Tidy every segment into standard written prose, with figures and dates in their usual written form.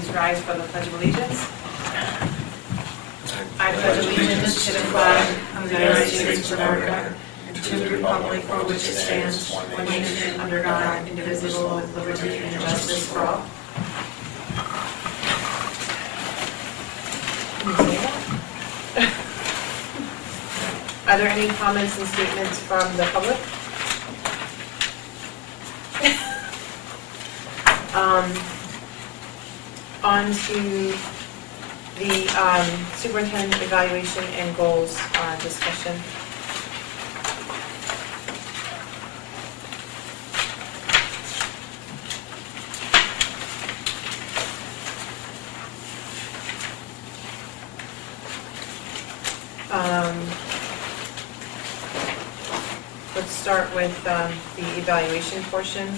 please rise for the Pledge of Allegiance. I pledge allegiance to the flag of the United States of America and to the republic for which it stands, one nation under God, indivisible, with liberty and justice for all. Can you say that? Are there any comments and statements from the public? On to the superintendent evaluation and goals discussion. Let's start with the evaluation portion.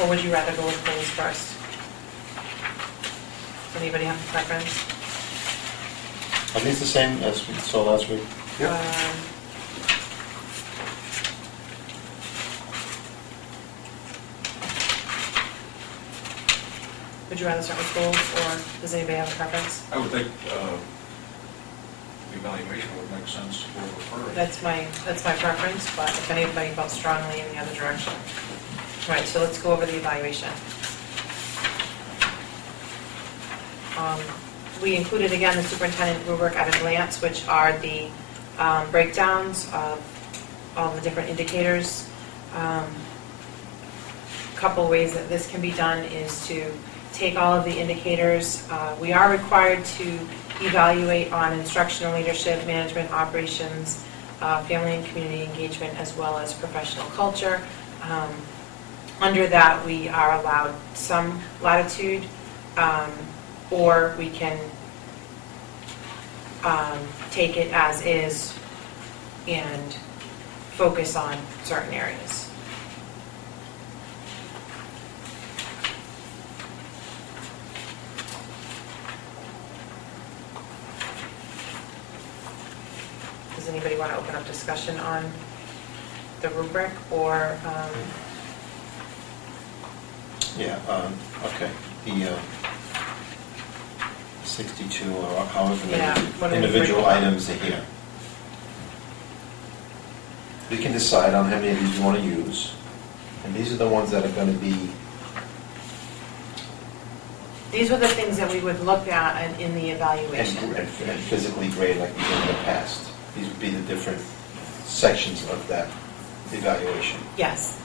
Or would you rather go with goals first? Does anybody have a preference? Are these the same as we saw last week? Yep. Would you rather start with goals, or does anybody have a preference? I would think the evaluation would make sense for first. That's my preference, but if anybody felt strongly in the other direction. All right, so let's go over the evaluation. We included again the superintendent rubric at a glance, which are the breakdowns of all the different indicators. A couple ways that this can be done is to take all of the indicators. We are required to evaluate on instructional leadership, management, operations, family and community engagement, as well as professional culture. Under that, we are allowed some latitude, or we can take it as is and focus on certain areas. Does anybody want to open up discussion on the rubric, or Yeah, okay. The 62 or however many individual items are here. We can decide on how many of these we want to use, and these are the ones that are going to be. These were the things that we would look at in the evaluation. And physically grade like we did in the past. These would be the different sections of that evaluation. Yes.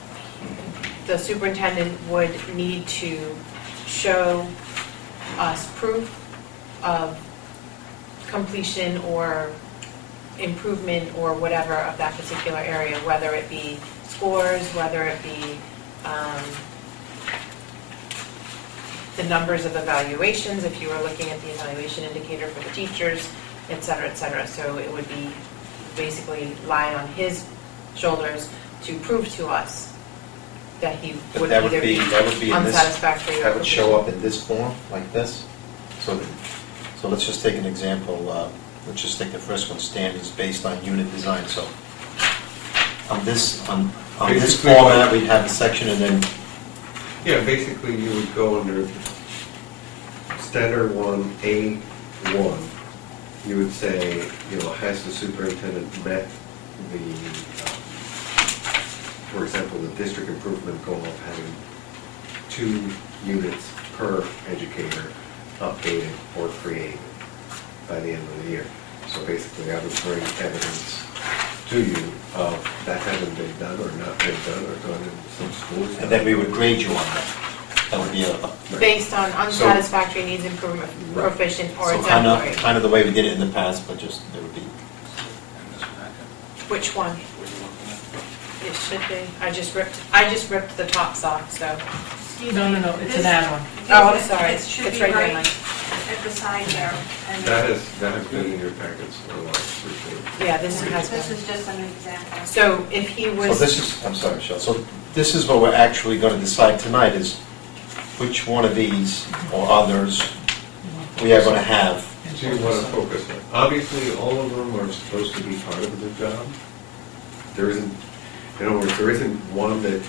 The superintendent would need to show us proof of completion or improvement or whatever of that particular area, whether it be scores, whether it be the numbers of evaluations, if you were looking at the evaluation indicator for the teachers, et cetera, et cetera. So it would be basically lie on his shoulders to prove to us that he would either be unsatisfactory or that would show up in this form, like this. So let's just take an example. Let's just take the first one, standards based on unit design. So on this format, we'd have a section, and then yeah, basically you would go under standard 1A1. You would say, has the superintendent met the, for example, the district improvement goal of having 2 units per educator updated or created by the end of the year. So basically I would bring evidence to you of that having been done or not been done or done in some schools. and then we would grade you on that. That would be based on unsatisfactory, needs improvement, proficient, or so exemplary. kind of the way we did it in the past, but just there would be. Which one? It should be. I just ripped the tops off. So. No, it's an add-on. Oh, I'm sorry. It should It's be right right there. at the side there. And That has been in your packets for a while. For sure. Yeah, this has this been. is just an example. So if he was. So this is, I'm sorry, Michelle. So this is what we're actually going to decide tonight is which one of these or others we are going to have. So you want to focus on. Obviously, all of them are supposed to be part of the job. there isn't, in other words, there isn't one that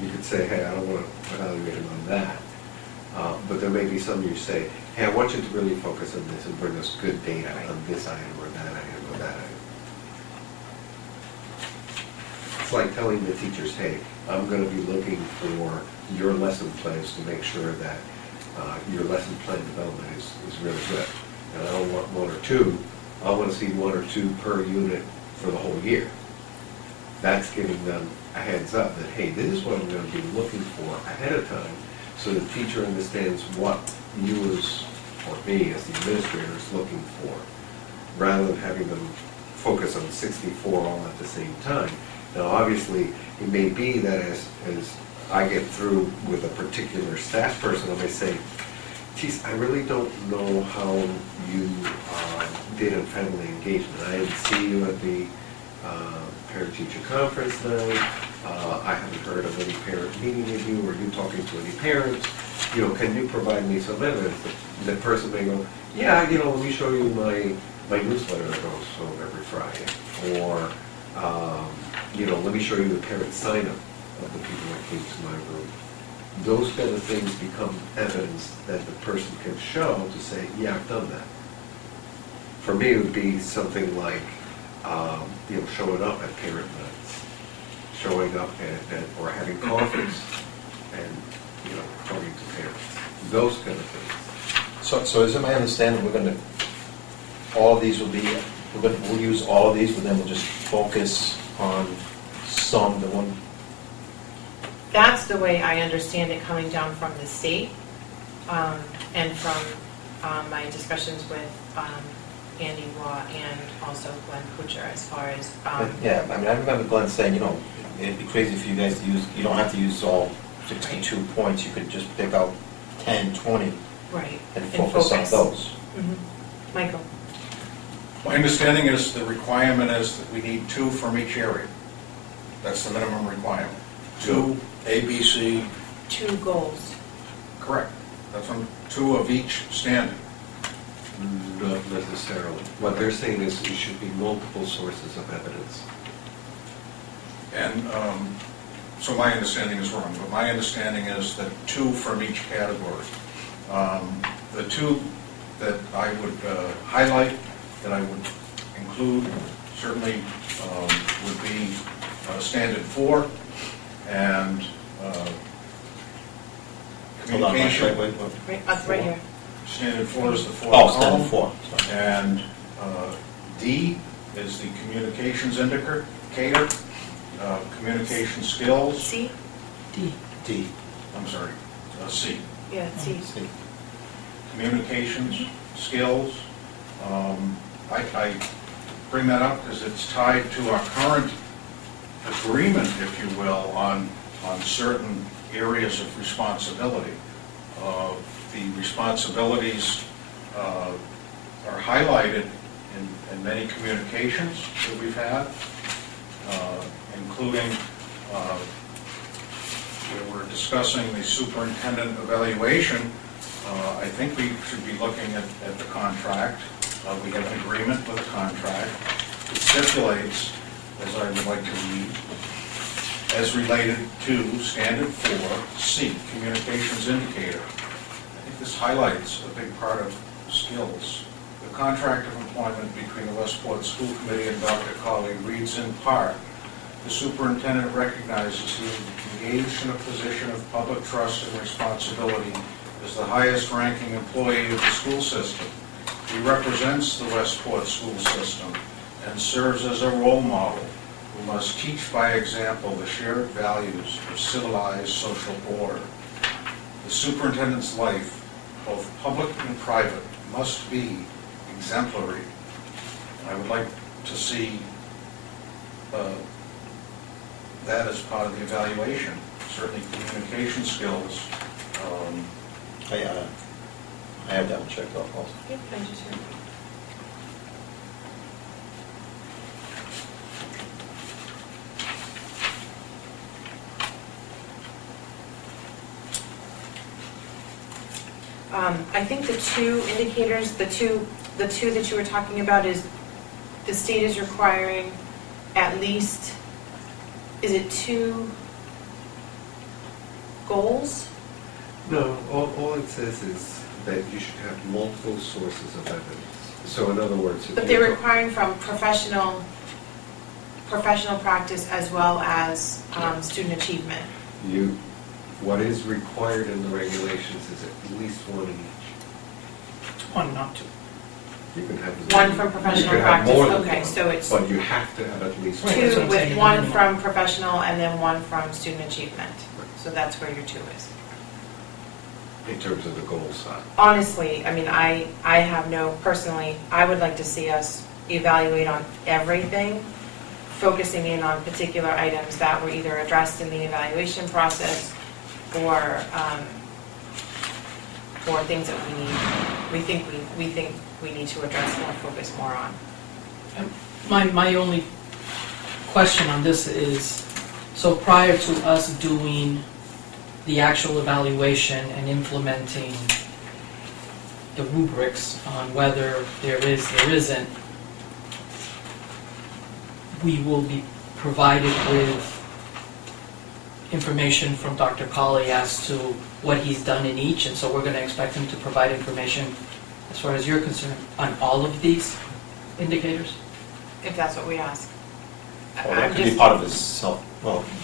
you could say, hey, I don't want to evaluate him on that. But there may be some you say, hey, I want you to really focus on this and bring us good data on this item or that item or that item. It's like telling the teachers, hey, I'm going to be looking for your lesson plans to make sure that your lesson plan development is really good. And I don't want one or two, I want to see one or two per unit for the whole year. That's giving them a heads up that, hey, this is what I'm going to be looking for ahead of time, so the teacher understands what you as, or me as the administrator is looking for, rather than having them focus on 64 all at the same time. Now, obviously, it may be that as I get through with a particular staff person, I may say, geez, I really don't know how you did on family engagement. I didn't see you at the parent-teacher conference night. I haven't heard of any parent meeting with you, or you talking to any parents. You know, can you provide me some evidence? That person may go, yeah, you know, let me show you my newsletter that goes home every Friday. Or, you know, let me show you the parent sign-up of the people that came to my room. Those kind of things become evidence that the person can show to say, yeah, I've done that. For me, it would be something like, you know, showing up at parent nights, showing up at or having coffees, and, you know, talking to parents. Those kind of things. So is it my understanding we're going to, all of these will be, we'll use all of these, but then we'll just focus on some, the one? That's the way I understand it coming down from the state, and from my discussions with Andy Waugh and also Glenn Kuchar as far as... Yeah, I mean, I remember Glenn saying, you know, it'd be crazy for you guys to use, you don't have to use all 62 points, you could just pick out 10, 20, right, and focus on those. Mm-hmm. Michael? My understanding is the requirement is that we need 2 from each area. That's the minimum requirement. 2 A, B, C. 2 goals. Correct. That's on 2 of each standard. Not necessarily. What they're saying is it should be multiple sources of evidence. And so my understanding is wrong, but my understanding is that 2 from each category. The 2 that I would highlight, that I would include, certainly would be standard 4 and communication. Hold on, wait. Right here. Standard 4 is the 4th Oh, column. standard 4. Sorry. And D is the communications indicator, communication skills. C? D. I'm sorry, C. Yeah, C. C. Communications skills. I bring that up because it's tied to our current agreement, if you will, on certain areas of responsibility. The responsibilities are highlighted in many communications that we've had, including we're discussing the superintendent evaluation. I think we should be looking at the contract. We have an agreement with the contract. It stipulates, as I would like to read, as related to standard 4, C, communications indicator. I think this highlights a big part of skills. The contract of employment between the Westport School Committee and Dr. Colley reads in part, the superintendent recognizes he is engaged in a position of public trust and responsibility as the highest ranking employee of the school system. He represents the Westport school system and serves as a role model who must teach by example the shared values of civilized social order. The superintendent's life, both public and private, must be exemplary. I would like to see that as part of the evaluation. Certainly communication skills. I have that one checked off also. Yep, I just heard. I think the 2 indicators, the two that you were talking about is the state is requiring at least is it 2 goals? No, all it says is that you should have multiple sources of evidence. So in other words, if But you're they're requiring from professional practice as well as student achievement. what is required in the regulations is at least one in each. One, not two. You can have One from professional you can have practice, more than okay, one, so it's but you have to have at least Right, one. that's what 2 I'm with saying, 1 minimum. from professional and then 1 from student achievement. So that's where your 2 is. In terms of the goal side. Honestly, I mean, I have no, personally, I would like to see us evaluate on everything, focusing in on particular items that were either addressed in the evaluation process or things that we think we need to address more, focus more on. My only question on this is, so prior to us doing the actual evaluation and implementing the rubrics on whether there isn't, we will be provided with information from Dr. Colley as to what he's done in each, and so we're going to expect him to provide information, as far as you're concerned, on all of these indicators? If that's what we ask. Well, that could be part of his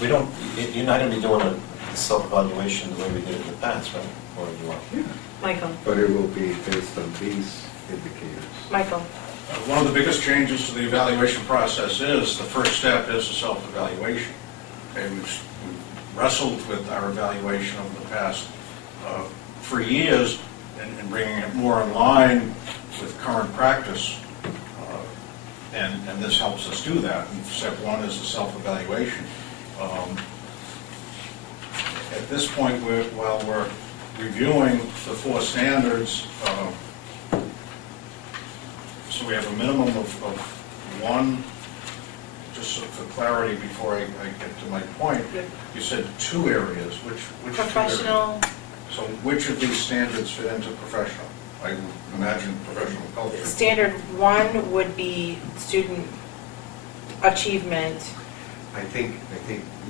we don't, you're not going to be doing a self-evaluation the way we did in the past, right? Or you are? Michael, But it will be based on these indicators. Michael, One of the biggest changes to the evaluation process is, the first step is a self-evaluation. Okay, we've wrestled with our evaluation over the past 3 years and bringing it more in line with current practice. And this helps us do that. And step 1 is the self-evaluation. At this point, while we're reviewing the 4 standards, so we have a minimum of 1, just for clarity before I get to my point, you said 2 areas, which 2 areas? professional, So which of these standards fit into professional? I would imagine professional culture. standard 1 would be student achievement. I think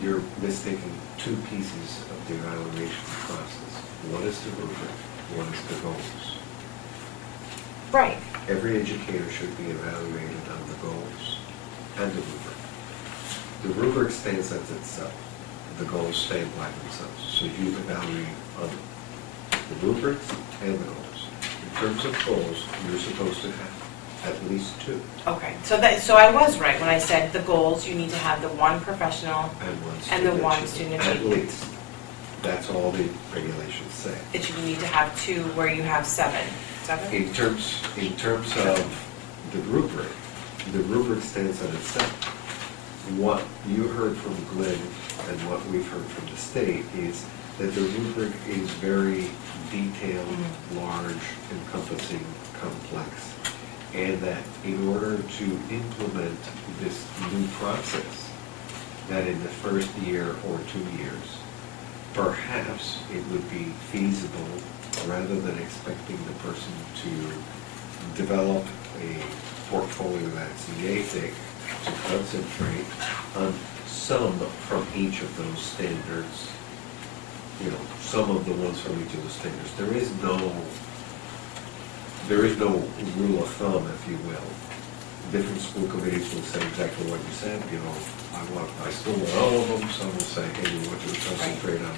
you're mistaking 2 pieces of the evaluation process. One is the rubric, one is the goals. Right. Every educator should be evaluated on the goals and the rubric. The rubric stands as itself. The goals stand by themselves. So you evaluate on the rubrics and the goals. In terms of goals, you're supposed to have at least 2 Okay, so I was right when I said the goals, you need to have the 1 professional, and 1 And student the 1 achievement. student At achievement. least. That's all the regulations say. that you need to have 2 where you have 7. 7? In terms of the rubric stands on itself. What you heard from Glenn and what we've heard from the state is that the rubric is very detailed, large, encompassing, complex, and that in order to implement this new process, that in the first year or 2 years, perhaps it would be feasible, rather than expecting the person to develop a portfolio that's yay thick, to concentrate on some from each of those standards, some of the ones from each of the standards. There is no rule of thumb, if you will. Different school committees will say exactly what you said, I still want all of them. Some will say, hey, we want you to concentrate on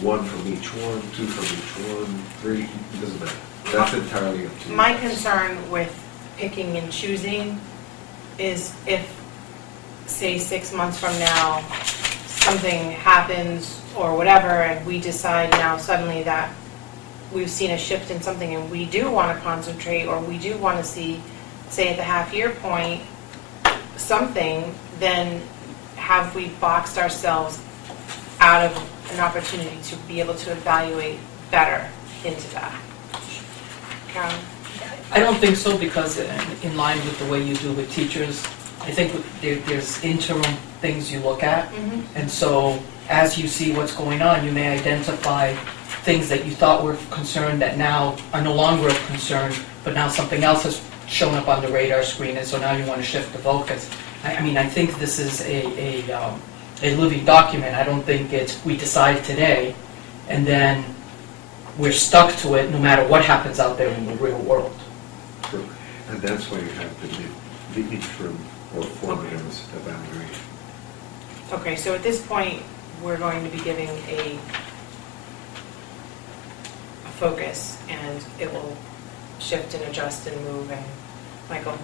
1 from each one, 2 from each one, 3, it doesn't matter. That's entirely up to you. My concern with picking and choosing is if, say, 6 months from now, something happens or whatever, and we decide now suddenly that we've seen a shift in something and we do want to concentrate, or we do want to see, say at the half-year point, something, then have we boxed ourselves out of an opportunity to be able to evaluate better into that? Karen? I don't think so, because in line with the way you do with teachers, I think there's interim things you look at, and so as you see what's going on, you may identify things that you thought were concerned that now are no longer of concern, but now something else has shown up on the radar screen, and so now you want to shift the focus. I think this is a living document. I don't think it's, we decide today, and then we're stuck to it no matter what happens out there in the real world. True. And that's why you have the interim or formative evaluation. Okay, so at this point, we're going to be giving a focus, and it will shift and adjust and move, and, Michael?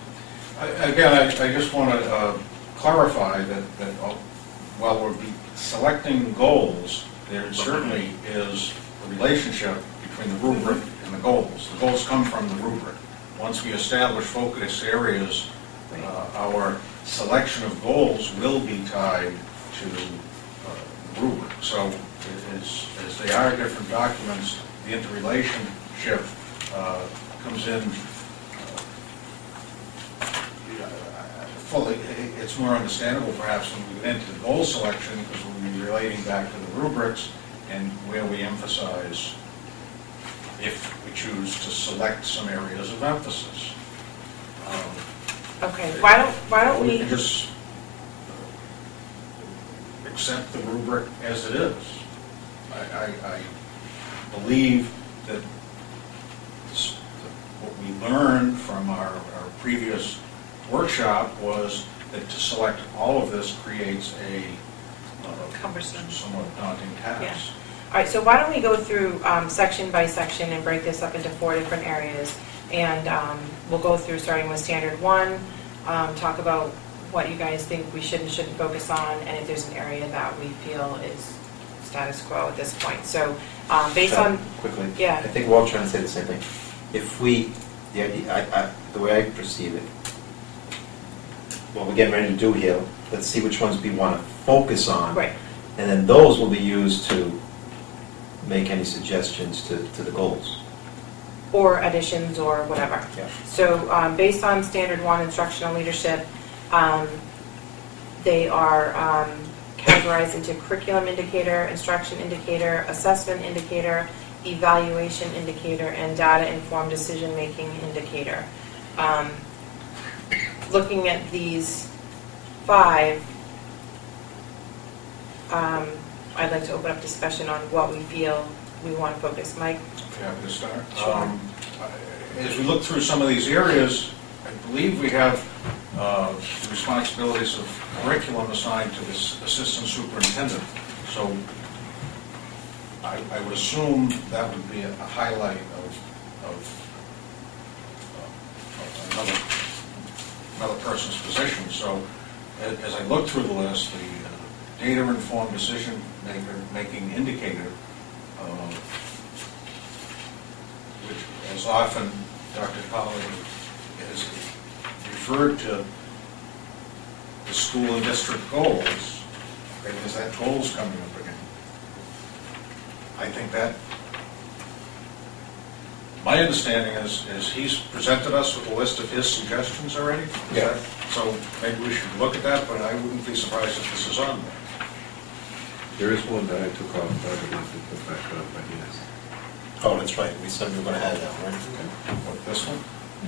Again, I just want to clarify that while we'll be selecting goals, there certainly is a relationship between the rubric and the goals. The goals come from the rubric. Once we establish focus areas, our selection of goals will be tied to the rubric. So as they are different documents, the interrelationship comes in fully. It's more understandable perhaps when we get into the goal selection, because we'll be relating back to the rubrics and where we emphasize, if we choose to select some areas of emphasis. Okay, why don't we? can just accept the rubric as it is. I believe that what we learned from our previous workshop was that to select all of this creates a Cumbersome. somewhat daunting task. Yeah. All right, so why don't we go through section by section and break this up into 4 different areas, and we'll go through starting with standard 1, talk about what you guys think we should and shouldn't focus on, and if there's an area that we feel is status quo at this point. So based on... Quickly. Yeah. I think we're all trying to say the same thing. If we, the idea, the way I perceive it, what we're getting ready to do here, let's see which ones we want to focus on. Right. And then those will be used to make any suggestions to the goals. Or additions or whatever. Yeah. So based on standard 1, instructional leadership, they are categorized into curriculum indicator, instruction indicator, assessment indicator, evaluation indicator, and data-informed decision-making indicator. Looking at these 5, I'd like to open up discussion on what we feel we want to focus. Mike? Happy to start. Sure. As we look through some of these areas, I believe we have the responsibilities of curriculum assigned to this assistant superintendent. So I would assume that would be a highlight of another person's position. So as I look through the list, the data-informed decision-making indicator, which as often Dr. Colley has referred to the school and district goals, because that goal's coming up again. I think that, my understanding is he's presented us with a list of his suggestions already. Yeah. So maybe we should look at that, but I wouldn't be surprised if this is on there. There is one that I took off, but I would like to put back up, but yes. Oh, that's right, we said we were going to have that, right? What, this one?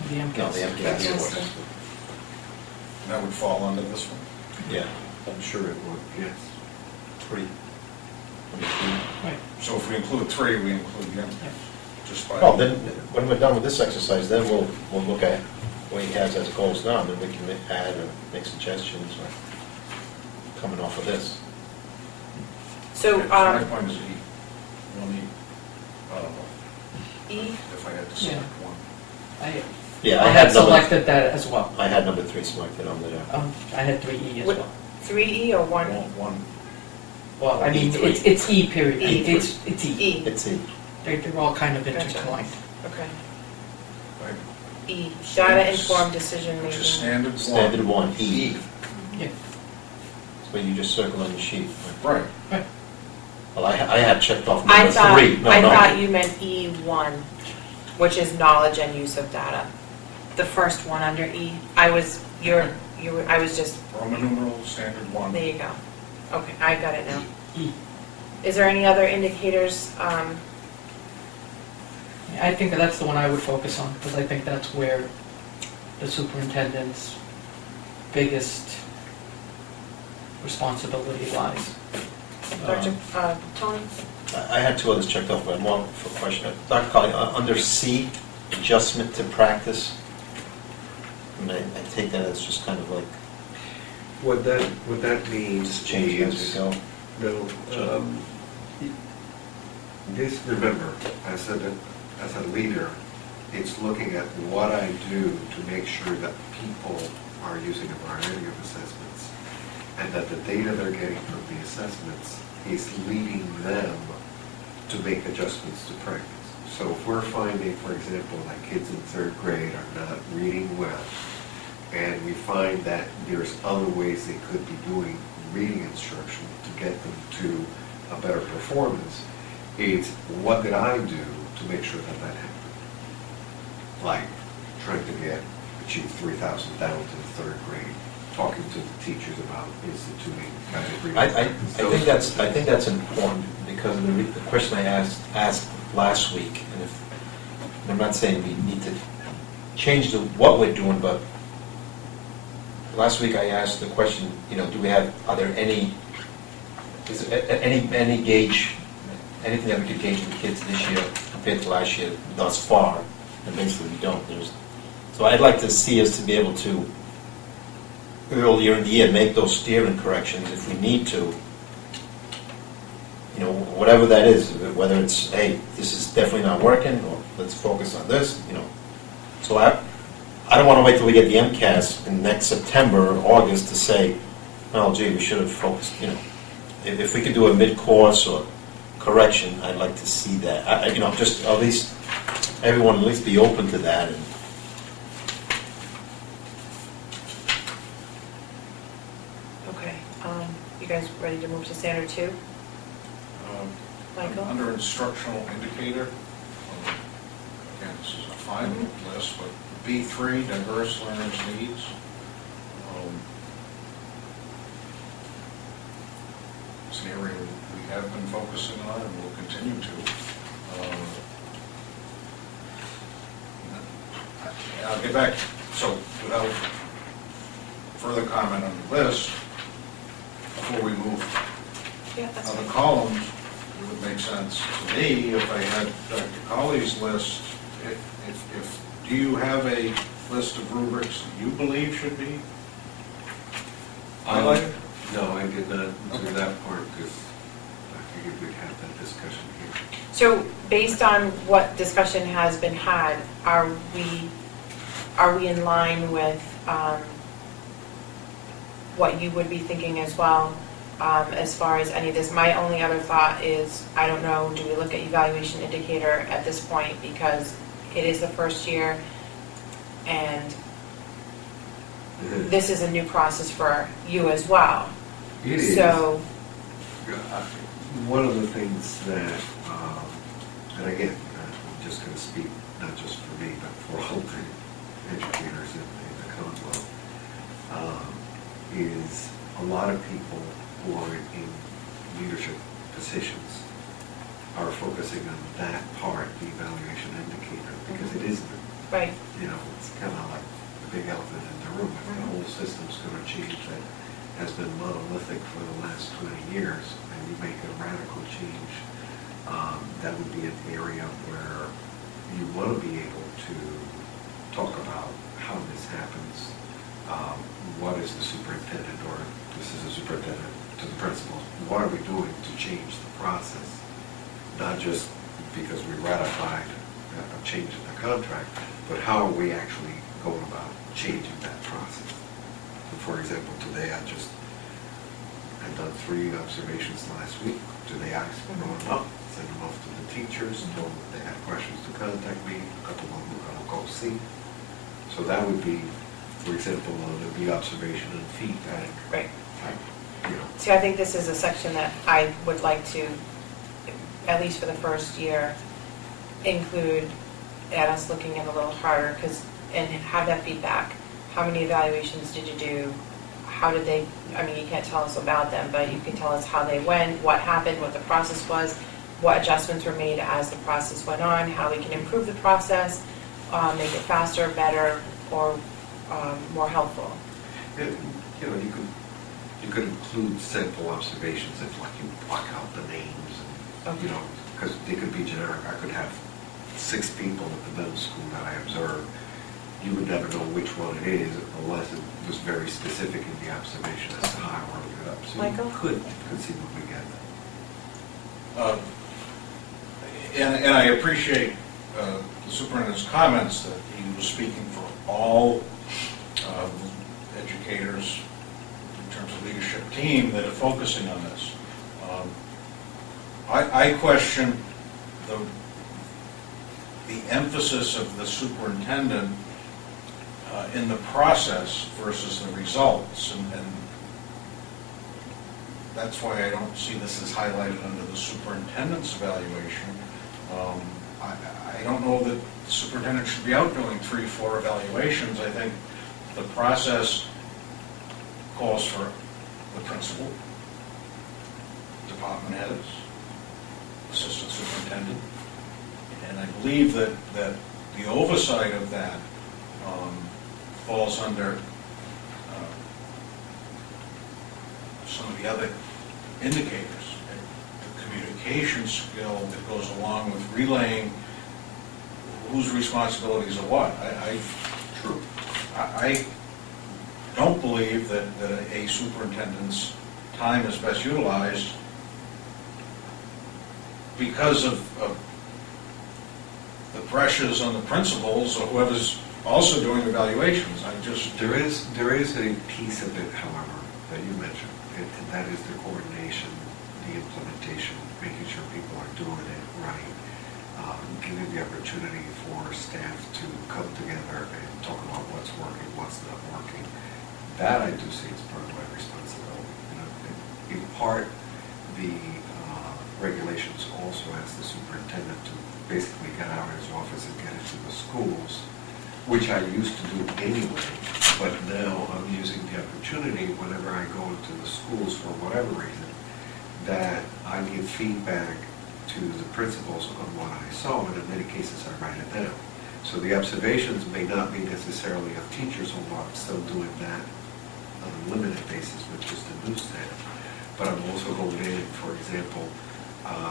The No, MCAS. the MCAS. Yes. That would fall under this one? Yeah, I'm sure it would, yes. 3. Right. So if we include 3, we include him, just by... Well, then, when we're done with this exercise, then we'll look at what he has as goals now, and then we can add or make suggestions or coming off of this. So, Okay, my point is E. One E. E? If I had to select one. Yeah, I had selected that as well. I had number 3 selected on there. I had 3E as What- well. 3E or 1? One. Well, I mean, E3. it's E period. E. It's E. E. It's E. They're all kind of Gotcha. intertwined. Okay. Right. E, data-informed Which is decision-making. standard one. Standard 1, E. Yeah. That's what you just circled on the sheet. Right. Well, I had checked off I number thought, 3. No, I no. thought you meant E1, which is knowledge and use of data. The first one under E. I was just, Roman numeral, standard 1. there you go. Okay, I got it now. E. Is there any other indicators? I think that's the one I would focus on, because I think that's where the superintendent's biggest responsibility lies. Dr. Tony? I had two others checked off, but more for a question. Dr. Colley, under C, adjustment to practice, I mean, I take that as just kind of like, What that means just change as is, we go. no, this, remember, as a leader, it's looking at what I do to make sure that people are using a variety of assessments, and that the data they're getting from the assessments is leading them to make adjustments to practice. So if we're finding, for example, that kids in third grade are not reading well, and we find that there's other ways they could be doing reading instruction to get them to a better performance, it's what did I do to make sure that that happened? Like trying to achieve 3,000 down to the third grade, talking to the teachers about instituting guided reading. I think that's important, because of the question I asked last week, and I'm not saying we need to change what we're doing, but last week I asked the question, are there any gauge, anything that we could gauge with kids this year compared to last year thus far? And basically we don't. So I'd like to see us to be able to, earlier in the year, make those steering corrections if we need to. Whatever that is, whether it's, hey, this is definitely not working, or let's focus on this, So I don't want to wait till we get the MCAS in next September or August to say, well, gee, we should have focused, If we could do a mid-course or correction, I'd like to see that. Just at least, everyone at least be open to that. And Okay, you guys ready to move to standard 2? Michael? Under instructional indicator, again, this is a final list, but B3, diverse learners' needs. It's an area we have been focusing on and will continue to. I'll get back, so without further comment on the list, before we move Yeah, that's on the fine. columns, it would make sense to me if I had Dr. Colley's list, do you have a list of rubrics you believe should be highlighted? No, I did not do Okay. that part, because I figured we'd have that discussion here. So based on what discussion has been had, are we in line with what you would be thinking as well, as far as any of this? My only other thought is, I don't know, do we look at evaluation indicator at this point, because it is the first year, and this is a new process for you as well. It is. So, One of the things that, and again, I'm just going to speak not just for me, but for all the educators in the Commonwealth, is a lot of people who are in leadership positions are focusing on that part, the evaluation indicator, because it isn't. right, It's kind of like the big elephant in the room. If the whole system's going to change that has been monolithic for the last 20 years, and you make a radical change, that would be an area where you want to be able to talk about how this happens, what is the superintendent, or this is a superintendent to the principals, what are we doing to change the process? Not just because we ratified a change in the contract, but how are we actually going about changing that process? So for example, today I've done 3 observations last week. Today I brought them up, sent them off to the teachers, told them if they had questions to contact me, a couple of them we're going to go see. So that would be, for example, the observation and feedback. right. You know, See, I think this is a section that I would like to, at least for the first year, include at us looking at a little harder, and have that feedback. How many evaluations did you do? How did they, you can't tell us about them, but you can tell us how they went, what happened, what the process was, what adjustments were made as the process went on, how we can improve the process, make it faster, better, or more helpful. you could You could include sample observations if like you block out the names and, you Okay. know, because they could be generic. I could have 6 people at the middle school that I observe. You would never know which one it is unless it was very specific in the observation as to how I wrote it up. So Michael? you could conceivably get that. And I appreciate the superintendent's comments that he was speaking for all educators in terms of leadership team that are focusing on this. I question the emphasis of the superintendent in the process versus the results, and that's why I don't see this as highlighted under the superintendent's evaluation. I don't know that the superintendent should be out doing 3, 4 evaluations. I think the process calls for the principal, department heads, assistant superintendent, and I believe that the oversight of that falls under some of the other indicators. The communication skill that goes along with relaying whose responsibilities are what. I don't believe that a superintendent's time is best utilized because of the pressures on the principals or whoever's also doing evaluations. There is a piece of it, however, that you mentioned, and that is the coordination, the implementation, making sure people are doing it right, giving the opportunity for staff to come together and talk about what's working, what's not working. That I do see as part of my responsibility. You know, in part, the regulations also ask the superintendent to basically get out of his office and get into the schools, which I used to do anyway, but now I'm using the opportunity whenever I go into the schools for whatever reason, that I give feedback to the principals on what I saw, and in many cases I write it down. So the observations may not be necessarily of teachers, although I'm still doing that on a limited basis with just the new staff. But I'm also going in, for example,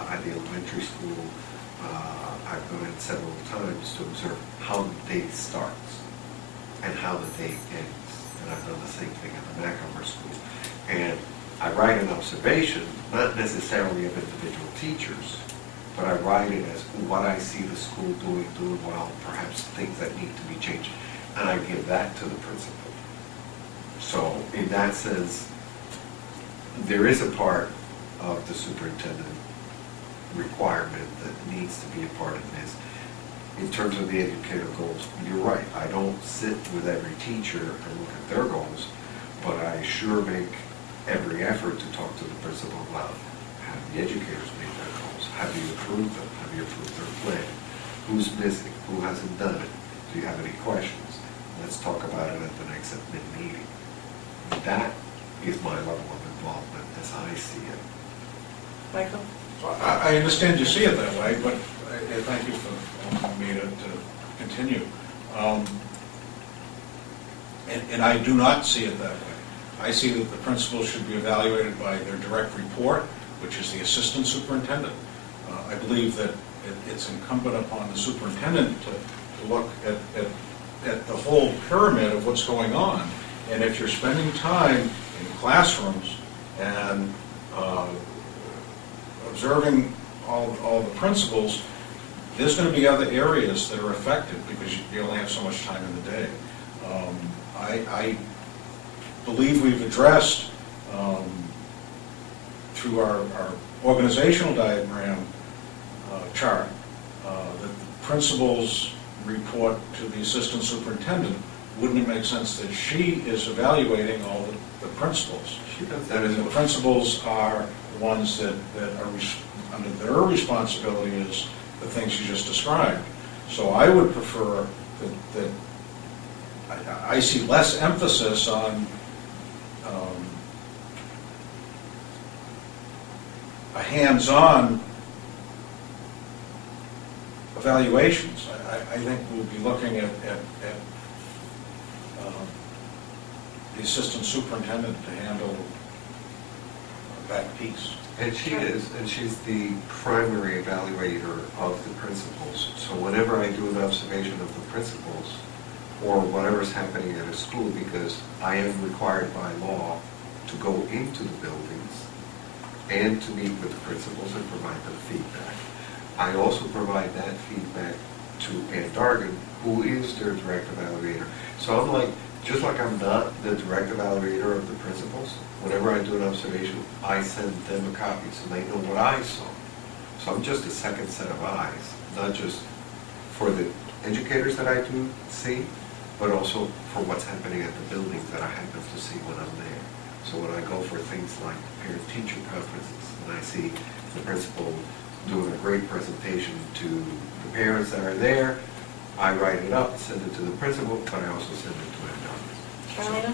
at the elementary school, I've gone in several times to observe how the day starts and how the day ends. And I've done the same thing at the Macomber school. And I write an observation, not necessarily of individual teachers, but I write it as what I see the school doing well, perhaps things that need to be changed. And I give that to the principal. So in that sense, there is a part of the superintendent requirement that needs to be a part of this. In terms of the educator goals, you're right. I don't sit with every teacher and look at their goals, but I sure make every effort to talk to the principal about have the educators made their goals? Have you approved them? Have you approved their plan? Who's missing? Who hasn't done it? Do you have any questions? Let's talk about it at the next admin meeting. That is my level of involvement as I see it. Michael? I understand you see it that way, but thank you for allowing me to continue. And I do not see it that way. I see that the principals should be evaluated by their direct report, which is the assistant superintendent. I believe that it's incumbent upon the superintendent to look at the whole pyramid of what's going on. And if you're spending time in classrooms and observing all the principals, there's going to be other areas that are affected because you only have so much time in the day. I believe we've addressed through our organizational diagram chart that the principals report to the assistant superintendent. Wouldn't it make sense that she is evaluating all the principals? She does That is, the principals are the ones that are under their responsibility is the things you just described. So I would prefer that I see less emphasis on a hands-on evaluations. I think we'll be looking at the assistant superintendent to handle that piece. And she is, and she's the primary evaluator of the principals. So whenever I do an observation of the principals, or whatever's happening at a school, because I am required by law to go into the buildings and to meet with the principals and provide them feedback. I also provide that feedback to Ann Dargan, who is their direct evaluator. So I'm like, just like I'm not the direct evaluator of the principals, whenever I do an observation, I send them a copy so they know what I saw. So I'm just a second set of eyes, not just for the educators that I do see, but also for what's happening at the buildings that I happen to see when I'm there. So when I go for things like parent-teacher conferences, and I see the principal doing a great presentation to the parents that are there, I write it up, send it to the principal, but I also send it to Ann Dargan. Carolina?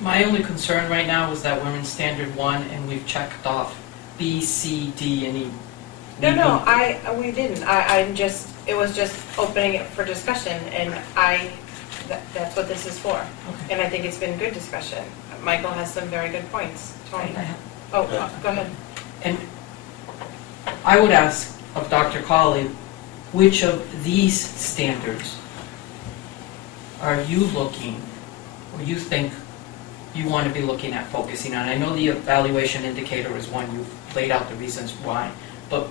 My only concern right now is that we're in standard 1 and we've checked off B, C, D, and E. No, we didn't. It was just opening it for discussion, and that's what this is for. Okay. And I think it's been good discussion. Michael has some very good points. Tony? Oh, go ahead. And I would ask of Dr. Colley, which of these standards are you looking, or you think you want to be looking at focusing on? I know the evaluation indicator is one, you've laid out the reasons why, but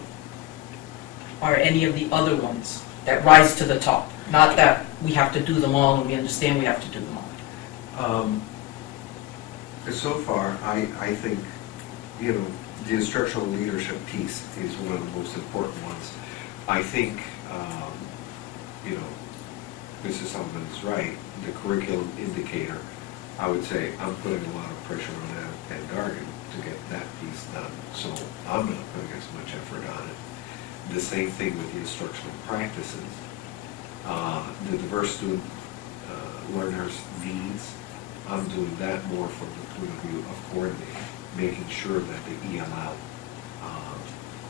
are any of the other ones that rise to the top? Not that we have to do them all and we understand we have to do them all. So far, I think, the instructional leadership piece is one of the most important ones. I think, Mrs. Sullivan is right, the curriculum indicator, I would say I'm putting a lot of pressure on Ann Dargan to get that piece done, so I'm not putting as much effort on it. The same thing with the instructional practices. The diverse student learners' needs, I'm doing that more from the point of view of coordinating, making sure that the ELL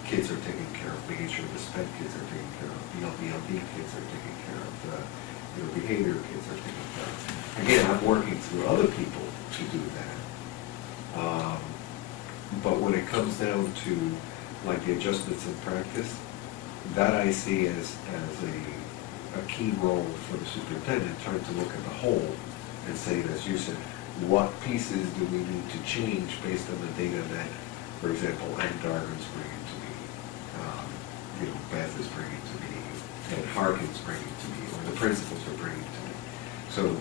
kids are taken care of, making sure the SPED kids are taken care of, the LBLD kids are taken care of, the behavior kids are taken care of. Again, I'm working through other people to do that. But when it comes down to like the adjustments in practice, that I see as a key role for the superintendent, trying to look at the whole and say, as you said, what pieces do we need to change based on the data that, for example, Ann Dargan's bringing to me, Beth is bringing to me, and Harkin's bringing to me, or the principals are bringing to me. So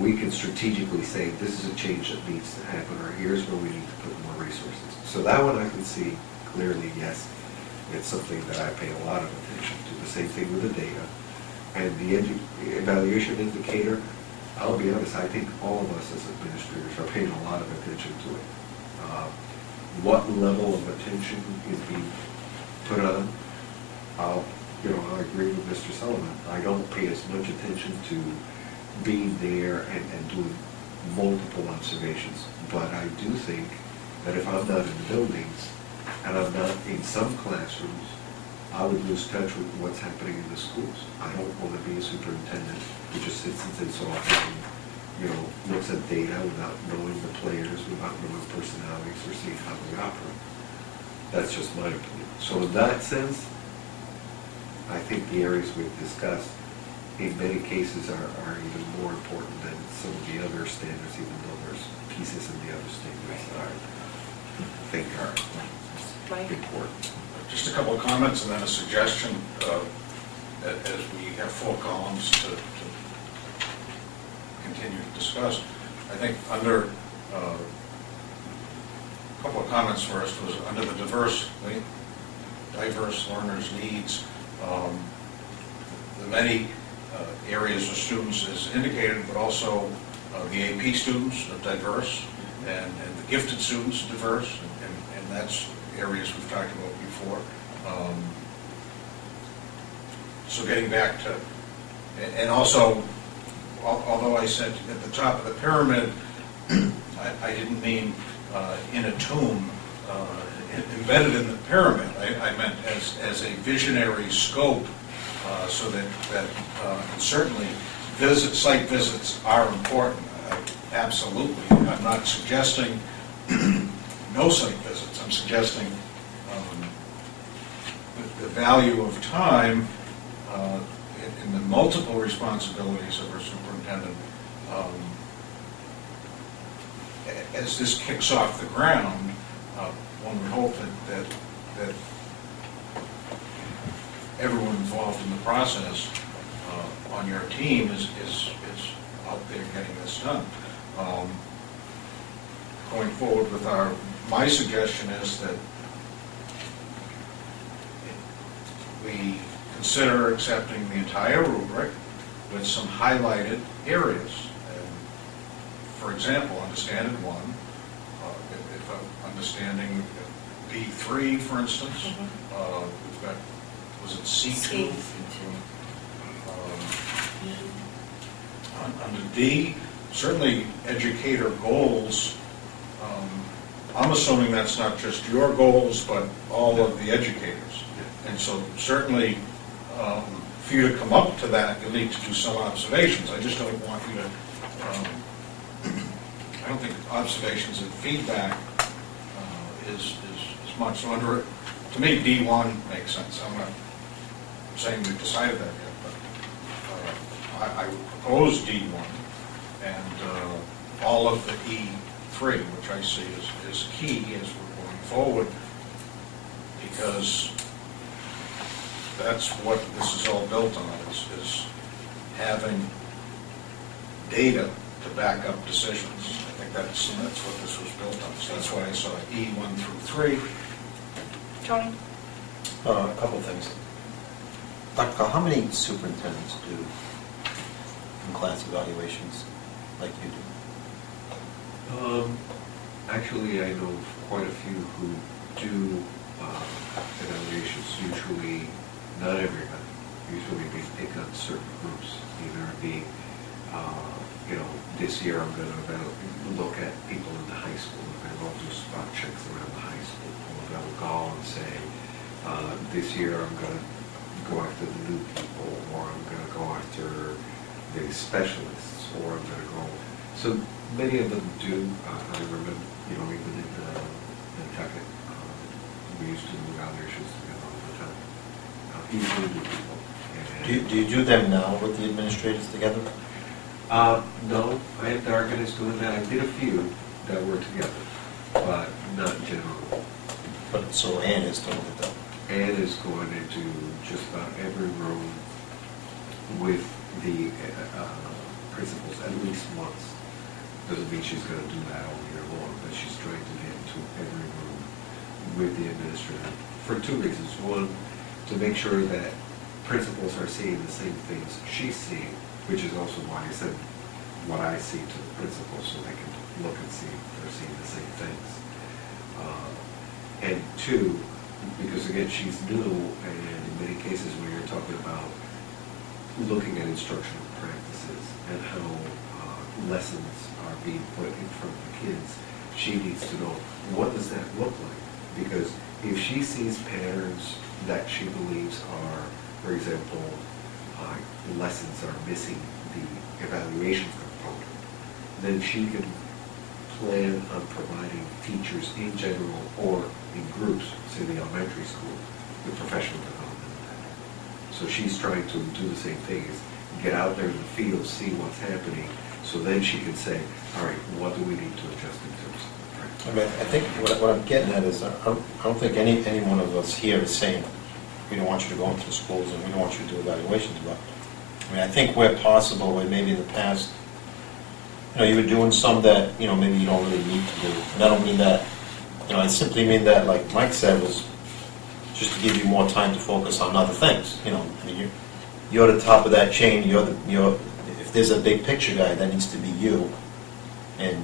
we can strategically say, this is a change that needs to happen, or here's where we need to put more resources. So that one I can see clearly, yes, it's something that I pay a lot of attention to. The same thing with the data. And the evaluation indicator, I'll be honest, I think all of us as administrators are paying a lot of attention to it. What level of attention is being put on? I agree with Mr. Sullivan. I don't pay as much attention to being there and doing multiple observations. But I do think that if I'm not in the buildings and I'm not in some classrooms, I would lose touch with what's happening in the schools. I don't want to be a superintendent who just sits in his office and, looks at data without knowing the players, without knowing personalities or seeing how they operate. That's just my opinion. So in that sense, I think the areas we've discussed in many cases are even more important than some of the other standards, even though there's pieces in the other standards that I think are important. Just a couple of comments and then a suggestion as we have 4 columns to continue to discuss. I think under a couple of comments first was under the diverse learners' needs, the many areas of students is indicated, but also the AP students are diverse and the gifted students are diverse, and that's areas we've talked about before. So getting back to, and also, although I said at the top of the pyramid, I didn't mean in a tomb embedded in the pyramid. I meant as a visionary scope, so that certainly site visits are important. Absolutely. I'm not suggesting no site visits. I'm suggesting the value of time in the multiple responsibilities of our superintendent. As this kicks off the ground, one would hope that everyone involved in the process on your team is out there getting this done. Going forward with my suggestion is that we consider accepting the entire rubric with some highlighted areas. For example, under Standard 1, if I'm understanding B3, for instance, we've got, was it C2? Under D, certainly educator goals. I'm assuming that's not just your goals, but all of the educators. And so certainly, for you to come up to that, you'll need to do some observations. I just don't want you to, I don't think observations and feedback is much. So under, to me, D1 makes sense. I'm not saying we've decided that yet, but I would propose D1 and all of the E3, which I see is key as we're going forward, because that's what this is all built on, is having data to back up decisions. I think that's what this was built on. So that's why I saw E1 through 3. Tony? A couple things. Dr. Carl, how many superintendents do in-class evaluations like you do? Actually, I know quite a few who do evaluations, usually not everybody. Usually they pick on certain groups, either being, this year I'm going to look at people in the high school, and I'll do spot checks around the high school, or they'll go and say, this year I'm going to go after the new people, or I'm going to go after the specialists, or I'm going to go. So many of them do. I remember, even in Nantucket, we used to do evaluations together all the time. Usually do people. Do you do them now with the administrators together? No, I have the organist doing that. I did a few that were together, but not generally. But so Ann is doing it though. Ann is going into just about every room with the principals at least once. Doesn't mean she's going to do that all year long, but she's trying to get into every room with the administrator for two reasons. One, to make sure that principals are seeing the same things she's seeing, which is also why I said what I see to the principals, so they can look and see if they're seeing the same things. And two, because again, she's new, and in many cases when you're talking about looking at instructional practices and how lessons are being put in front of the kids, she needs to know, what does that look like? Because if she sees patterns that she believes are, for example, lessons are missing the evaluation component, then she can plan on providing teachers in general or in groups, say the elementary school, with professional development of that. So she's trying to do the same thing, is get out there in the field, see what's happening, so then she can say, all right, what do we need to adjust in terms of practice? I mean, I think what I'm getting at is, I don't think any one of us here is saying, we don't want you to go into the schools and we don't want you to do evaluations, but I mean, I think where possible, where maybe in the past, you were doing some that, maybe you don't really need to do. And I don't mean that, I simply mean that, like Mike said, was just to give you more time to focus on other things. I mean, you're the top of that chain. If there's a big picture guy, that needs to be you. And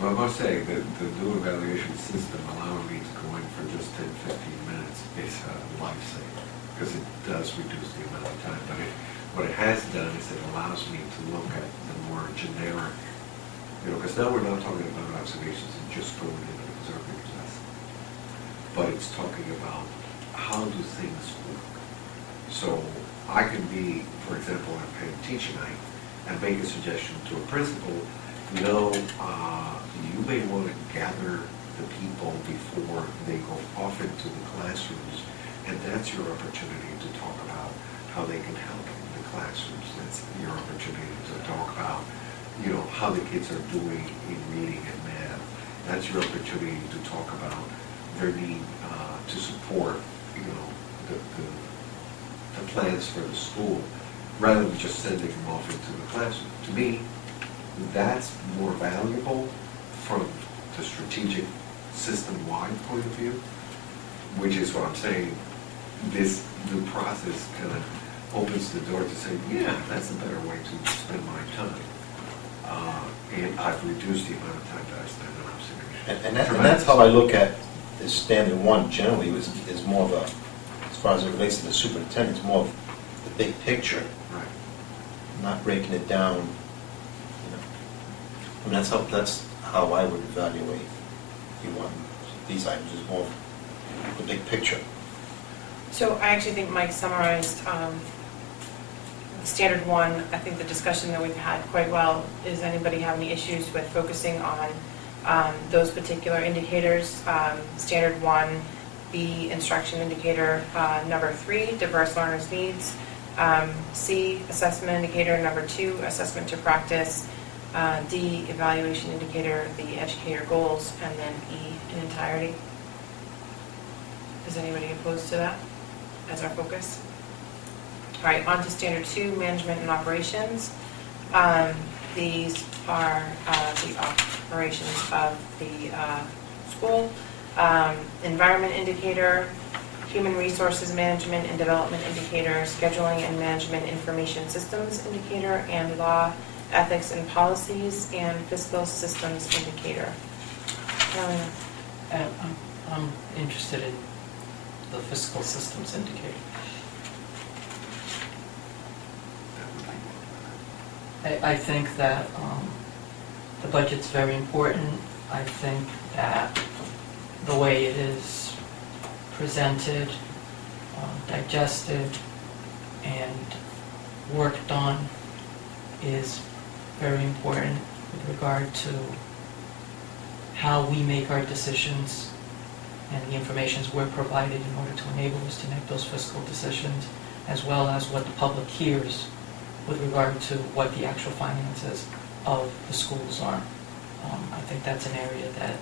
well, I must say that the new evaluation system allowing me to go in for just 10, 15 minutes is a lifesaver, because it does reduce the amount of time. But what it has done is it allows me to look at the more generic, because now we're not talking about observations and just going in and observing lesson, but it's talking about how do things work. So I can be, for example, on parent teacher night and make a suggestion to a principal, you may want to gather the people before they go off into the classrooms. And that's your opportunity to talk about how they can help in the classrooms. That's your opportunity to talk about, you know, how the kids are doing in reading and math. That's your opportunity to talk about their need to support, you know, the plans for the school, rather than just sending them off into the classroom. To me, that's more valuable from the strategic system-wide point of view, which is what I'm saying, this new process kind of opens the door to say, yeah, that's a better way to spend my time. And I've reduced the amount of time that I spend on observation. And that's how I look at this standard one generally, is more of a, as far as it relates to the superintendent, it's more of the big picture, Right. not breaking it down, you know. I mean, that's how I would evaluate these items, is more of the big picture. So I actually think Mike summarized standard one. I think the discussion that we've had quite well. Is anybody have any issues with focusing on those particular indicators? Standard one, B, instruction indicator number 3, diverse learners' needs. C, assessment indicator number 2, assessment to practice. D, evaluation indicator, the educator goals, and then E, in entirety. Is anybody opposed to that as our focus? All right, on to standard 2, management and operations. These are the operations of the school. Environment indicator, human resources management and development indicator, scheduling and management information systems indicator, and law, ethics and policies, and fiscal systems indicator. I'm interested in the fiscal systems indicator. I think that the budget's very important. I think that the way it is presented, digested, and worked on is very important with regard to how we make our decisions and the information we're provided in order to enable us to make those fiscal decisions, as well as what the public hears with regard to what the actual finances of the schools are. I think that's an area that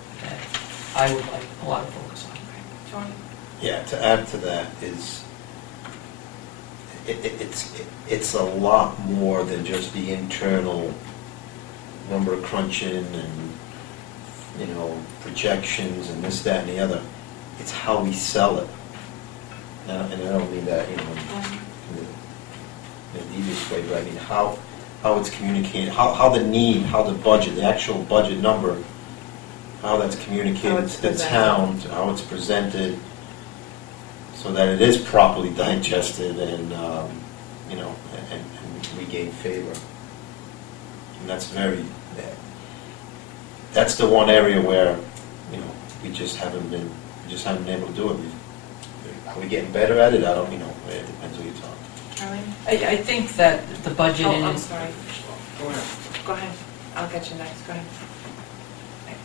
I would like a lot of focus on. Tony? Yeah, to add to that is, it's a lot more than just the internal number crunching and, you know, projections and this, that, and the other. It's how we sell it. And I don't mean that, you know, in the devious way, but I mean how it's communicated, how the need, how the budget, the actual budget number, how that's communicated to the town, to how it's presented, so that it is properly digested and, you know, and we gain favor. And that's that's the one area where, you know, we just haven't been able to do it. Are we getting better at it? I don't, you know, it depends who you talk. Charlene? I think that the budget... Oh, I'm sorry. Go ahead. Go ahead. I'll get you next. Go ahead.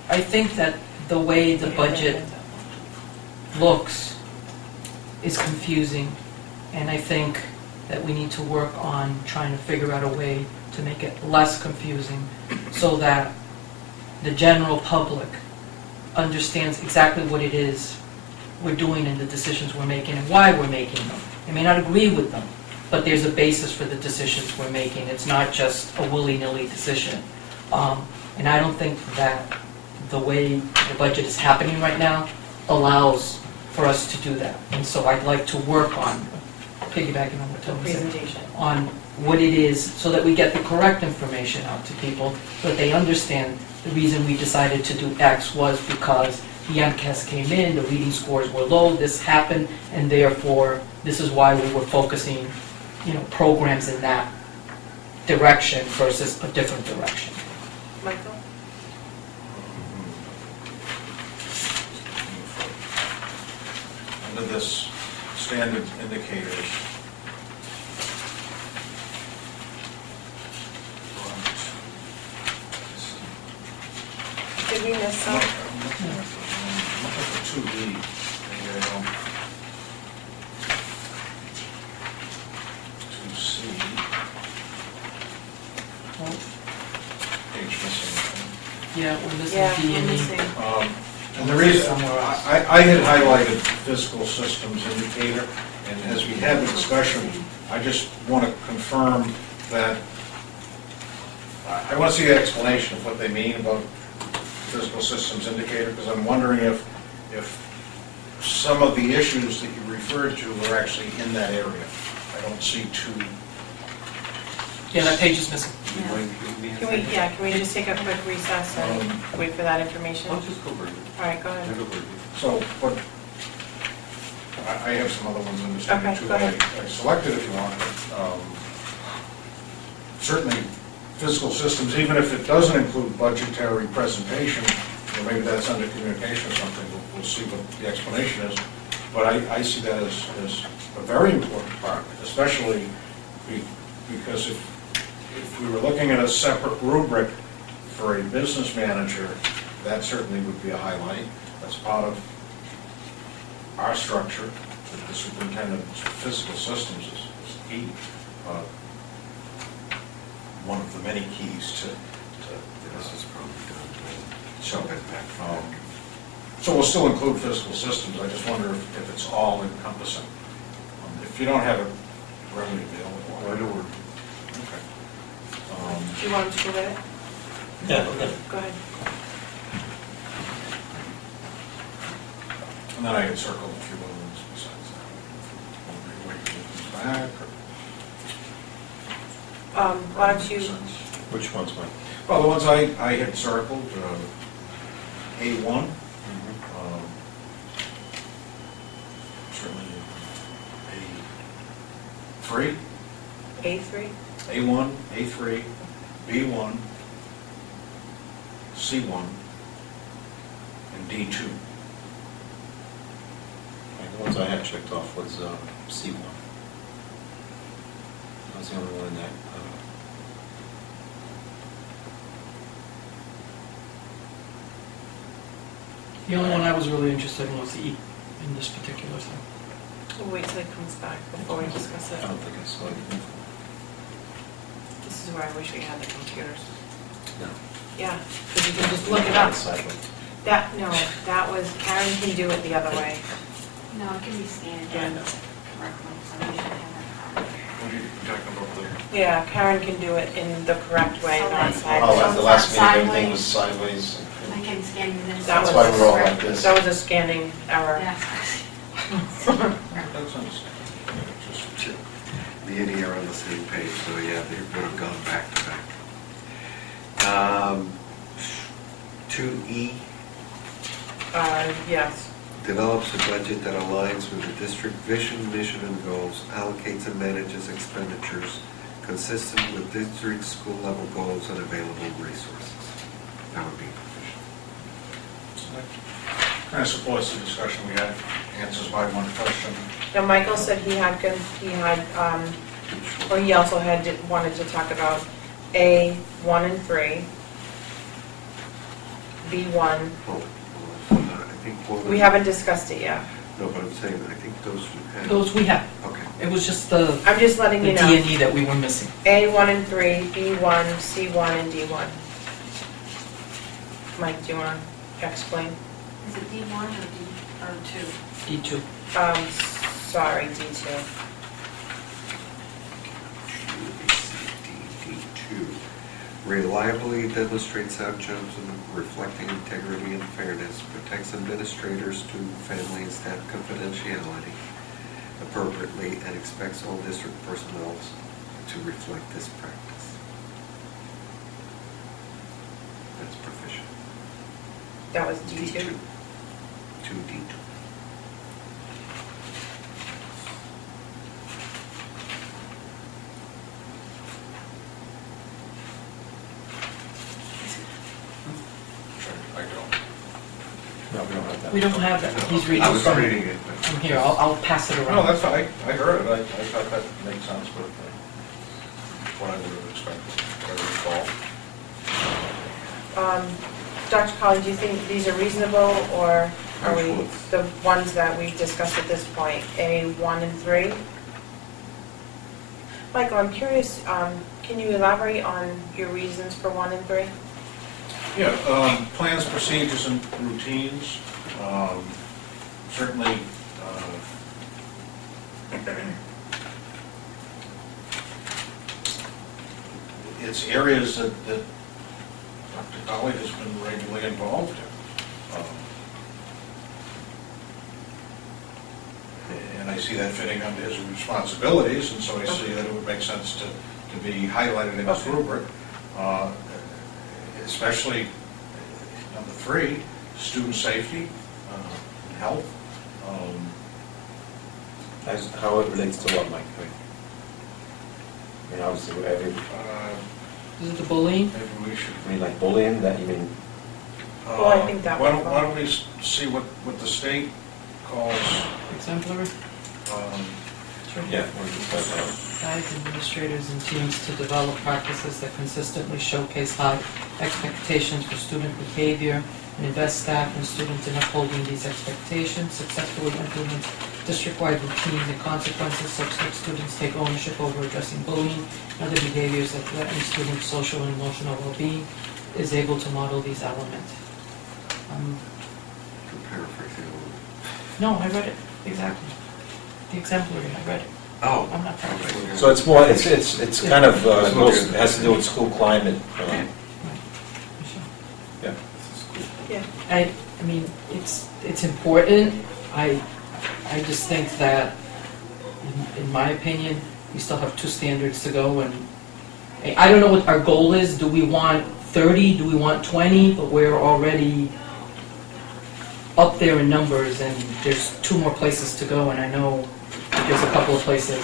I think that the way the budget looks is confusing, and I think that we need to work on trying to figure out a way to make it less confusing so that the general public understands exactly what it is we're doing and the decisions we're making and why we're making them. I may not agree with them, but there's a basis for the decisions we're making. It's not just a willy-nilly decision. And I don't think that the way the budget is happening right now allows for us to do that. And so I'd like to work on, piggybacking on what Tony said, Presentation. on what it is so that we get the correct information out to people, so that they understand the reason we decided to do X was because the MCAS came in, the reading scores were low, this happened, and therefore this is why we were focusing, you know, programs in that direction versus a different direction. Michael? Under this standard indicators, Did we miss some? Yeah, we're missing Yeah, D we're and E. missing. And the reason, Somewhere else. I had highlighted fiscal systems indicator, and as we had the discussion, I just want to confirm that, I want to see the explanation of what they mean about fiscal systems indicator, because I'm wondering if some of the issues that you referred to are actually in that area. I don't see two. Yeah, that page is missing. Can we just take a quick recess and wait for that information? I'll just go bring it. All right, go I'll ahead. go bring it. So, what, I have some other ones in this thing Okay, too, go that ahead. I selected if you want. Certainly, fiscal systems, even if it doesn't include budgetary presentation, maybe that's under communication or something, we'll see what the explanation is. But I see that as a very important part, especially because if we were looking at a separate rubric for a business manager, that certainly would be a highlight. That's part of our structure, that the superintendent's fiscal systems is key. One of the many keys to This is probably so, done. so we'll still include fiscal systems. I just wonder if it's all encompassing. If you don't have a revenue deal, why do we? Okay. Do you want him to go with it? Yeah, okay. Go ahead. And then I had circled a few other ones besides that. Wait till it comes back. Why don't you, Which one's mine? Well, the ones I had circled, A1, certainly A3, A3? A1, A3, B1, C1, and D2. The ones I had checked off was C1. That was the only one in that. The only one I was really interested in was the E in this particular thing. We'll wait till it comes back before we discuss I it. don't think I saw it. This is where I wish we had the computers. No. Yeah, because you can just look it up. Sideways. No, that was, Karen can do it the other way. No, it can be scanned Yeah. in correctly, so you should have What are you talking about there? Yeah, Karen can do it in the correct way, So not that's- sideways. Oh, at the last meeting, everything Sideways. was sideways. it. I can scan the minutes. That That's was- why we're all like this. That was a scanning error. Yeah. That's understandable. Just Me and he are on the same page, so yeah, they would have gone back to back. 2E, Yes. develops a budget that aligns with the district vision, mission, and goals, allocates and manages expenditures consistent with district school level goals and available resources. That would be kind of supports the discussion we had, answers my one question. Now, Michael said he had, or he also wanted to talk about A1 and 3, B1. I think one. We haven't discussed it yet. No, but I'm saying, I think those you had. Those we have. Okay. It was just the I'm just letting D you know. and E that we were missing. A1 and 3, B1, C1, and D1. Mike, do you want to explain? Is it D1 or 2? D2. Sorry, D2. D2. Reliably demonstrates outcomes and reflecting integrity and fairness, protects administrators, student, family, and staff confidentiality appropriately, and expects all district personnel to reflect this practice. That's proficient. That was D2. 2D2. I don't. No, we don't have that. We don't have that. He's reading I was from reading it, but. from here. I'll pass it around. No, that's, I heard it, I thought that made sense, but what I would have expected, what I recall. Dr. Collins, do you think these are reasonable, or are Which we, ones? the ones that we've discussed at this point, A1 and 3? Michael, I'm curious, can you elaborate on your reasons for 1 and 3? Yeah, plans, procedures, and routines. Certainly, it's areas that Dr. Colley has been regularly involved in. And I see that fitting under his responsibilities, and so I see that it would make sense to be highlighted in this rubric. Especially number 3, student safety, and health. How it relates to what, Mike? I mean, obviously, Is it the bullying? Maybe we should. I mean, like bullying, that you mean? Well, I think that Why would don't, why don't we see what the state calls, Exemplary? Sure. Yeah. we'll just talk about- Guides administrators and teams to develop practices that consistently showcase high expectations for student behavior and invest staff and students in upholding these expectations, successfully implement district-wide routines and consequences such that students take ownership over addressing bullying and other behaviors that threaten students' social and emotional well-being, is able to model these elements. Paraphrasing. No, I read it, exactly. The exemplary, I read it. Oh. I'm not paraphrasing. So it's more, it's kind of, it has to do with school climate. Yeah. Yeah. I mean, it's important. I just think that, in my opinion, we still have 2 standards to go, and I don't know what our goal is. Do we want 30? Do we want 20? But we're already up there in numbers, and there's 2 more places to go, and I know there's a couple of places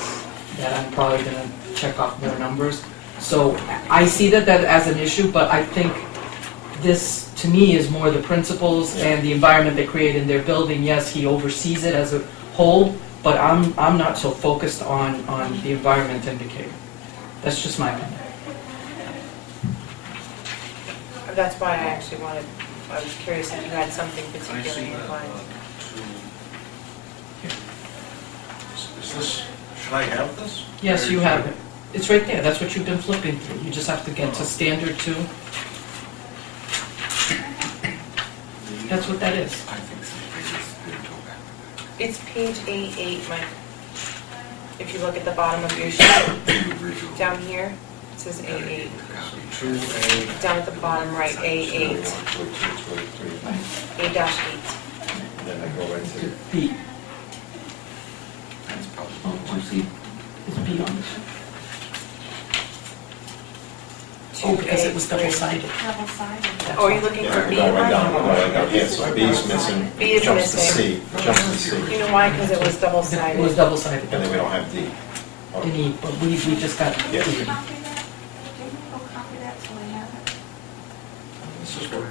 that I'm probably going to check off more numbers. So I see that as an issue, but I think this, to me, is more the principals and the environment they create in their building. Yes, he oversees it as a whole, but I'm not so focused on the environment indicator. That's just my opinion. That's why I actually wanted, I was curious if you had something I see particularly in that, mind. Is this, should I have this? Yes, you have it. It's right there. That's what you've been flipping through. You just have to get to standard 2. That's what that is. I think some pages didn't go back to that. It's page A8, Mike. If you look at the bottom of your sheet, The original. down here, it says A8. So 2A, Down at the bottom right, A8, 22, 23. A-8. Then I go right to, B. That's probably. Oh, you see, it's B on this. Oh, because it was double-sided. Double-sided. Oh, are you looking yeah, for I B? go right down here, so B is missing. B is Jumps to missing. C, jumps to C. You know why? Because it was It was double-sided. double-sided. And then we don't have D. Oh, In E, but we just got Yeah. Can D. you copy that? Can you go copy that so I have it? this is what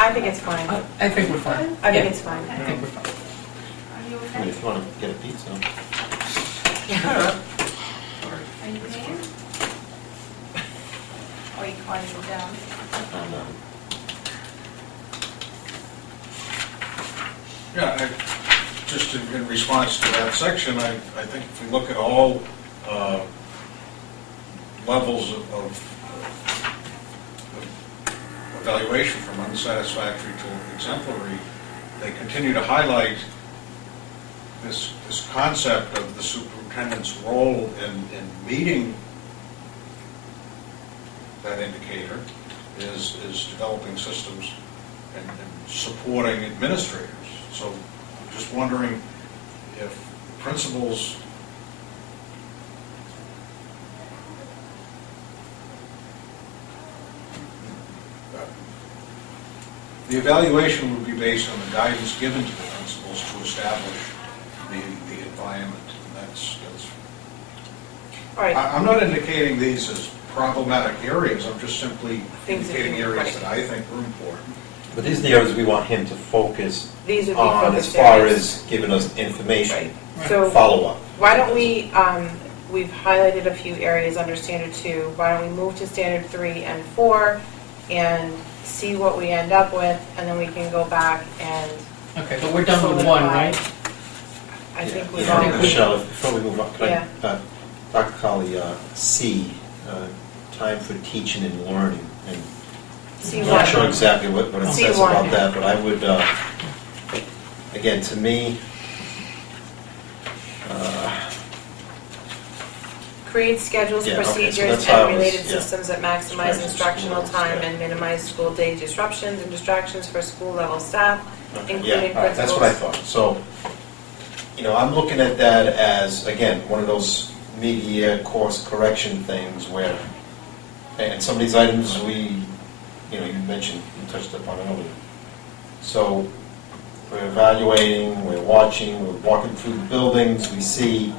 I think it's fine. I think we're fine. I think Yeah, it's fine. I think we're fine. Are you I mean, okay? if you want to get a pizza. Are you paying? Or you calling it down? And, Yeah, just in response to that section, I think if we look at all levels of evaluation from unsatisfactory to exemplary, they continue to highlight this concept of the superintendent's role in meeting that indicator is developing systems and supporting administrators. So I'm just wondering if principals the evaluation would be based on the guidance given to the principals to establish the environment. And that's All right, I'm not indicating these as problematic areas, I'm just simply Things that indicating you- areas right. that I think are important. But these are the areas we want him to focus these would be on as focused far areas. as giving us information, Right. So follow-up. why don't we, we've highlighted a few areas under standard 2. Why don't we move to standard 3 and 4 and see what we end up with, and then we can go back and Okay, but we're done with 1, right? I think Yeah. we've Yeah. already. Michelle, before we move on, can Yeah. I, Dr. Colley, C, time for teaching and learning. And C1. I'm not sure exactly what it says C1. about that, but I would, again, to me, Create schedules, Yeah, okay, so procedures, that's how I and was- related yeah. systems that maximize Stretches instructional school time stuff. and minimize school day disruptions and distractions for school level staff, okay, including yeah, all right, that's what I principals. thought. So, I'm looking at that as, again, one of those mid-year course correction things where, and some of these items you mentioned, you touched upon earlier. So, we're evaluating, we're watching, we're walking through the buildings, we see,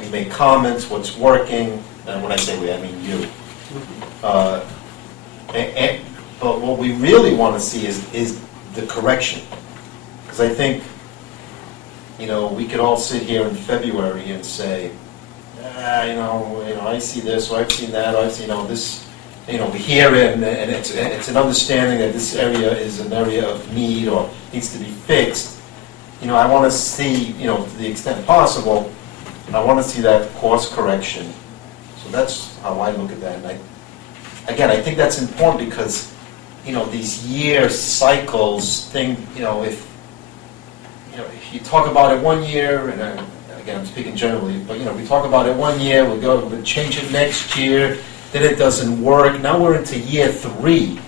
we make comments, what's working, and when I say we, I mean you. But what we really want to see is the correction. Because I think, we could all sit here in February and say, I see this, or I've seen that, or I've seen, this, we hear it, and it's an understanding that this area is an area of need or needs to be fixed. I want to see, to the extent possible, I want to see that course correction. So that's how I look at that. And I think that's important because, these year cycles thing, if you talk about it one year, and again, I'm speaking generally, but, we talk about it one year, we'll change it next year, then it doesn't work. Now we're into year 3.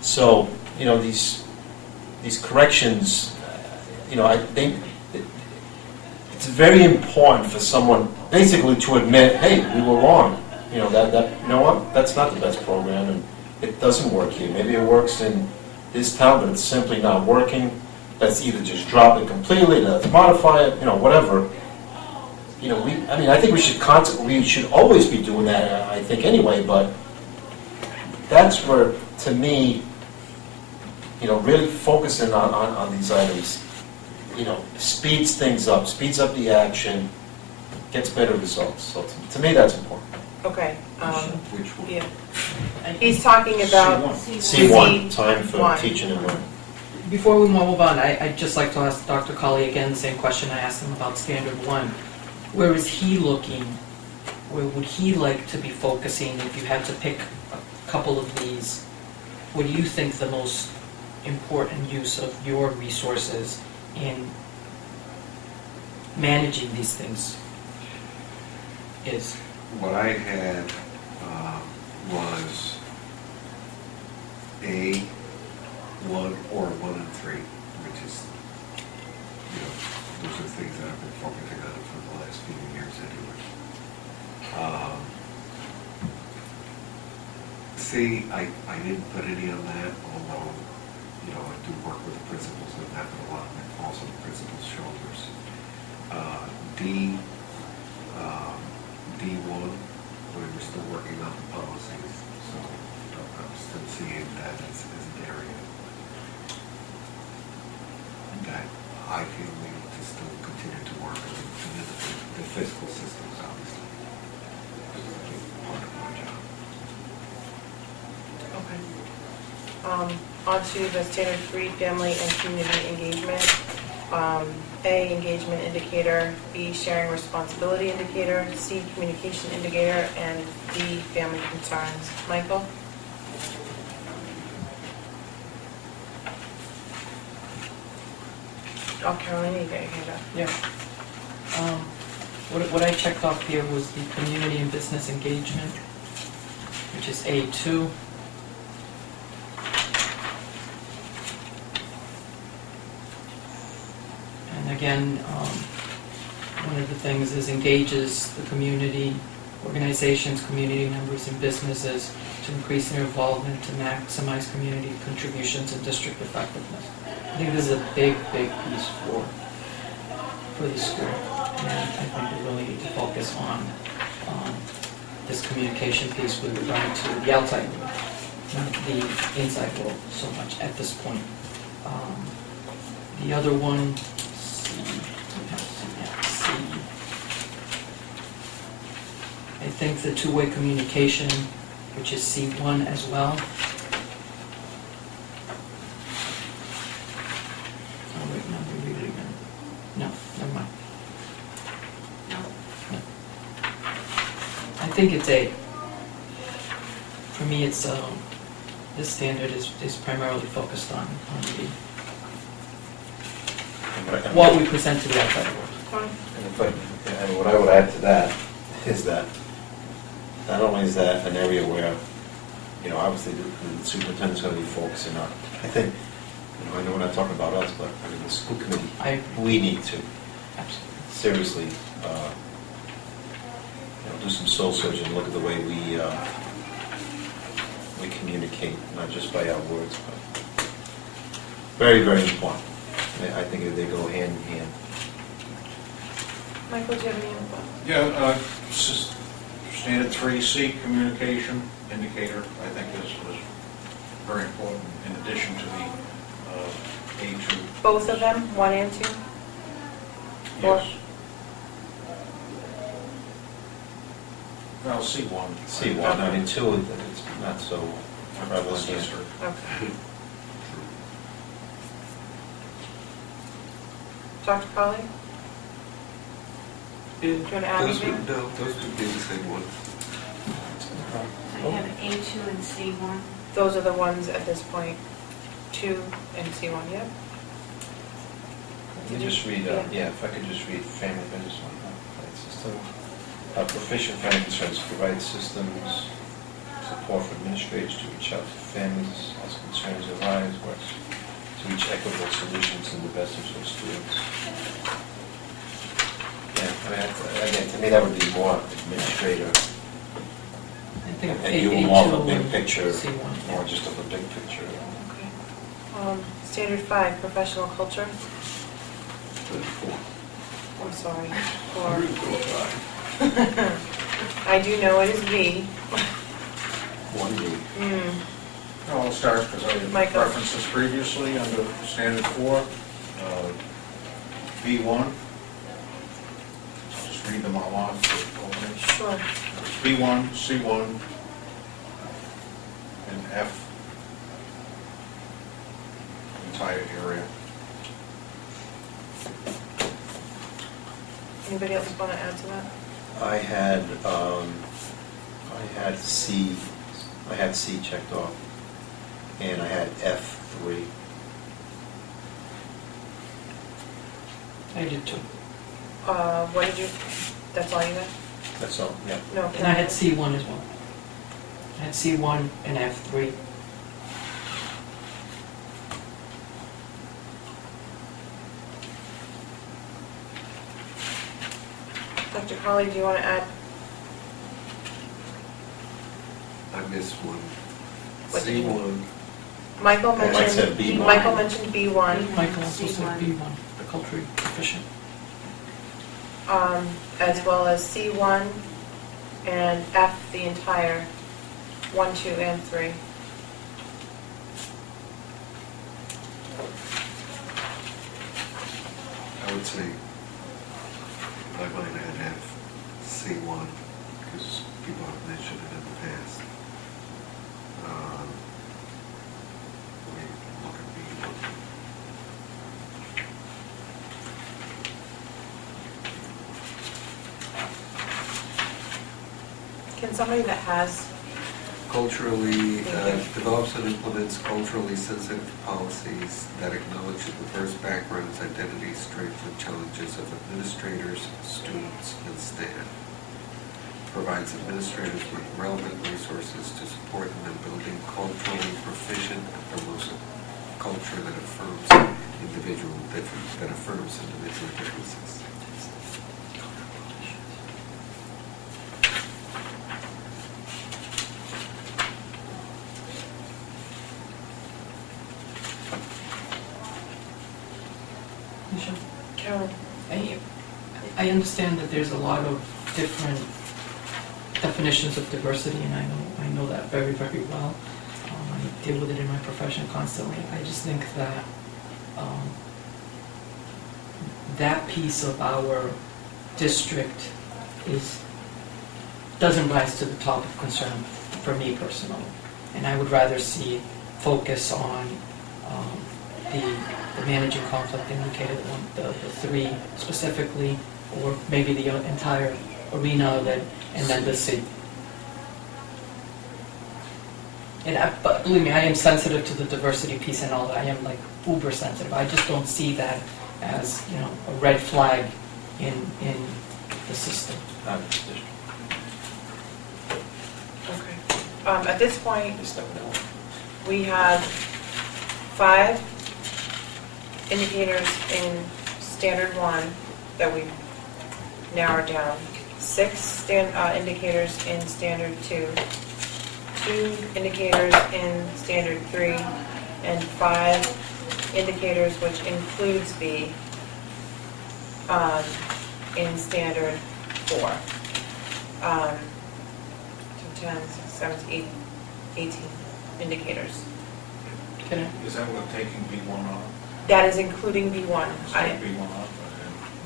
So, these corrections, I think it's very important for someone basically to admit, hey, we were wrong. That's not the best program, and it doesn't work here. Maybe it works in this town, but it's simply not working. Let's either just drop it completely, let's modify it, whatever. I think we should always be doing that, I think anyway, but that's where, to me, really focusing on these items, speeds things up, speeds up the action, gets better results. So to me, that's important. Okay, Which one? yeah. He's talking about C1, time for C1. teaching and learning. Before we move on, I'd just like to ask Dr. Colley again the same question I asked him about Standard 1. Where is he looking? Where would he like to be focusing if you had to pick a couple of these? What do you think the most important use of your resources in managing these things is? What I had was A, 1 or 1 and 3, which is, those are things that I've been focusing on for the last few years anyway. C, I didn't put any on that, although, I do work with the principals, and that a lot of it falls on the principals' shoulders. D, D1, we're still working on the policies, so I'm still seeing that as an area that I feel we need to still continue to work on, and then the fiscal systems, obviously, is a big part of my job. Okay. On to the standard 3, family and community engagement. A, engagement indicator, B, sharing responsibility indicator, C, communication indicator, and D, family concerns. Michael? Oh, Carolina, you got your hand up. Yeah. What I checked off here was the community and business engagement, which is A2. And again, one of the things is engages the community, organizations, community members, and businesses to increase their involvement, to maximize community contributions and district effectiveness. I think this is a big, big piece for the school, and I think we really need to focus on this communication piece with regard to the outside world, not the inside world so much at this point. The other one, C. I think the two-way communication, which is C1 as well. Oh wait, no, we read it again. No, never mind. No. I think it's A. For me, it's this standard is primarily focused on what we present to the outside world. And what I would add to that is that not only is that an area where, obviously the superintendent's going to be focusing on, I think, I know we're not talking about us, but I mean, the school committee, we need to seriously, do some soul searching and look at the way we communicate, not just by our words, but very, very important. I think they go hand in hand. Michael, do you have any input? Yeah, standard 3C communication indicator, I think is very important in addition to the A2. Both of them, 1 and 2? Yes. Well, C1. C1, I mean, 2, it's not so prevalent here. Okay. Dr. Crowley? Do you want to add anything? Those would be the same ones. So you have A2 and C1. Those are the ones at this point, 2 and C1, yep. Let me just read, if I could just read family business on that system. Proficient family concerns provide systems, support for administrators to reach out to families as concerns arise, works to reach equitable solutions in the best interest of students. Yeah, I mean, again, to me, that would be more administrator. I think And you more of a A2 big and picture, C1. more just of a big picture. Okay. Standard 5, professional culture. I'm sorry. 4. I do know it is B. 1D. I'll start because I Michael. referenced this previously under standard 4, B1. I'll just read them all off. Sure. B1, C1, and F, entire area. Anybody else want to add to that? I had C checked off, and I had F3. I did too. What did you, that's all you got? That's all, yeah. No. And I had C1 as well. I had C1 and F3. Dr. Colley, do you want to add? I missed one. What did you- C1. Michael Mike mentioned, said B1. Michael mentioned B1, Michael also said C1. B1, the culturally proficient. as well as C1 and F, the entire 1, 2, and 3. I would say, in my mind, I'd have C1, because people have mentioned it in the past. Let me look at B1. Can somebody that has, Culturally, develops and implements culturally sensitive policies that acknowledge the diverse backgrounds, identities, strengths, and challenges of administrators, students, and staff. Provides administrators with relevant resources to support them in building culturally proficient and promotes a culture that affirms individual differences. Michelle? Carolyn? I understand that there's a lot of different definitions of diversity, and I know that very, very well. I deal with it in my profession constantly. I just think that that piece of our district doesn't rise to the top of concern for me personally. And I would rather see focus on the managing conflict indicator, the 3 specifically, or maybe the entire arena of it, and then the C. But believe me, I am sensitive to the diversity piece and all that. I am like uber sensitive. I just don't see that as, you know, a red flag in the system. Okay. At this point, we have 5 indicators in standard 1 that we've narrowed down, 6 indicators in standard 2, 2 indicators in standard 3, and 5 indicators, which includes B, in standard 4. So 10, 6, 7, 8, 18 indicators. Can Is that what taking B1 off? That is including B1. Take B1 off,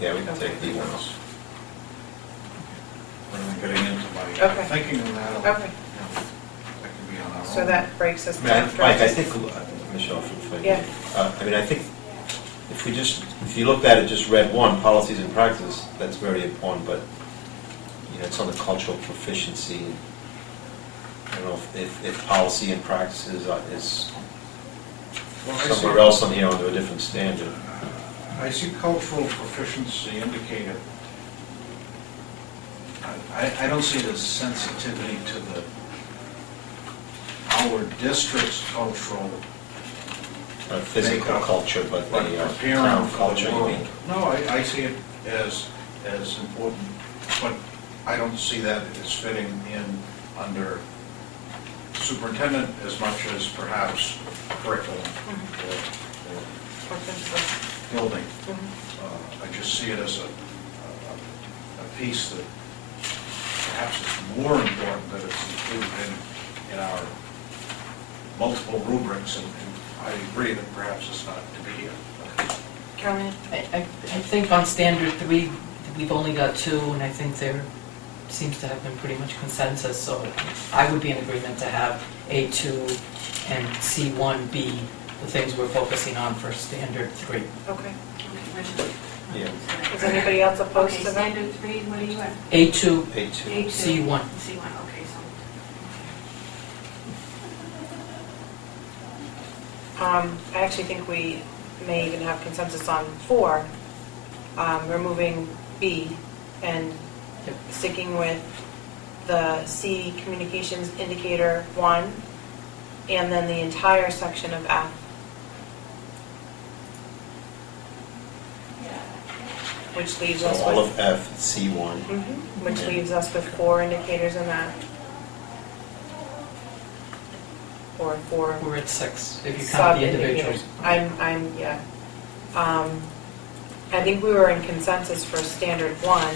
Yeah, we can take okay. B1. Rather than getting into my Okay. thinking of that, Okay, that can be on our own. so that breaks us I mean, down. Mike, I think, Michelle, Yeah. I mean, I think if you looked at it, just read 1, policies and practices, that's very important, but, you know, it's on the cultural proficiency. I don't know if policy and practices is Well, I somewhere see- else on here under a different standard. I see cultural proficiency indicated. I don't see it as sensitivity to our district's cultural, Physical culture, but the preparing town for culture, the you world. mean? No, I see it as important, but I don't see that as fitting in under superintendent as much as perhaps curriculum or building. I just see it as a piece that perhaps is more important that it's included in our multiple rubrics, and I agree that perhaps it's not to be here. Caroline? I think on standard 3, we've only got 2, and I think there seems to have been pretty much consensus, so I would be in agreement to have A2 and C1 be the things we're focusing on for standard 3. Okay. Yeah. Is anybody else opposed Okay, to that? standard 3, what are you at? A2, A2. A2. C1. C1, okay, so. I actually think we may even have consensus on 4, removing B and Yep. sticking with the C communications indicator 1, and then the entire section of F. Which leaves So us all with, of F, C1. which leaves us with 4 indicators in that. Or 4 We're at 6, if you count the individuals. sub-indicators. Yeah. I think we were in consensus for standard 1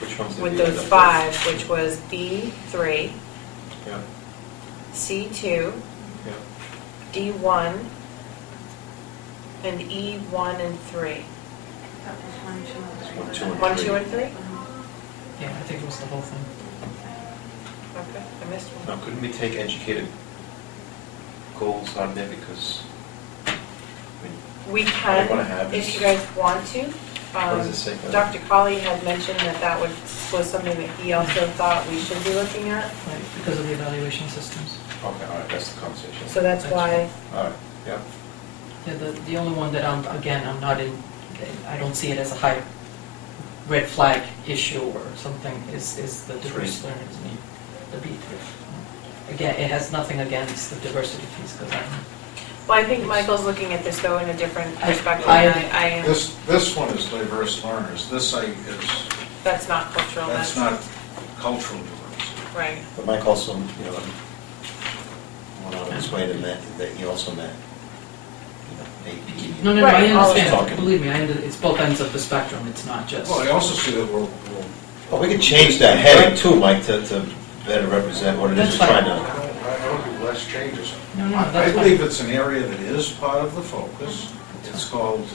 Which ones did with we those end up 5, which was B3, Yeah, C2, yeah. D1, and E1 and 3. That was 1, 2, and 3. 1, 2, and 1, 2, and 3? Yeah, I think it was the whole thing. Okay, I missed one. Now, couldn't we take educated goals out there because, I mean, We I wanna can, have if is- you guys want to. What does it say? Dr. Colley had mentioned that was something that he also thought we should be looking at. Right, because of the evaluation systems. Okay, all right, that's the conversation. So that's why, All right, yeah. Yeah, the only one that I'm not in, I don't see it as a high red flag issue or something, is the diverse learners need, the B3. Again, it has nothing against the diversity piece, because I think Michael's looking at this though in a different perspective. I and am- I am, This one is diverse learners. This is, that's not cultural, that's not cultural diversity. right. But Mike also, went out of his way to that he also meant, AP. No, Right, I all of understand, it. believe me, it's both ends of the spectrum, it's not just. Well, I also see that we're Well, we can change that heading too, Mike, to better represent what it is That's we're fine. trying I to. don't do less changes. No, I that's believe fine. it's an area that is part of the focus. It's called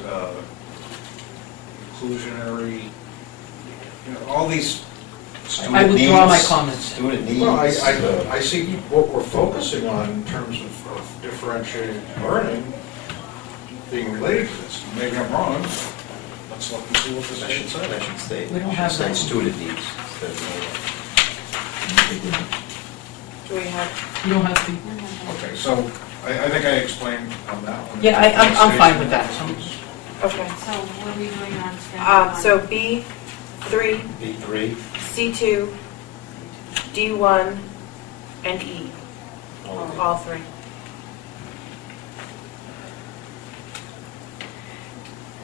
inclusionary, all these. I withdraw my needs, comments. Student needs. Well, I see what we're focusing on in terms of differentiated learning being related to this. Maybe I'm wrong. Let's look and see what the That state should, that says. should stay, We don't should have say that. student needs. instead of, Do we have, You don't have to. Okay, so I think I explained on that one. Yeah, I'm fine with that. okay. So what are we doing on standard one? So B3, B3, C2, D1, and E, all three.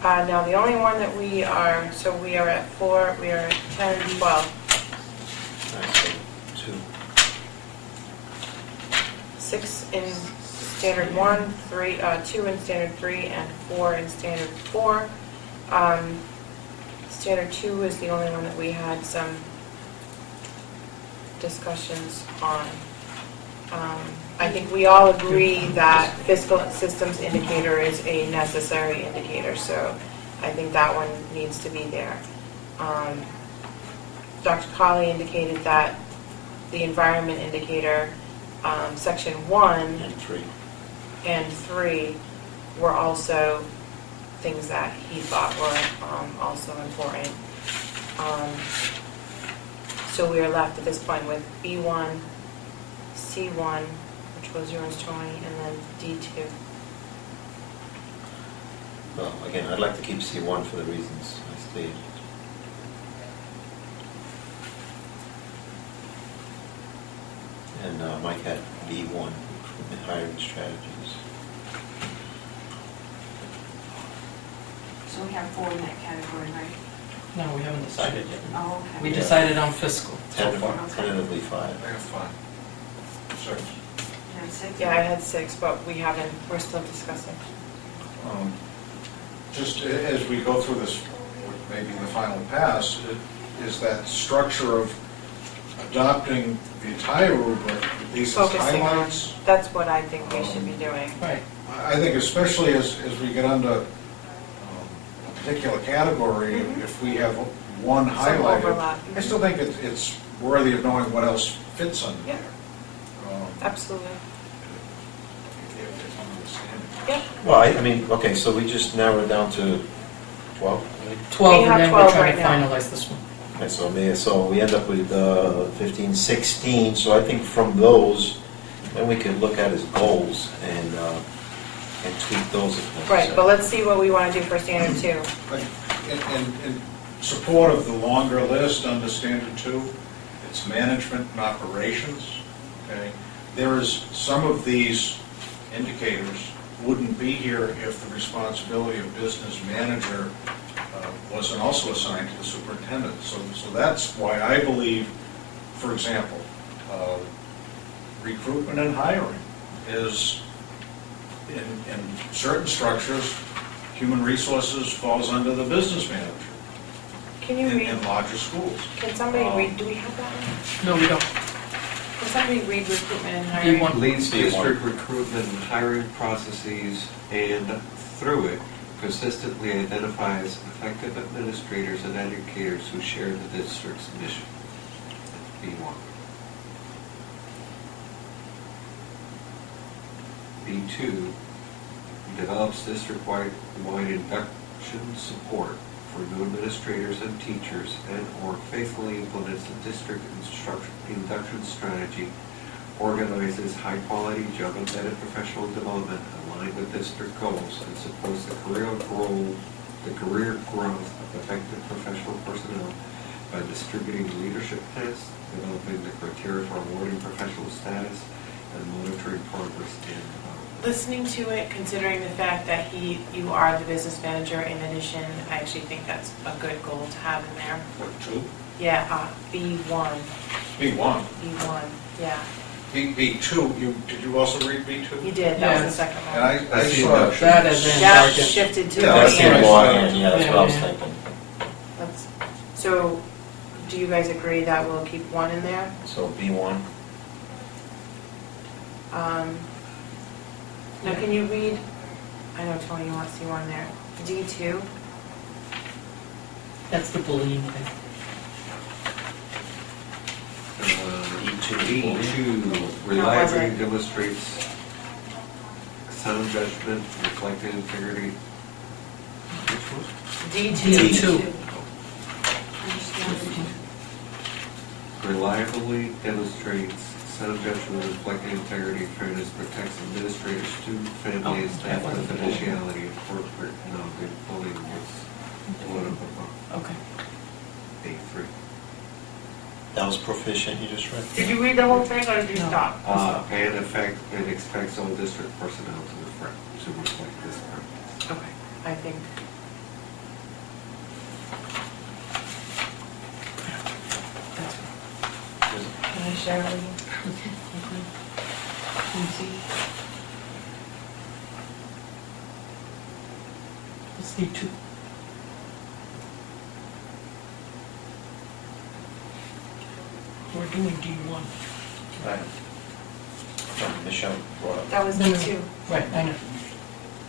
Now, the only one that we are at 4, we are at 10, 12. nice, so 2. 6 in standard 1, 2 in standard 3, and 4 in standard 4. Standard 2 is the only one that we had some discussions on. I think we all agree that fiscal systems indicator is a necessary indicator, so I think that one needs to be there. Dr. Colley indicated that the environment indicator, section 1 And 3. and 3 were also things that he thought were also important. So we are left at this point with B1, C1, which was yours, Tony, and then D2. Well, again, I'd like to keep C1 for the reasons I stated. And Mike had B1, improvement hiring strategies. So we have 4 in that category, right? No, we haven't decided yet. Oh, okay. We decided on fiscal. Tentatively 5. I have 5. 6. You have 6? Yeah, I had 6, but we're still discussing. Just as we go through this, maybe the final pass, is that structure of adopting the entire rubric, these as Focusing on, highlights. that's what I think we should be doing. Right. I think especially as we get into a particular category, Mhm. if we have one Some highlighted, overlap. I still think it's worthy of knowing what else fits under Yeah. there. Absolutely. If I'm understanding. Yeah. Well, I mean, okay, so we just narrowed down to 12, right? 12, We have and then we're 12 trying to right now. finalize this one. Okay, so we end up with 15, 16, so I think from those, then we could look at his goals and tweak those if necessary. Right, but let's see what we want to do for standard 2. But in support of the longer list under standard 2, it's management and operations, okay? There is, some of these indicators wouldn't be here if the responsibility of business manager wasn't also assigned to the superintendent. So that's why I believe, for example, recruitment and hiring is, in certain structures, human resources falls under the business manager Can you read, in larger schools. can somebody read, do we have that one? No, we don't. Can somebody read recruitment and hiring? B1. Leads B1. district recruitment and hiring processes, and through it consistently identifies effective administrators and educators who share the district's mission. B1. B2 develops district-wide induction support for new administrators and teachers, and/or faithfully implements the district induction strategy, organizes high-quality job-embedded professional development aligned with district goals, and supports the career growth of effective professional personnel by distributing leadership tests, developing the criteria for awarding professional status, and monitoring progress in Listening to it, considering the fact that you are the business manager in addition, I actually think that's a good goal to have in there. What, 2? Yeah, B1, B1. B1, yeah. B2, did you also read B2? He did, that was the Yes. second And one. I That's the saw, induction. That is in That market. shifted to Yeah, That's the the right. end. one, yeah, that's what I was Yeah. thinking. So, do you guys agree that we'll keep 1 in there? So B1, Now, can you read, I know Tony wants to see 1 there, D2? That's the bullying thing. B2 reliably demonstrates sound judgment, reflecting integrity. Which one? D2. Reliably demonstrates sound judgment, reflect the integrity and fairness, protects administrators, student, family, and Oh, staff that wasn't- confidentiality and corporate non-bullying was one of them, Okay. A3. That was proficient, you just read? Did you read the whole thing, or did you No. stop? And expects all district personnel to reflect this purpose. Okay, I think. Can I share with you? Can you see? Let's do 2. We're doing D1. Right. Michelle brought up. That was No, no. D2. Right, I know.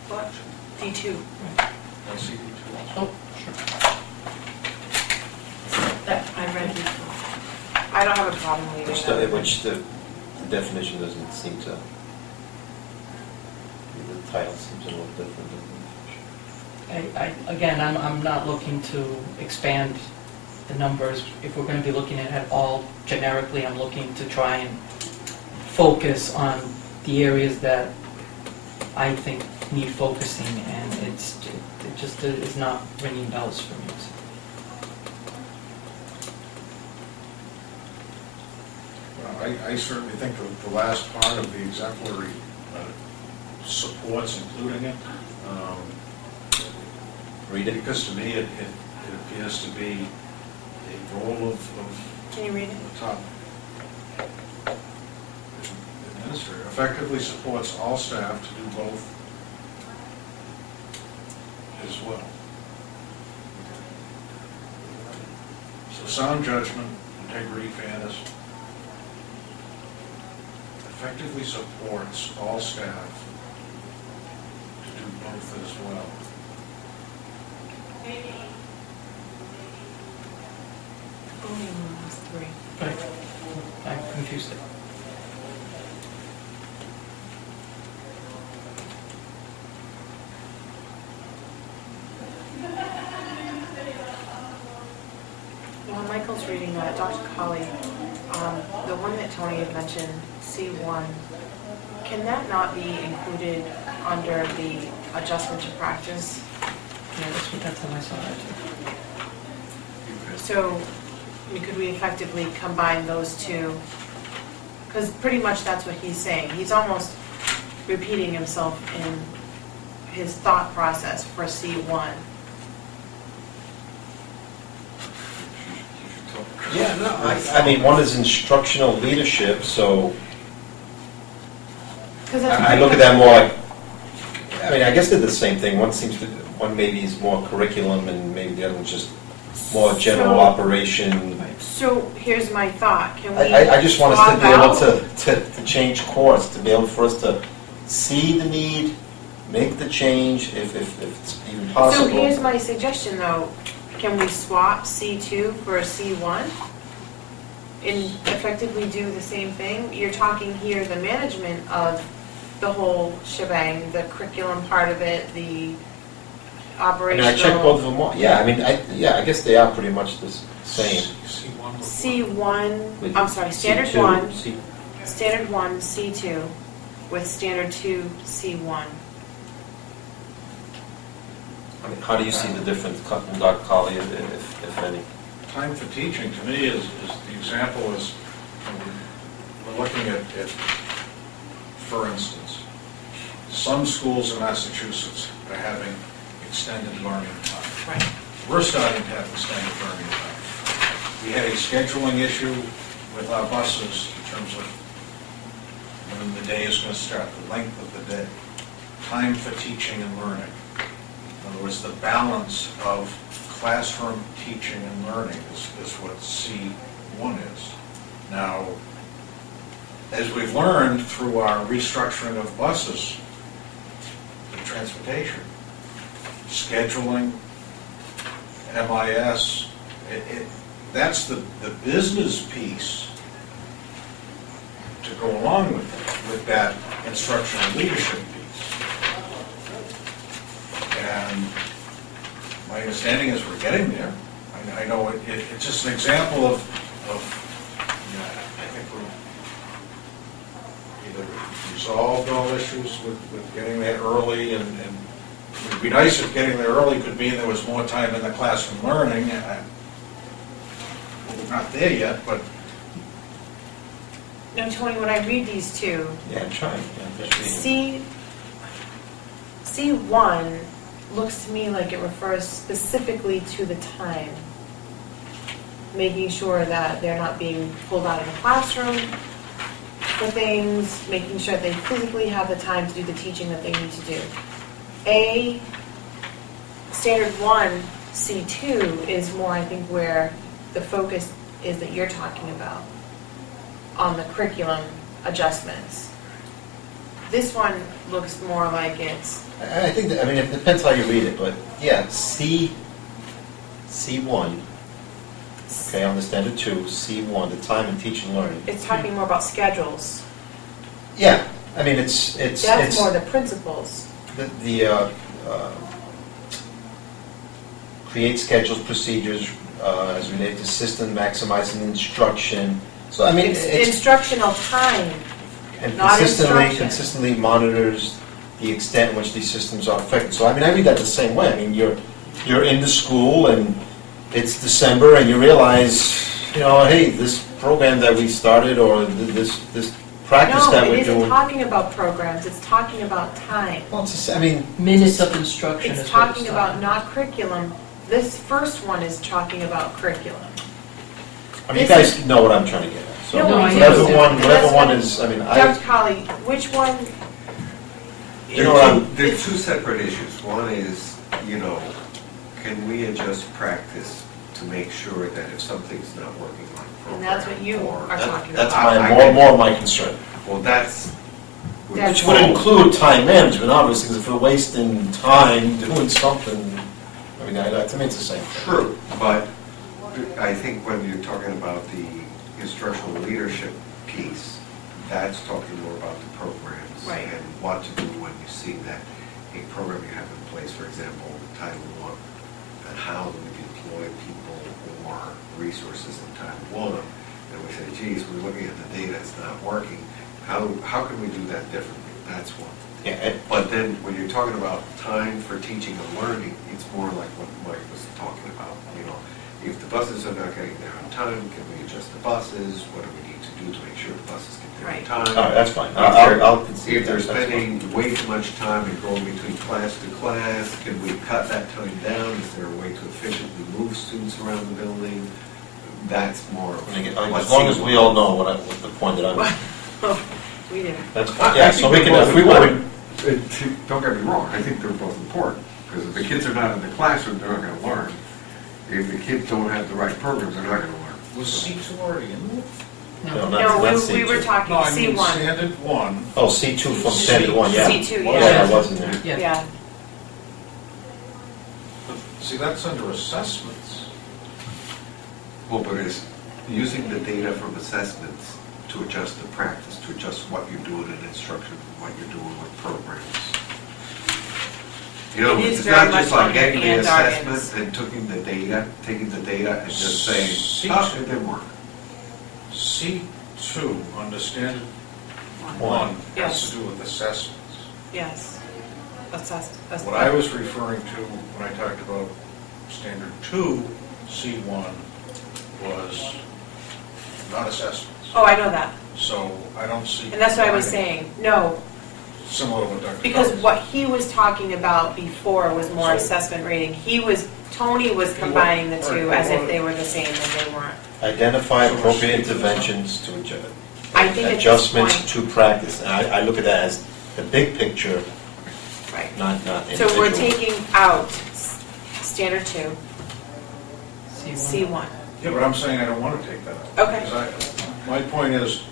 What? D2. I see you too. Oh, sure. That, I read D2. I don't have a problem leaving that. Which the definition doesn't seem to, the title seems a little different. Again, I'm not looking to expand the numbers. If we're going to be looking at it all generically, I'm looking to try and focus on the areas that I think need focusing, and it just is not ringing bells for me. Well, I certainly think the last part of the exemplary supports including it. Read it. Because to me, it appears to be a role of Can you read it? the top administrator. Effectively supports all staff to do both as well. So sound judgment, integrity, fairness, effectively supports all staff to do both as well. Only one was 3. Right. I'm confused. While Michael's reading that, Dr. Colley, the one that Tony had mentioned, C1, can that not be included under the adjustment to practice? Yeah, that's how I saw that too. So, could we effectively combine those two? Because pretty much that's what he's saying. He's almost repeating himself in his thought process for C1. Yeah, no, I mean, one is instructional leadership, so 'Cause that's I look at that more like, I mean, I guess they're the same thing. One maybe is more curriculum and maybe the other one's just more general So- operation. So here's my thought. Can we I just want us to swap be able out? to change course, to be able for us to see the need, make the change if it's even possible. So here's my suggestion though. Can we swap C2 for a C1? And effectively do the same thing? You're talking here the management of the whole shebang, the curriculum part of it, the I mean, operational. I checked both of them, yeah, I mean, I guess they are pretty much the same. C1 with C1, With I'm sorry, standard C2, 1, C- standard 1, C2, with standard 2, C1. I mean, how do you see the difference, Dr. Colley, if any? time for teaching, to me, is the example is, we're looking at, for instance, some schools in Massachusetts are having extended learning time. Right. We're starting to have extended learning time. We had a scheduling issue with our buses in terms of when the day is going to start, the length of the day, time for teaching and learning. In other words, the balance of classroom teaching and learning is what C1 is. Now, as we've learned through our restructuring of buses and transportation, scheduling, MIS, that's the business piece to go along with that instructional leadership piece. And my understanding is we're getting there. I know it's just an example of I think either resolved all issues with getting there early, and it'd be nice if getting there early could mean there was more time in the classroom learning. We're not there yet, but No, Tony, when I read these two, Yeah, I'm trying, yeah, just reading. C1 looks to me like it refers specifically to the time, making sure that they're not being pulled out of the classroom for things, making sure they physically have the time to do the teaching that they need to do. Standard 1, C2 is more, I think, where the focus is that you're talking about on the curriculum adjustments. This one looks more like it's, I think, that, I mean, it depends how you read it, but yeah, C1, okay, on the standard 2, C1, the time in teaching learning. it's talking more about schedules. Yeah, I mean, it's That's more the principles. the create schedules, procedures as related to system, maximizing instruction. So I mean, It's it's instructional time. and not instruction. consistently monitors the extent in which these systems are affected. So I mean, I read that the same way. I mean, you're in the school and it's December and you realize, you know, hey, this program that we started or this practice that No, we're it isn't doing. talking about programs, it's talking about time. Well, it's I mean, Minutes of instruction It's is what talking about not curriculum. This first one is talking about curriculum. I mean, you This guys know what I'm trying to get at. So No, I whatever understand. one, And whatever that's one what- is, I mean, Dr. Colley, which one? You know what I'm- There are two separate issues. One is, you know, can we adjust practice to make sure that if something's not working on a And that's program what you or- are talking that's about. my more my concern. Well, that's. That's- Which would include time management, obviously, because if we're wasting time doing something, I mean, to me, it's the same thing. True, but I think when you're talking about the instructional leadership piece, that's talking more about the programs. Right. And what to do when you see that a program you have in place, for example, Title I, and how do we deploy people or resources in Title I, and we say, geez, we're looking at the data, it's not working, how can we do that differently? That's one. Yeah, But then, when you're talking about time for teaching and learning, it's more like what Mike was talking about, you know. If the buses are not getting there on time, can we adjust the buses? What do we need to do to make sure the buses get there on Right. time? all right, that's fine. I'll concede If they're that, that's fine. spending way too much time and going between class to class, can we cut that time down? Is there a way to efficiently move students around the building? That's more of I mean, what as long as we all C1 know what the point that I'm, We didn't. that's I fine. Yeah, think so we they're can, both if we want to, important. Don't get me wrong, I think they're both important, because if the kids are not in the classroom, they're not gonna learn. If the kids don't have the right programs, they're not gonna learn. was C2 already in there? no, No, not we were C2. talking No, I mean C1. standard 1. Oh, C2 from standard 1, yeah. C2, Yeah, yeah. that wasn't there. Yeah. Yeah, See, that's under assessments. Well, but it's using the data from assessments to adjust the practice, to adjust what you're doing in instruction, what you're doing with programs. You know, It is it's very not much just like on getting the and assessment organs. and taking the data and just saying, See- oh, it didn't work. C2 under standard 1 has Yes. to do with assessments. yes. That's What I was referring to when I talked about standard 2, C1, was not assessments. Oh, I know that. So I don't see. And that's what I was saying. No, Similar to what Dr. because Collins what he was talking about before was more So- assessment rating. Tony was combining the two as if they were the same and they weren't. Identify So we're appropriate speaking interventions to adjust. I think at this Adjustments point- to practice. And I look at that as the big picture, Right. not So individual. we're taking out standard 2, C1. C1. Yeah, but I'm saying I don't want to take that out. Okay. Because my point is,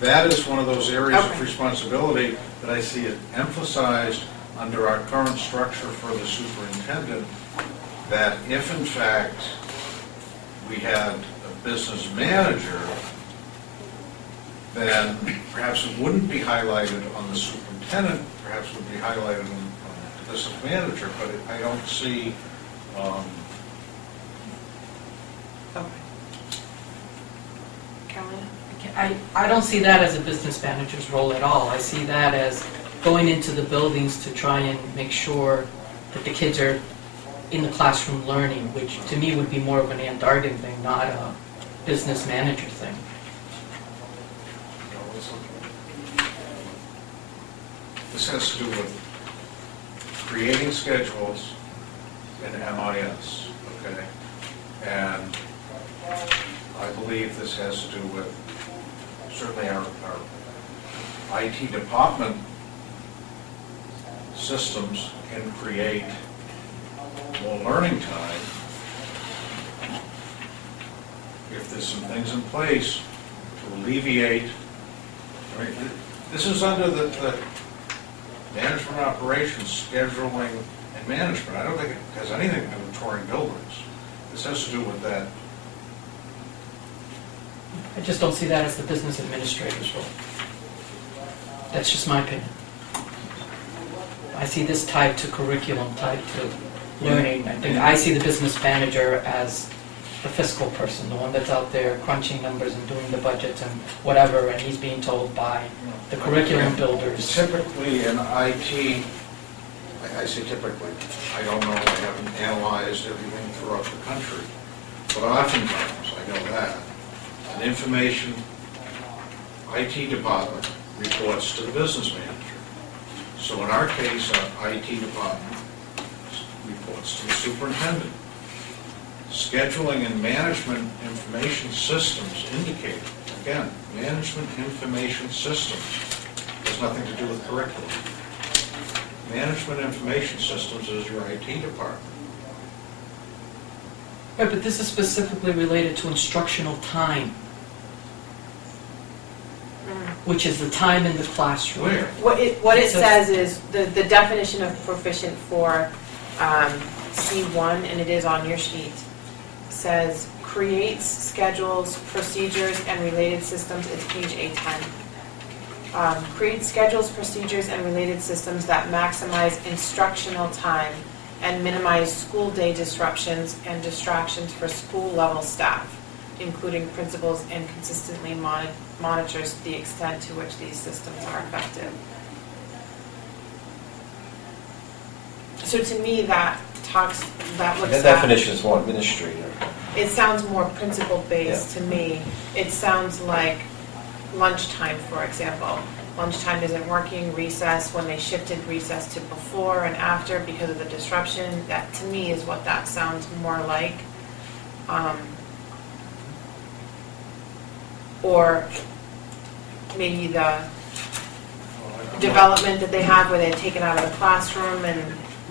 that is one of those areas of Okay. responsibility that I see it emphasized under our current structure for the superintendent, that if in fact we had a business manager, then perhaps it wouldn't be highlighted on the superintendent, perhaps it would be highlighted on the business manager, but I don't see, Okay. Carolina? I don't see that as a business manager's role at all. I see that as going into the buildings to try and make sure that the kids are in the classroom learning, which to me would be more of an Ann Dargan thing, not a business manager thing. This has to do with creating schedules in MIS, okay? And I believe this has to do with certainly our IT department systems can create more learning time if there's some things in place to alleviate. I mean, this is under the management operations, scheduling, and management. I don't think it has anything to do with touring buildings. This has to do with that. I just don't see that as the business administrator's role. That's just my opinion. I see this tied to curriculum, tied to learning. I see the business manager as the fiscal person, the one that's out there crunching numbers and doing the budgets and whatever, and he's being told by the curriculum builders. Typically in IT, I say typically, I don't know, I haven't analyzed everything throughout the country, but oftentimes, I know that, an information IT department reports to the business manager. So in our case, our IT department reports to the superintendent. Scheduling and management information systems indicate, again, management information systems has nothing to do with curriculum. Management information systems is your IT department. Right, but this is specifically related to instructional time, which is the time in the classroom. Where? What it says is, the definition of proficient for C1, and it is on your sheet, says creates, schedules, procedures, and related systems. It's page A10. Create schedules, procedures, and related systems that maximize instructional time and minimize school day disruptions and distractions for school-level staff, including principals, and consistently monitors the extent to which these systems are effective. So to me, that looks The definition is more administrator. It sounds more principle-based to me. It sounds like lunchtime, for example. Lunchtime isn't working, recess, when they shifted recess to before and after because of the disruption, that to me is what that sounds more like. Or maybe the development that they have where they're taken out of the classroom and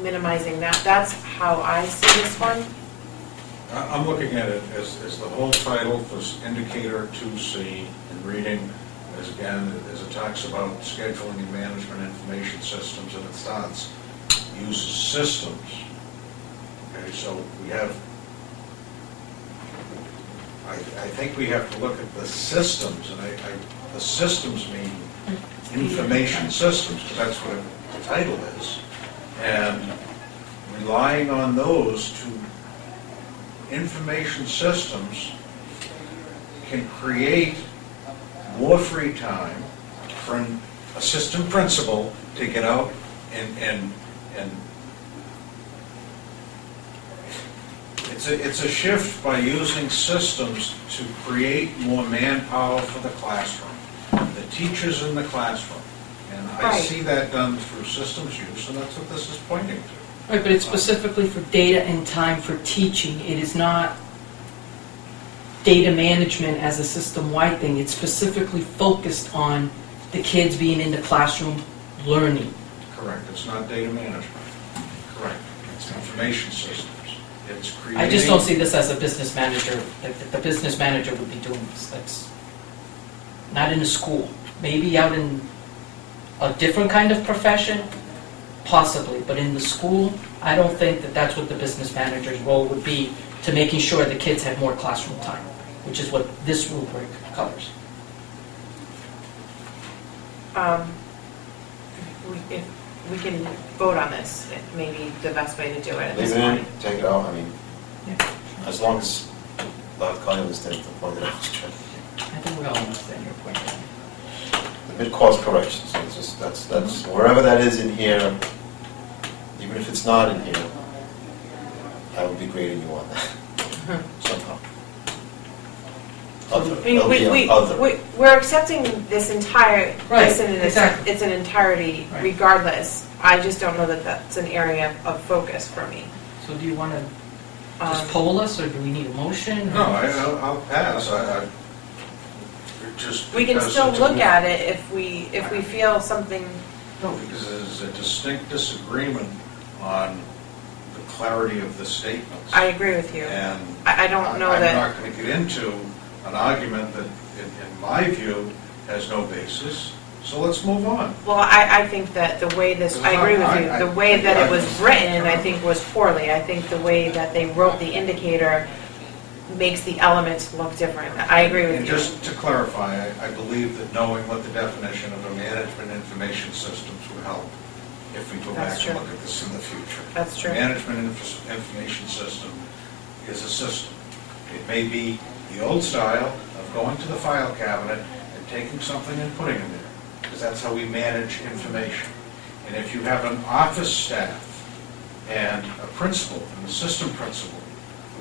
minimizing that. That's how I see this one. I'm looking at it as the whole title for indicator 2C and reading as again, as it talks about scheduling and management information systems, and it starts, uses systems. Okay, so we have, I think we have to look at the systems, and the systems mean information systems, because that's what the title is. And relying on those to information systems can create more free time for an assistant principal to get out and it's a shift by using systems to create more manpower for the classroom, the teachers in the classroom. And I see that done through systems use, and that's what this is pointing to. Right, but it's specifically for data and time for teaching. It is not data management as a system-wide thing. It's specifically focused on the kids being in the classroom learning. Correct. It's not data management. Correct. It's information systems. It's creating... I just don't see this as a business manager. Like the business manager would be doing this. That's not in a school. Maybe out in a different kind of profession, possibly. But in the school, I don't think that that's what the business manager's role would be, to making sure the kids have more classroom time, which is what this rubric covers. If we can vote on this, it may be the best way to do it at this Leave it in, point. take it out, I mean, Yeah. as long as the Connie was there to point it out. I think we all understand your point. The mid-course corrections, so it's just, that's, wherever that is in here, even if it's not in here, I would be grading you on that somehow. Other, I mean, other. we're accepting this entire, Right, this in its, exactly. it's an entirety Right. regardless. I just don't know that that's an area of focus for me. So do you want to just Um, poll us, or do we need a motion? No, I'll pass, just. We can because still it's a look more- at it if we feel something, No, because there's a distinct disagreement on the clarity of the statements. I agree with you. And I don't know I'm that, not going to get into an argument that, in my view, has no basis, so let's move on. well, I think that the way this, I agree with you, the way that it was written, I think was poorly. I think the way that they wrote the indicator makes the elements look different. I agree with And you. just to clarify, I believe that knowing what the definition of a management information systems would help if we go back That's and true. look at this in the future. That's true. Management information system is a system. It may be the old style of going to the file cabinet and taking something and putting it there, because that's how we manage information. And if you have an office staff and a principal, an assistant principal,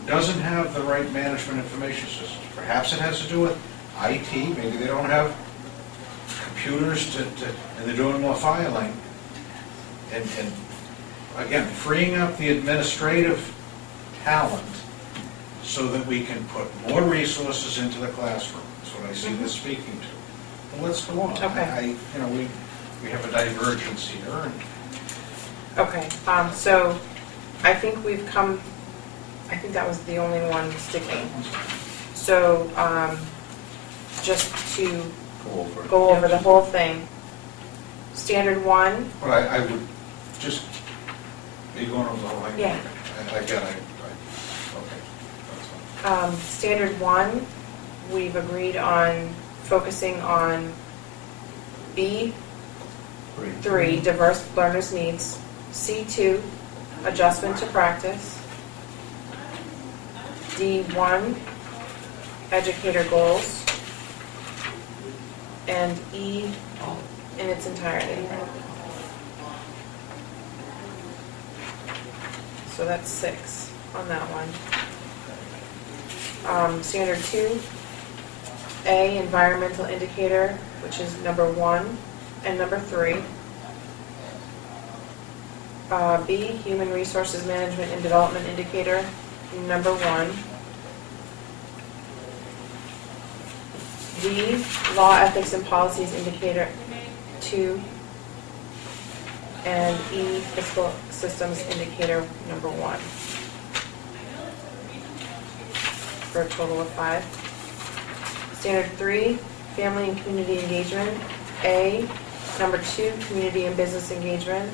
who doesn't have the right management information systems, perhaps it has to do with IT, maybe they don't have computers and they're doing more filing. And again, freeing up the administrative talent so that we can put more resources into the classroom. That's what I see this speaking to. Well, let's go on. Okay. We have a divergence here, and Okay, so I think we've come, I think that was the only one sticking. So, just to Go over it. go over the whole thing. Standard 1, but I would just, are you going over the whole thing? Yeah. Again, okay, that's fine. Standard 1, we've agreed on focusing on B3, diverse learners' needs, C2, adjustment to practice, D1, educator goals, and E in its entirety. So that's 6 on that one. Standard 2, A, environmental indicator, which is number 1 and number 3. B, human resources management and development indicator, number 1. D, law, ethics, and policies indicator 2. And E, fiscal systems indicator number 1. For a total of 5. Standard 3, family and community engagement. A, number 2, community and business engagement.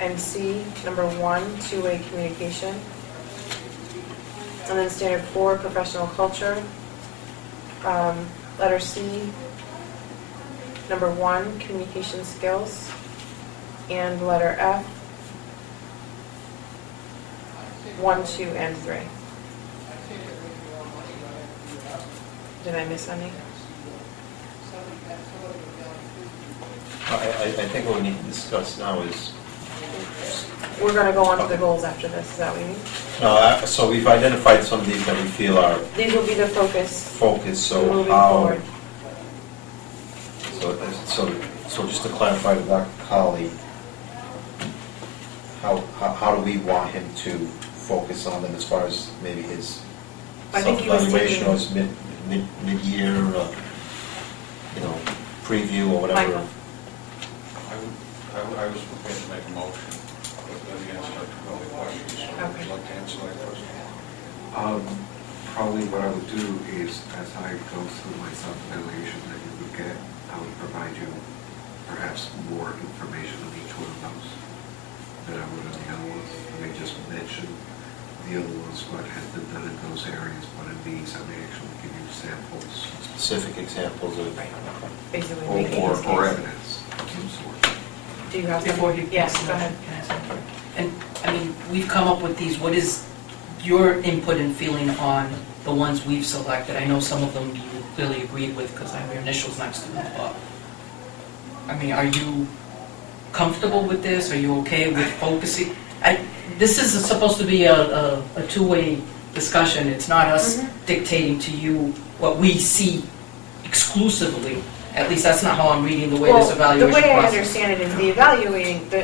And C, number 1, two-way communication. And then standard 4, professional culture. Letter C, number 1, communication skills. And letter F, 1, 2, and 3. Did I miss any? I think what we need to discuss now is, We're going to go on to the goals after this, is that what you mean? so we've identified some of these that we feel are These will be the focus focused, so moving how, forward. so just to clarify to Dr. Colley, how do we want him to focus on them as far as maybe his I think he was self-evaluation or thinking- his mid-year, preview or whatever? Michael. I was prepared to make a motion, but then you asked Dr. Gully questions, so would Okay. you like to answer that question? Probably what I would do is, as I go through my self-evaluation that you would get, I would provide you perhaps more information on each one of those than I would on the other ones. I may just mention the other ones, what has been done in those areas, but in these, I may actually give you samples Specific examples of, Basically or making his or case. evidence of some sort. Do you have Before you. Yes, go ahead. And, I mean, we've come up with these, what is your input and feeling on the ones we've selected. I know some of them you clearly agreed with because I have your initials next to them, but, I mean, are you comfortable with this? Are you okay with focusing? This is supposed to be a two-way discussion. It's not us dictating to you what we see exclusively. At least that's not how I'm reading the way this evaluation process. The way I understand it is the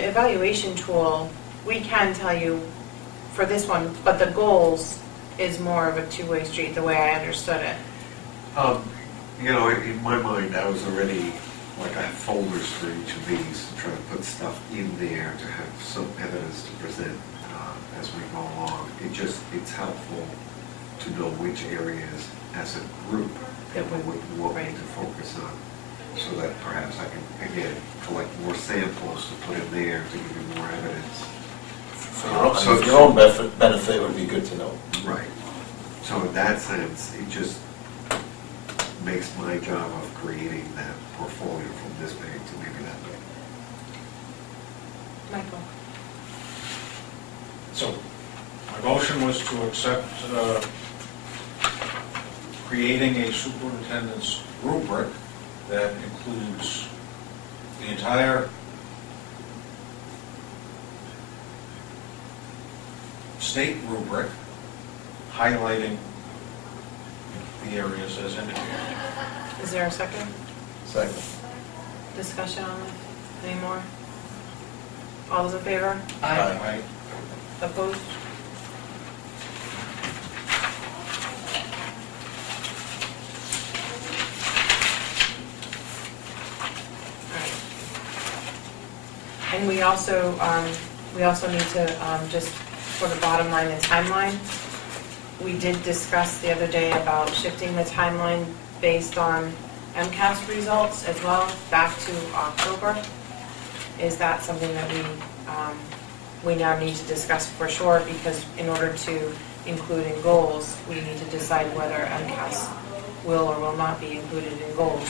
evaluation tool, we can tell you for this one, but the goals is more of a two-way street, the way I understood it. You know, in my mind, I was already, like, I have folders for each of these to try to put stuff in there to have some evidence to present as we go along. It's helpful to know which areas as a group that we would want me to focus on, so that perhaps I can, again, collect more samples to put in there to give you more evidence. For your own benefit, it would be good to know. Right. So in that sense, it just makes my job of creating that portfolio from this page to maybe that page. Michael? So, my motion was to accept creating a superintendent's rubric that includes the entire state rubric, highlighting the areas as indicated. Is there a second? Second. Discussion on it? Any more? All those in favor? Aye. Opposed? Alright. And we also need to, just for the bottom line, the timeline. We did discuss the other day about shifting the timeline based on MCAS results as well, back to October. Is that something that we now need to discuss for sure, because in order to include in goals, we need to decide whether MCAS will or will not be included in goals.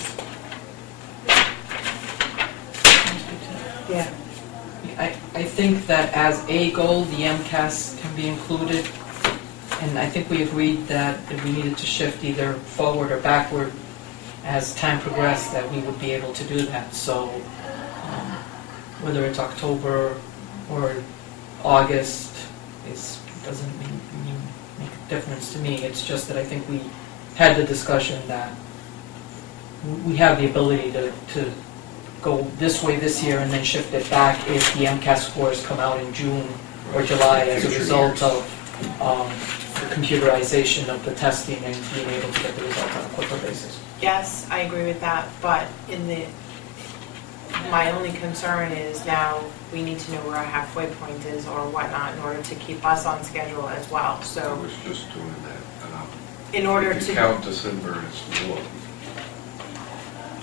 Yeah. I think that as a goal, the MCAS can be included, and I think we agreed that if we needed to shift either forward or backward as time progressed, that we would be able to do that. So whether it's October or August, it doesn't make a difference to me. It's just that I think we had the discussion that we have the ability to go this way this year and then shift it back if the MCAS scores come out in June or July as a result of the computerization of the testing and being able to get the results on a quicker basis. Yes, I agree with that, but my only concern is now we need to know where our halfway point is or whatnot in order to keep us on schedule as well. I So was just doing that. in order If you to, count December as one,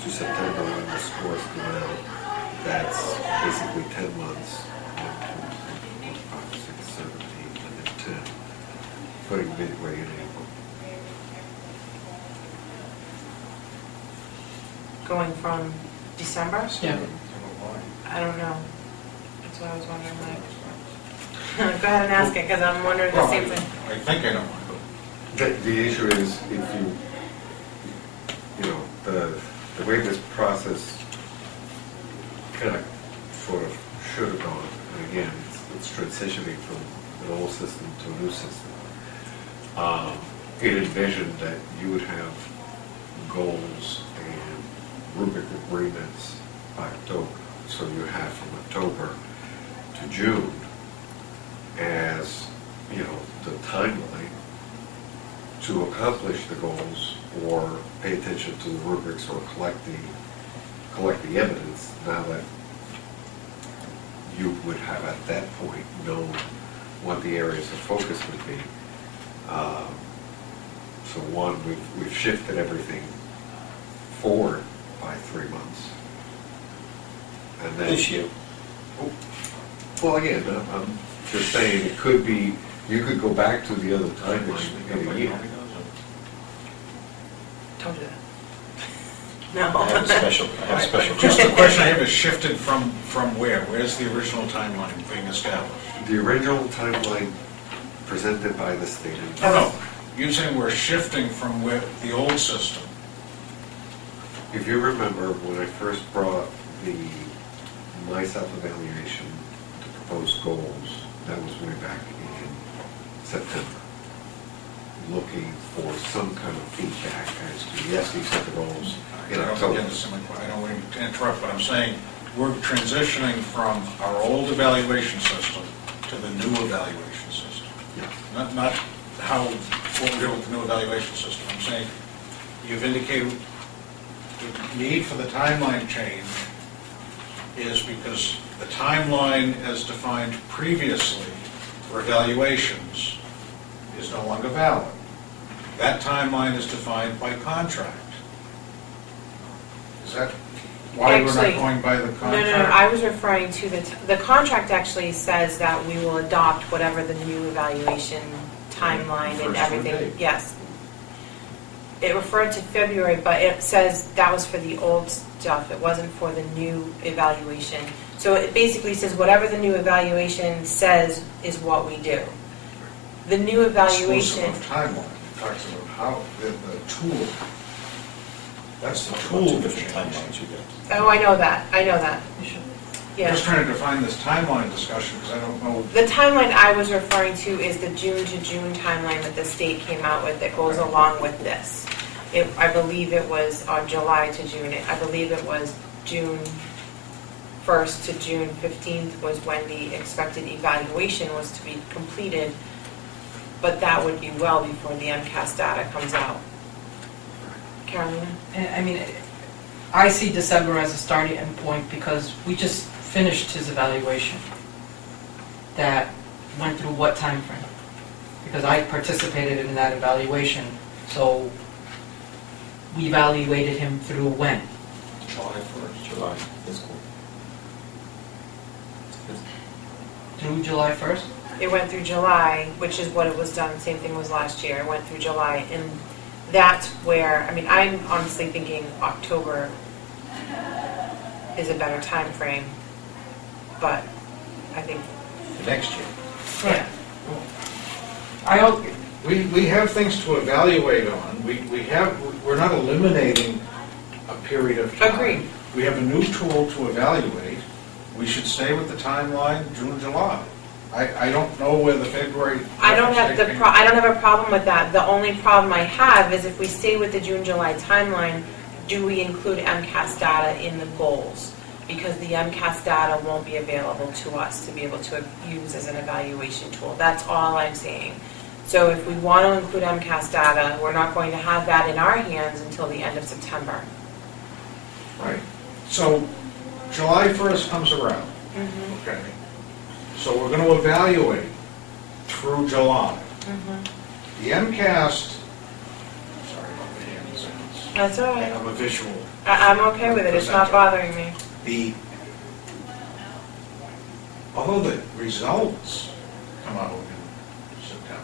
to September when the scores come out, that's basically 10 months. 1, 2, 3, 4, 5, 6, 7, 8, and then 10. Putting midway in April. going from December? Yeah. I don't know. That's what I was wondering. Like, go ahead and ask it, because I'm wondering the same thing. I think I know. The issue is if the way this process kind of sort of should have gone, and again, it's transitioning from an old system to a new system. It envisioned that you would have goals and rubric agreements by October. So you have from October to June as, the timeline to accomplish the goals or pay attention to the rubrics or collect the evidence, now that you would have at that point known what the areas of focus would be. So one, we've shifted everything forward by 3 months. And then, This year. well, again, I'm just saying, it could be, you could go back to the other timeline in a year. Don't do that. No. I have a special Just the question I have is shifted from where? Where's the original timeline being established? The original timeline presented by the state. No, you're saying we're shifting from where, the old system. If you remember, when I first brought the my self-evaluation to proposed goals, that was way back in September, looking for some kind of feedback as to, yes, these are the goals in October. I don't want to interrupt, but I'm saying we're transitioning from our old evaluation system to the new evaluation system. Yeah. Not how, what we're doing with the new evaluation system. I'm saying you've indicated the need for the timeline change is because the timeline as defined previously for evaluations is no longer valid. That timeline is defined by contract. Is that why we're Actually, not going by the contract? No, I was referring to the contract actually says that we will adopt whatever the new evaluation timeline and First everything. date. Yes. It referred to February, but it says that was for the old stuff. It wasn't for the new evaluation. So it basically says whatever the new evaluation says is what we do. The new evaluation. Exclusive of timeline. It talks about how the tool. That's the Two tool to different change. timelines you get. Oh, I know that. I'm Yeah. just trying to define this timeline discussion because I don't know. The timeline I was referring to is the June to June timeline that the state came out with that goes along with this. I believe it was on July to June. I believe it was June 1st to June 15th was when the expected evaluation was to be completed, but that would be well before the MCAS data comes out. Carolina? And, I mean, I see December as a starting point because we just finished his evaluation. That went through what time frame? Because I participated in that evaluation, so we evaluated him through when? July 1st. July, fiscal. Through July 1st? It went through July, which is what it was done, same thing was last year. It went through July, and that's where, I mean, I'm honestly thinking October is a better time frame, but I think, For next year. yeah. We have things to evaluate on. We're not eliminating a period of time. Agreed. We have a new tool to evaluate. We should stay with the timeline, June, July. I don't know where the February. I don't have a problem with that. The only problem I have is if we stay with the June, July timeline, do we include MCAS data in the goals? Because the MCAS data won't be available to us to be able to use as an evaluation tool. That's all I'm saying. So if we want to include MCAS data, we're not going to have that in our hands until the end of September. Right. So July 1st comes around. Okay. So we're going to evaluate through July. The MCAS, sorry about the hand sounds. That's all right. I'm a visual. I'm okay with it. It's not bothering me. Although the results come out in September.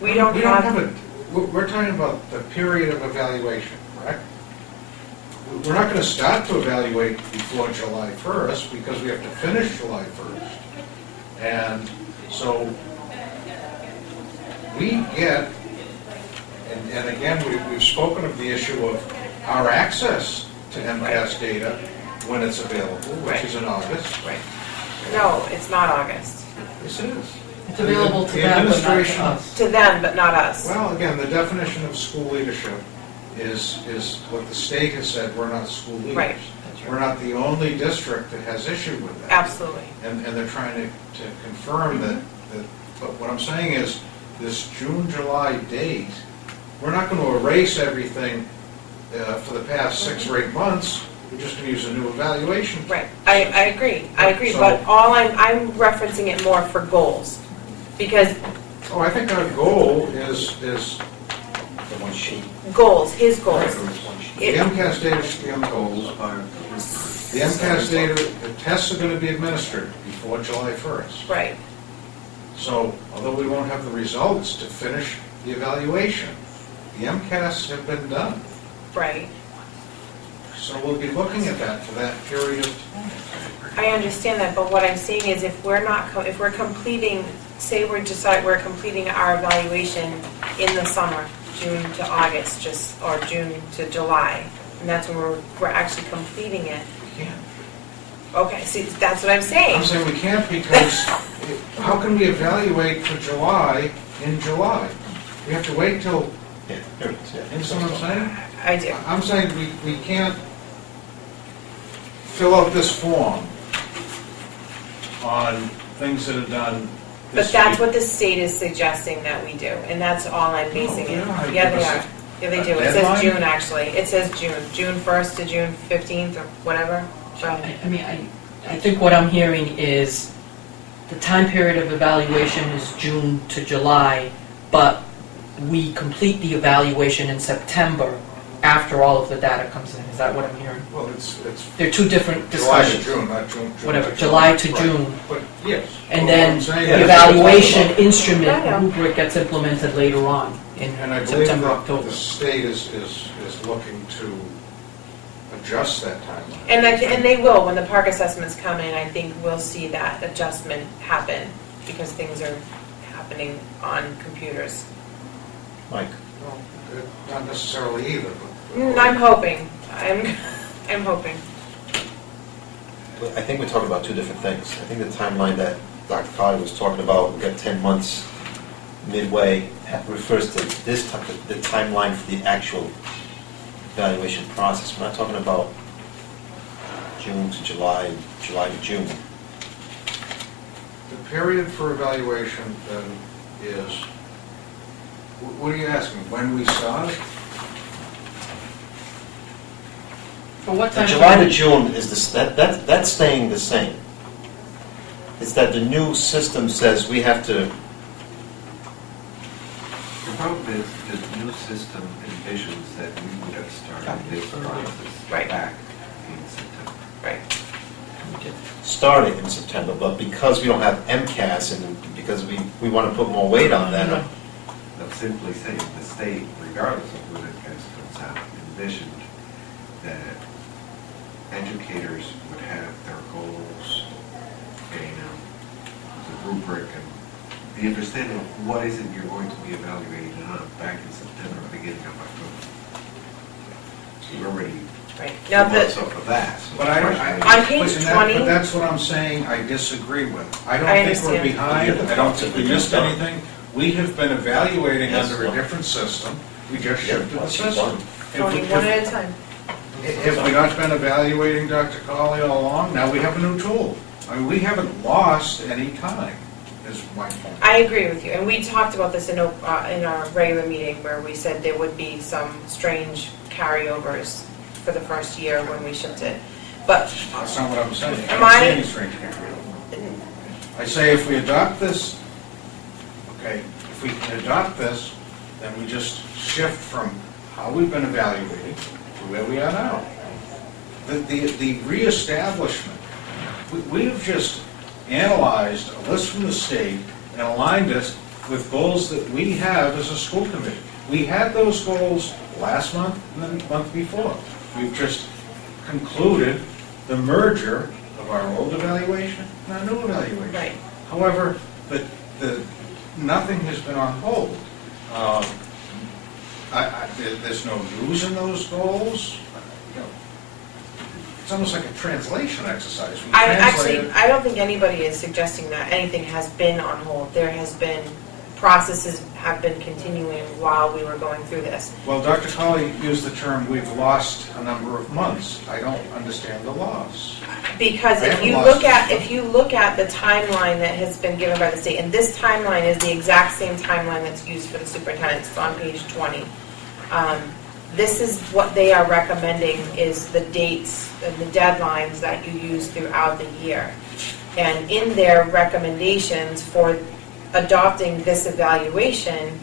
We don't have it. We're talking about the period of evaluation, correct? We're not going to start to evaluate before July 1st because we have to finish July 1st. And so we get, and again, we've spoken of the issue of our access to MCAS data when it's available, which is in August. Right. No, it's not August. Yes, it is. It's available to The them, but not to administration- us. To them, but not us. Well, again, the definition of school leadership is what the state has said, we're not school leaders. Right. We're not the only district that has issue with that. Absolutely. And they're trying to confirm that, but what I'm saying is, this June, July date, we're not going to erase everything for the past 6 or 8 months, we're just going to use a new evaluation. Right. I agree. I agree. So- But all I'm referencing it more for goals. Because Oh, I think our goal is The one sheet. goals, his goals. Right. One sheet. the MCAS data should be on goals. The MCAS data, the tests are going to be administered before July 1st. Right. So, although we won't have the results to finish the evaluation, the MCAS have been done. Right. So we'll be looking at that for that period of time. I understand that, but what I'm saying is if we're completing say we're completing our evaluation in the summer, June to August, or June to July, and that's when we're actually completing it. We can't. Okay, see, that's what I'm saying. I'm saying we can't because how can we evaluate for July in July? We have to wait till, Yeah, here it is, yeah. you know what I'm saying? I do. I'm saying we can't fill out this form on things that are done But this that's week. what the state is suggesting that we do, and that's all I'm basing No, it. they don't have Yeah, to they give us are. Yeah, they a do. It says deadline? June, actually. It says June 1st to June 15th or whatever. So, I mean, I think what I'm hearing is the time period of evaluation is June to July, but we complete the evaluation in September after all of the data comes in. Is that what I'm hearing? Well, it's They're two different July to discussions. June, not June. Whatever, to July to Right. June. But, yes. And But then what I'm saying the is- evaluation I know. instrument rubric gets implemented later on in And I believe September, that October. the state is looking to adjust that timeline. and they will, when the park assessments come in, I think we'll see that adjustment happen because things are happening on computers. Mike? Well, not necessarily either, but. I'm hoping. I'm hoping. I think we're talking about two different things. I think the timeline that Dr. Colley was talking about, we got 10 months midway, refers to this, the timeline for the actual evaluation process. We're not talking about June to July, July to June. The period for evaluation then is, what are you asking, when we start? For what The time? July to June is this, that's staying the same. It's that the new system says we have to, The problem is, the new system envisions that we would have started this process Right. back in September. Right. start it in September, but because we don't have MCAS and because we want to put more weight on that, I'm simply saying the state, regardless of when it comes out, envisioned that educators would have their goals, the rubric, and the understanding of what is it you're going to be evaluating on back in September, beginning of October. So you're already Right. Now, months the, off of that. But I, On page but 20 But that's what I'm saying I disagree with. I don't I think we're understand. behind, I don't think we missed anything. We have been evaluating Yes, under a well. different system, we just Yeah, shifted the once you're system. done. Tony, one at a time. Have we not been evaluating Dr. Colley all along? Now we have a new tool. I mean, we haven't lost any time, is my point. I agree with you, and we talked about this in our regular meeting where we said there would be some strange carryovers for the first year when we shipped it. But That's not what I'm saying. I Am don't see I- any strange carryover. I say if we adopt this, okay, if we can adopt this, then we just shift from how we've been evaluating to where we are now. The reestablishment, we've just analyzed a list from the state and aligned us with goals that we have as a school committee. We had those goals last month and the month before. We've just concluded the merger of our old evaluation and our new evaluation. Right. However, nothing has been on hold. There's no news in those goals. You know, it's almost like a translation exercise. We translate it. I don't think anybody is suggesting that anything has been on hold. There has been, processes have been continuing while we were going through this. Well, Dr. Colley used the term, we've lost a number of months. I don't understand the loss. Because I if haven't you lost look at the timeline that has been given by the state, and this timeline is the exact same timeline that's used for the superintendents, it's on page 20. This is what they are recommending is the dates and the deadlines that you use throughout the year. And in their recommendations for adopting this evaluation,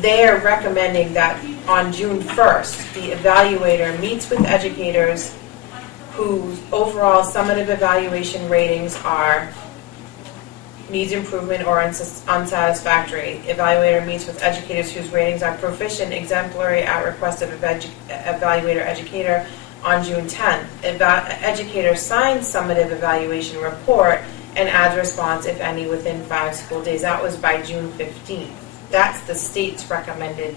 they're recommending that on June 1st, the evaluator meets with educators whose overall summative evaluation ratings are needs improvement or unsatisfactory. Evaluator meets with educators whose ratings are proficient, exemplary at request of evaluator educator on June 10th. Educator signs summative evaluation report and adds response, if any, within 5 school days. That was by June 15th. That's the state's recommended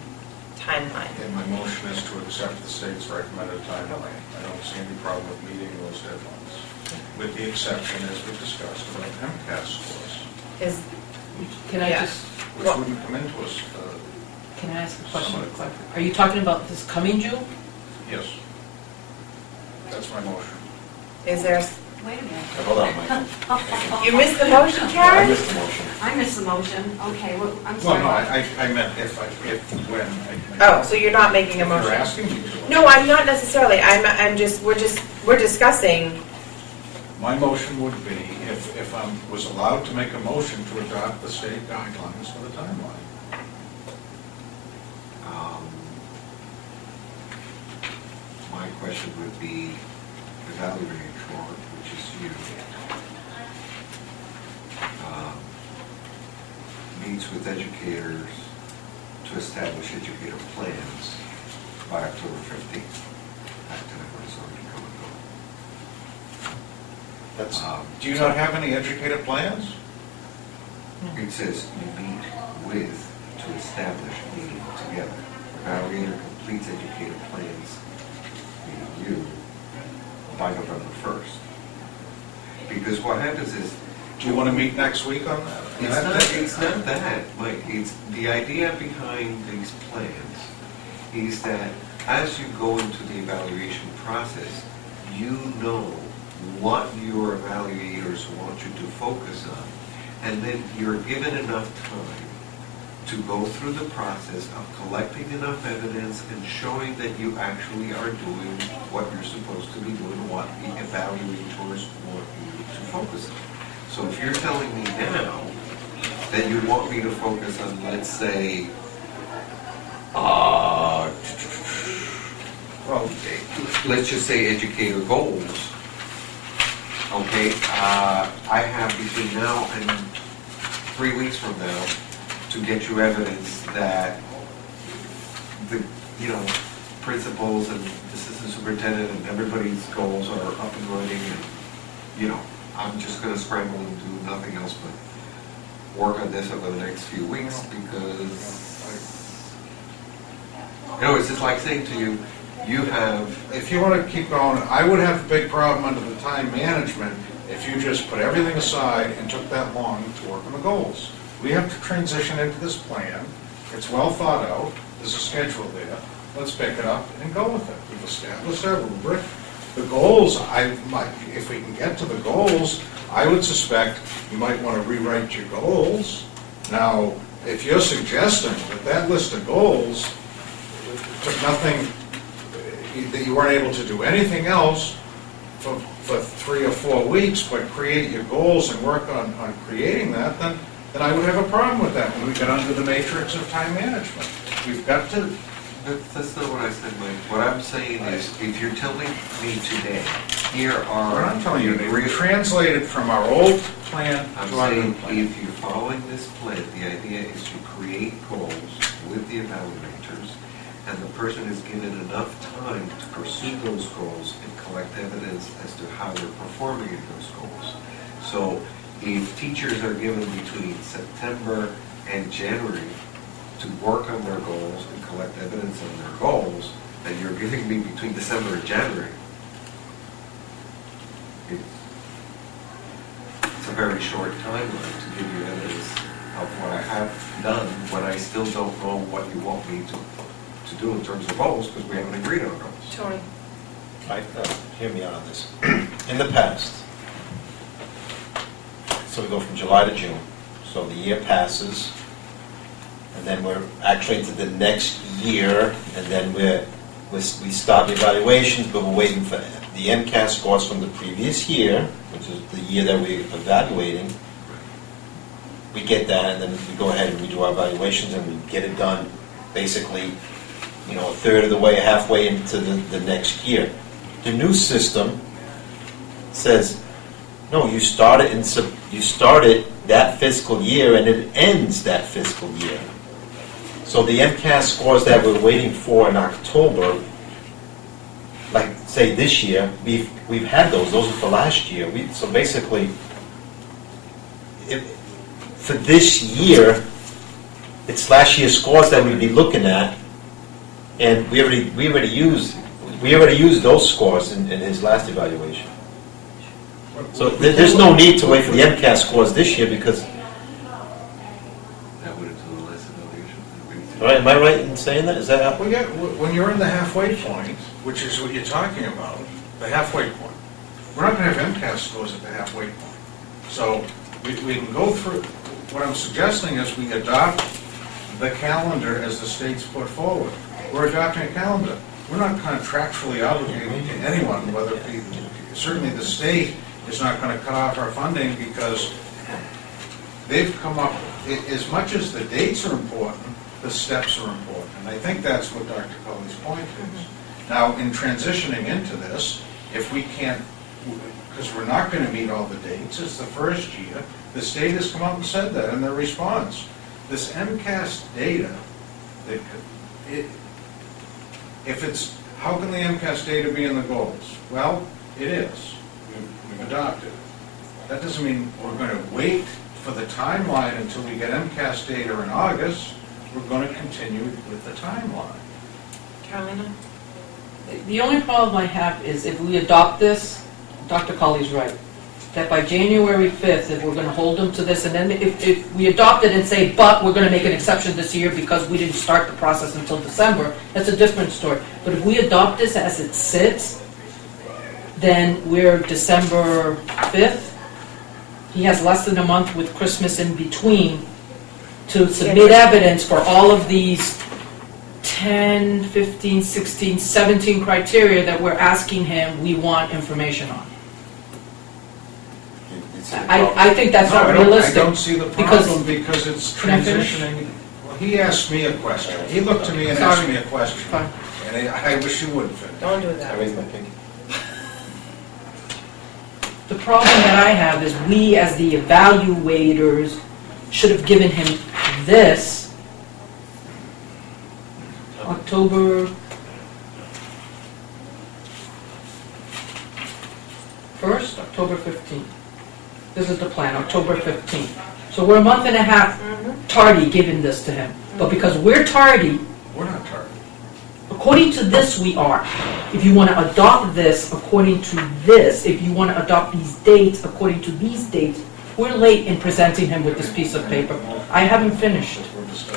timeline. And my motion is to accept the state's recommended timeline. I don't see any problem with meeting those deadlines, with the exception, as we discussed, about MCAS scores, Is, Can I Yeah. just, which Well- wouldn't come into us. can I ask a question? Are you talking about this coming June? Yes. That's my motion. is there, Wait a minute. Hold on, Michael. you missed the motion, I Karen? missed the motion. I missed the motion. Okay, well, I'm Well, sorry. no, I meant if, when. Oh, so you're not making a If you're motion? asking me to. No, I'm not necessarily. I'm just, we're discussing. My motion would be, if I was allowed to make a motion to adopt the state guidelines for the timeline. My question would be evaluator, which is you, meets with educators to establish educator plans by October 15th. That time is already come That's, and go. Do you not have any educator plans? It says you meet with to establish meeting together. Evaluator completes educator plans, meaning you, by November 1st. Because what happens is, Do you want to meet next week on that? it's not that, Mike, it's the idea behind these plans is that as you go into the evaluation process, you know what your evaluators want you to focus on, and then you're given enough time to go through the process of collecting enough evidence and showing that you actually are doing what you're supposed to be doing, what the evaluators want you to focus on. So if you're telling me now that you want me to focus on, let's say, well, let's just say educator goals, okay, I have between now and 3 weeks from now to get you evidence that the, principals and assistant superintendent and everybody's goals are up and running, and, I'm just gonna scramble and do nothing else but work on this over the next few weeks, because, it's just like saying to you, you have, If you want to keep going, I would have a big problem under the time management if you just put everything aside and took that long to work on the goals. We have to transition into this plan. It's well thought out. There's a schedule there. Let's pick it up and go with it. We've established our rubric. The goals, if we can get to the goals, I would suspect you might want to rewrite your goals. Now, if you're suggesting that list of goals took nothing, that you weren't able to do anything else for 3 or 4 weeks, but create your goals and work on creating that, then I would have a problem with that when we get under the matrix of time management. We've got to. that's not what I said, Mike. What I'm saying is, if you're telling me today, here are. What I'm telling you, the we translated from our old plan I'm to our new saying, plan. if you're following this plan, the idea is to create goals with the evaluators, and the person is given enough time to pursue those goals and collect evidence as to how they're performing in those goals. So if teachers are given between September and January to work on their goals and collect evidence on their goals, and you're giving me between December and January, it's a very short timeline to give you evidence of what I have done when I still don't know what you want me to do in terms of goals, because we haven't agreed on goals. Tony? hear me out on this. In the past, so we go from July to June, so the year passes, and then we're actually into the next year, and then we start the evaluations, but we're waiting for the MCAS scores from the previous year, which is the year that we're evaluating. We get that, and then we go ahead and we do our evaluations, and we get it done basically, a third of the way, halfway into the next year. The new system says, no, you start it that fiscal year, and it ends that fiscal year. So the MCAS scores that we're waiting for in October, like say this year, we've had those. Those are for last year. So basically, for this year, it's last year's scores that we'd be looking at, and we already used those scores in his last evaluation. So there's no need to wait for the MCAS scores this year because, That went into the last evaluation. right, am I right in saying that? Is that, Well, yeah, when you're in the halfway point, which is what you're talking about, the halfway point, we're not gonna have MCAS scores at the halfway point. So we can go through, what I'm suggesting is we adopt the calendar as the state's put forward. We're adopting a calendar. We're not contractually obligated to anyone, whether it be, certainly the state is not gonna cut off our funding because they've come up, as much as the dates are important, the steps are important. And I think that's what Dr. Cully's point is. Now, in transitioning into this, if we can't, because we're not going to meet all the dates, it's the first year, the state has come out and said that in their response. This MCAS data, if it's, how can the MCAS data be in the goals? Well, it is. We've adopted it. That doesn't mean we're going to wait for the timeline until we get MCAS data in August. We're going to continue with the timeline. Carolina? The only problem I have is if we adopt this, Dr. Colley's right, that by January 5th, if we're going to hold them to this, and then if we adopt it and say, but we're going to make an exception this year because we didn't start the process until December, that's a different story. But if we adopt this as it sits, then we're December 5th. He has less than a month with Christmas in between to submit evidence for all of these 10, 15, 16, 17 criteria that we're asking him we want information on. I think that's not realistic. I don't see the because- problem because it's Can I finish? transitioning. Well, he asked me a question. He looked to me and asked me a question. Fine. And I wish you wouldn't finish. Don't do I that. raised my pinky. The problem that I have is we, as the evaluators, should have given him this October 1st, October 15th. This is the plan, October 15th. So we're a month and a half tardy giving this to him. But because we're tardy, We're not targeted. according to this, we are. If you want to adopt this according to this, if you want to adopt these dates according to these dates, we're late in presenting him with this piece of paper. I haven't finished.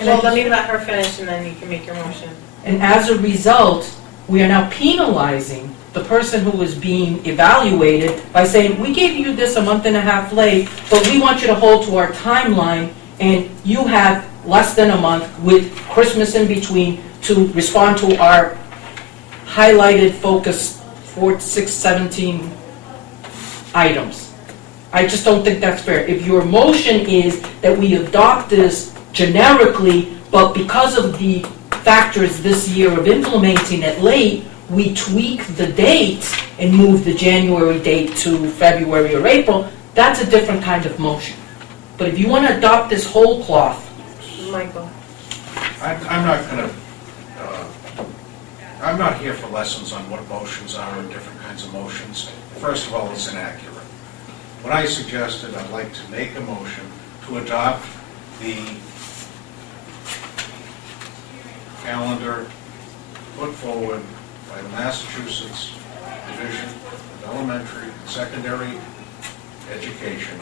Well, let me let her finish and then you can make your motion. And as a result, we are now penalizing the person who is being evaluated by saying, we gave you this a month and a half late, but we want you to hold to our timeline, and you have less than a month with Christmas in between to respond to our highlighted focus 4, 6, 17 items. I just don't think that's fair. If your motion is that we adopt this generically, but because of the factors this year of implementing it late, we tweak the dates and move the January date to February or April, that's a different kind of motion. But if you want to adopt this whole cloth, Michael? I'm not going to, I'm not here for lessons on what motions are and different kinds of motions. First of all, it's inaccurate. What I suggested, I'd like to make a motion to adopt the calendar put forward by the Massachusetts Division of Elementary and Secondary Education.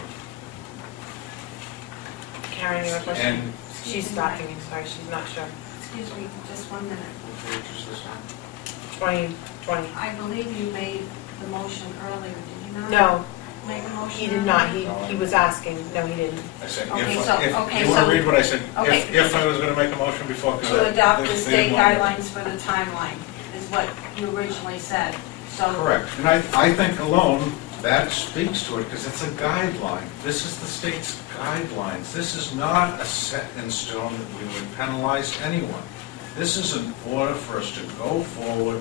Karen, you have a question? And She's stopping me, sorry, she's not sure. Excuse me, just 1 minute. what page is this on? 2020. I believe you made the motion earlier, did you not? No, Make a motion? he did not, he was asking, no, he didn't. I said, Okay, if, so- if, okay, you want so- to read what I said? okay. If I was going to make a motion before, because To adopt the they state didn't want me to. guidelines for the timeline, is what you originally said. So Correct, and I think alone, that speaks to it, because it's a guideline. This is the state's guidelines. This is not a set in stone that we would penalize anyone. This is an order for us to go forward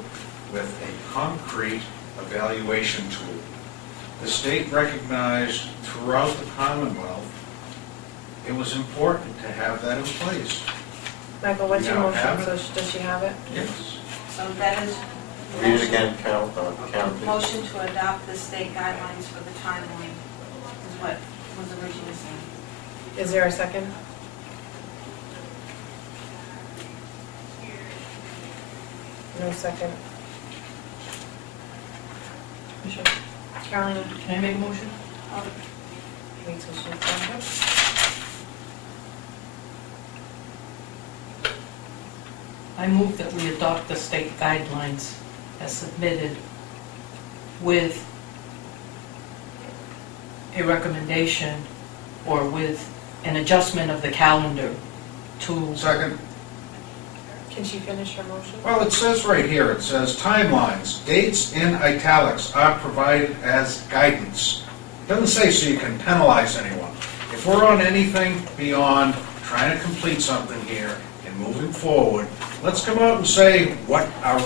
with a concrete evaluation tool. The state recognized throughout the Commonwealth, it was important to have that in place. Michael, what's You your don't motion? have it? So does she have it? Yes. So that is. Read it again, Carol, Karen, please. Motion to adopt the state guidelines for the timeline is what was originally said. Is there a second? No second. Michelle, Carolina? can I make a motion? Wait till she's done. I move that we adopt the state guidelines as submitted with a recommendation or with an adjustment of the calendar to, Second. Can she finish her motion? Well, it says right here, it says timelines, dates in italics are provided as guidance. It doesn't say so you can penalize anyone. If we're on anything beyond trying to complete something here and moving forward, let's come out and say what our,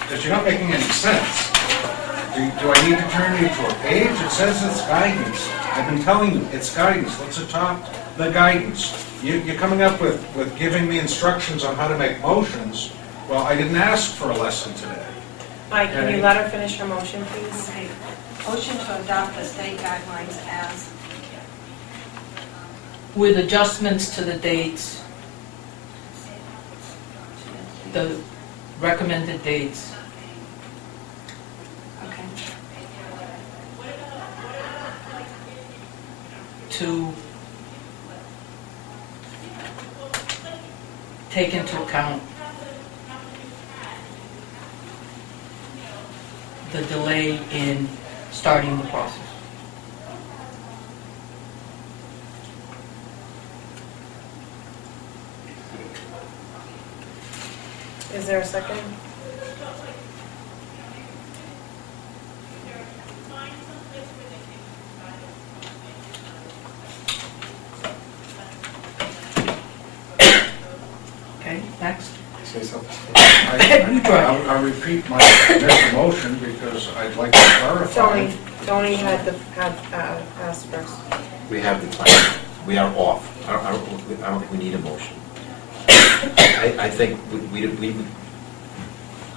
because you're not making any sense. Do I need to turn you to a page? It says it's guidance. I've been telling you, it's guidance. Let's adopt the guidance. You're coming up with giving me instructions on how to make motions. Well, I didn't ask for a lesson today. Mike, can you let her finish her motion, please? Okay. Motion to adopt the state guidelines as, with adjustments to the dates, the recommended dates. okay. To take into account the delay in starting the process. Is there a second? Okay, next. Say something. I'll repeat my initial motion because I'd like to clarify. Tony had asked first. We have the time. We are off. I don't think we need a motion. I think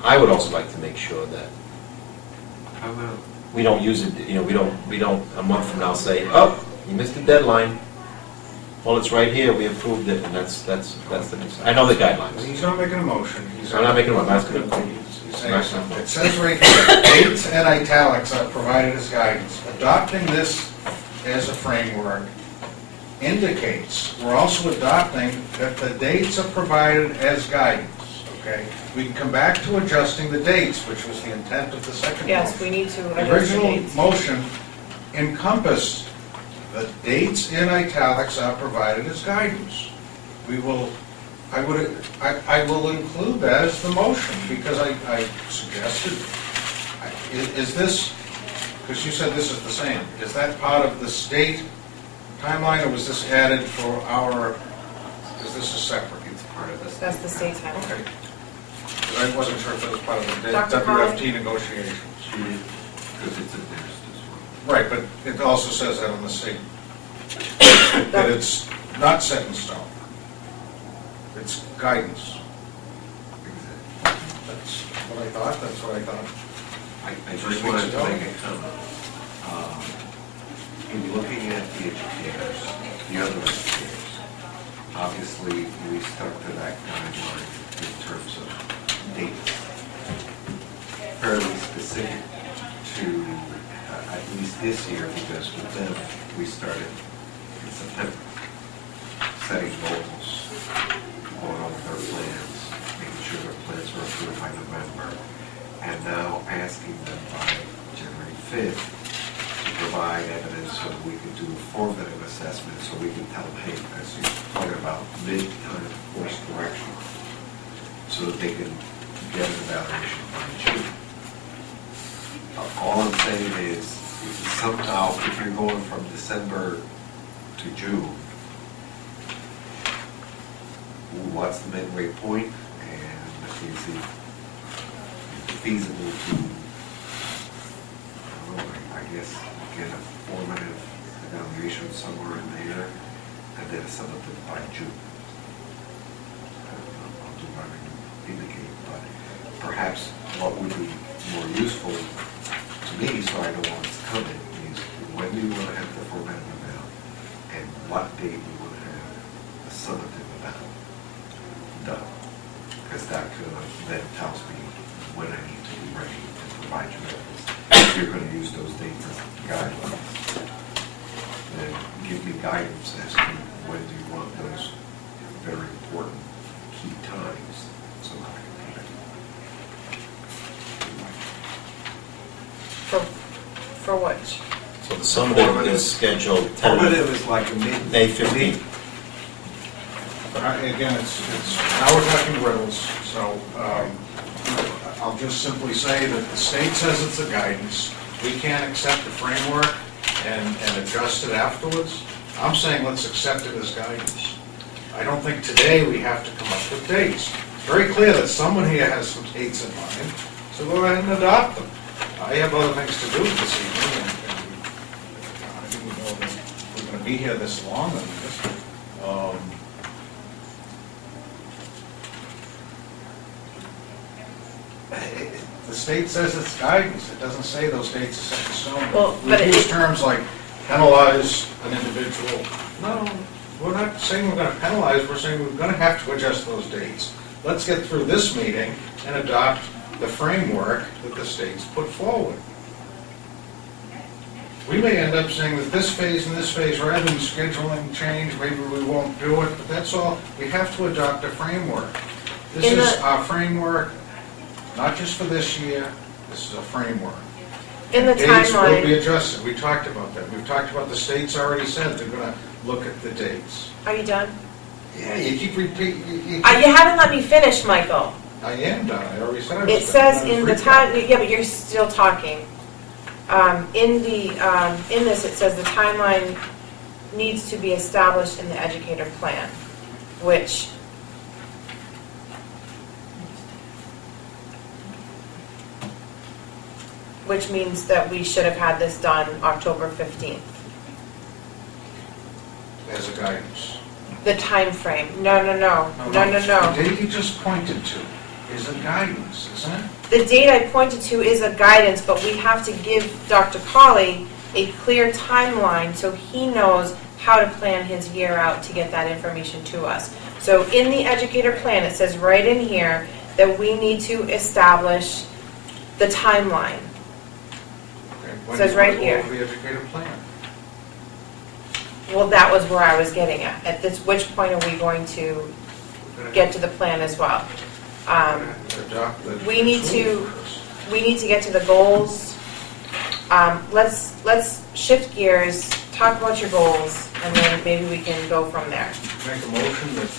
I would also like to make sure that How about, we don't use it, we don't a month from now say, oh, you missed the deadline. Well, it's right here, we approved it, and that's the, I know the guidelines. He's not making a motion. I'm not making one, that's good. He's saying something. It says right here, dates and italics are provided as guidance. Adopting this as a framework indicates, we're also adopting that the dates are provided as guidance, okay? We can come back to adjusting the dates, which was the intent of the second motion. Yes, we need to The adjust the original dates. motion encompassed the dates in italics are provided as guidance. I will include that as the motion, because I suggested, is this, because you said this is the same, is that part of the state timeline, or was this added for our, because this is separate? it's part of this. That's the state timeline. Okay. Because I wasn't sure if it was part of the Dr. Collins? WFT negotiations. Because it's a nearest as well. Right, but it also says that on the state, that it's not set in stone. It's guidance. Exactly. That's what I thought. I just wanted to make a comment. In looking at the educators, the other educators, obviously, we stuck to that guideline in terms of dates. Fairly specific to, at least this year, because with them, we started in September, setting goals, going over their plans, making sure their plans were approved by November, and now asking them by January 5th to provide evidence so that we can do a formative assessment, so we can tell them, hey, as you talking about mid-time course correction, so that they can get an evaluation by June. All I'm saying is, somehow, if you're going from December to June, what's the midway point, and is it feasible to, I guess, get a formative evaluation somewhere in there, and then some of it by June. I'll do what I indicate, but perhaps what would be more useful to me, so I know what's coming, is when do you want to have the formative eval, and what date we For which? So the summative is scheduled tentative Formative is like a mid. May 15th. Again, now we're talking riddles, so I'll just simply say that the state says it's a guidance. We can't accept the framework and adjust it afterwards. I'm saying let's accept it as guidance. I don't think today we have to come up with dates. It's very clear that someone here has some dates in mind, so go ahead and adopt them. I have other things to do this evening, and I didn't know that we're going to be here this long on this. The state says it's guidance. It doesn't say those dates are set in stone. Well, We but use terms like penalize an individual. No, we're not saying we're going to penalize. We're saying we're going to have to adjust those dates. Let's get through this meeting and adopt the framework that the state's put forward. We may end up saying that this phase and this phase, rather than scheduling change, maybe we won't do it, but that's all. We have to adopt a framework. This is our framework, not just for this year, this is a framework. In the Dates will be timeline, adjusted. We talked about that. We've talked about the states already said they're going to look at the dates. are you done? Yeah, you keep repeating. You haven't let me finish, Michael. I am done. I already said I was It done. says I was in the recapping. time, yeah, but you're still talking. In this, it says the timeline needs to be established in the educator plan, which means that we should have had this done October 15th. As a guidance. The time frame. No. The date you just pointed to is a guidance, isn't it? The date I pointed to is a guidance, but we have to give Dr. Colley a clear timeline so he knows how to plan his year out to get that information to us. So in the educator plan, it says right in here that we need to establish the timeline. Okay, when Says you right wanna go here. over the educator plan. Well, that was where I was getting at. At this, which point are we going to We're gonna get to the plan as well? adopt the we need to- tools first. We need to get to the goals. Let's shift gears, talk about your goals, and then maybe we can go from there. Make a motion that,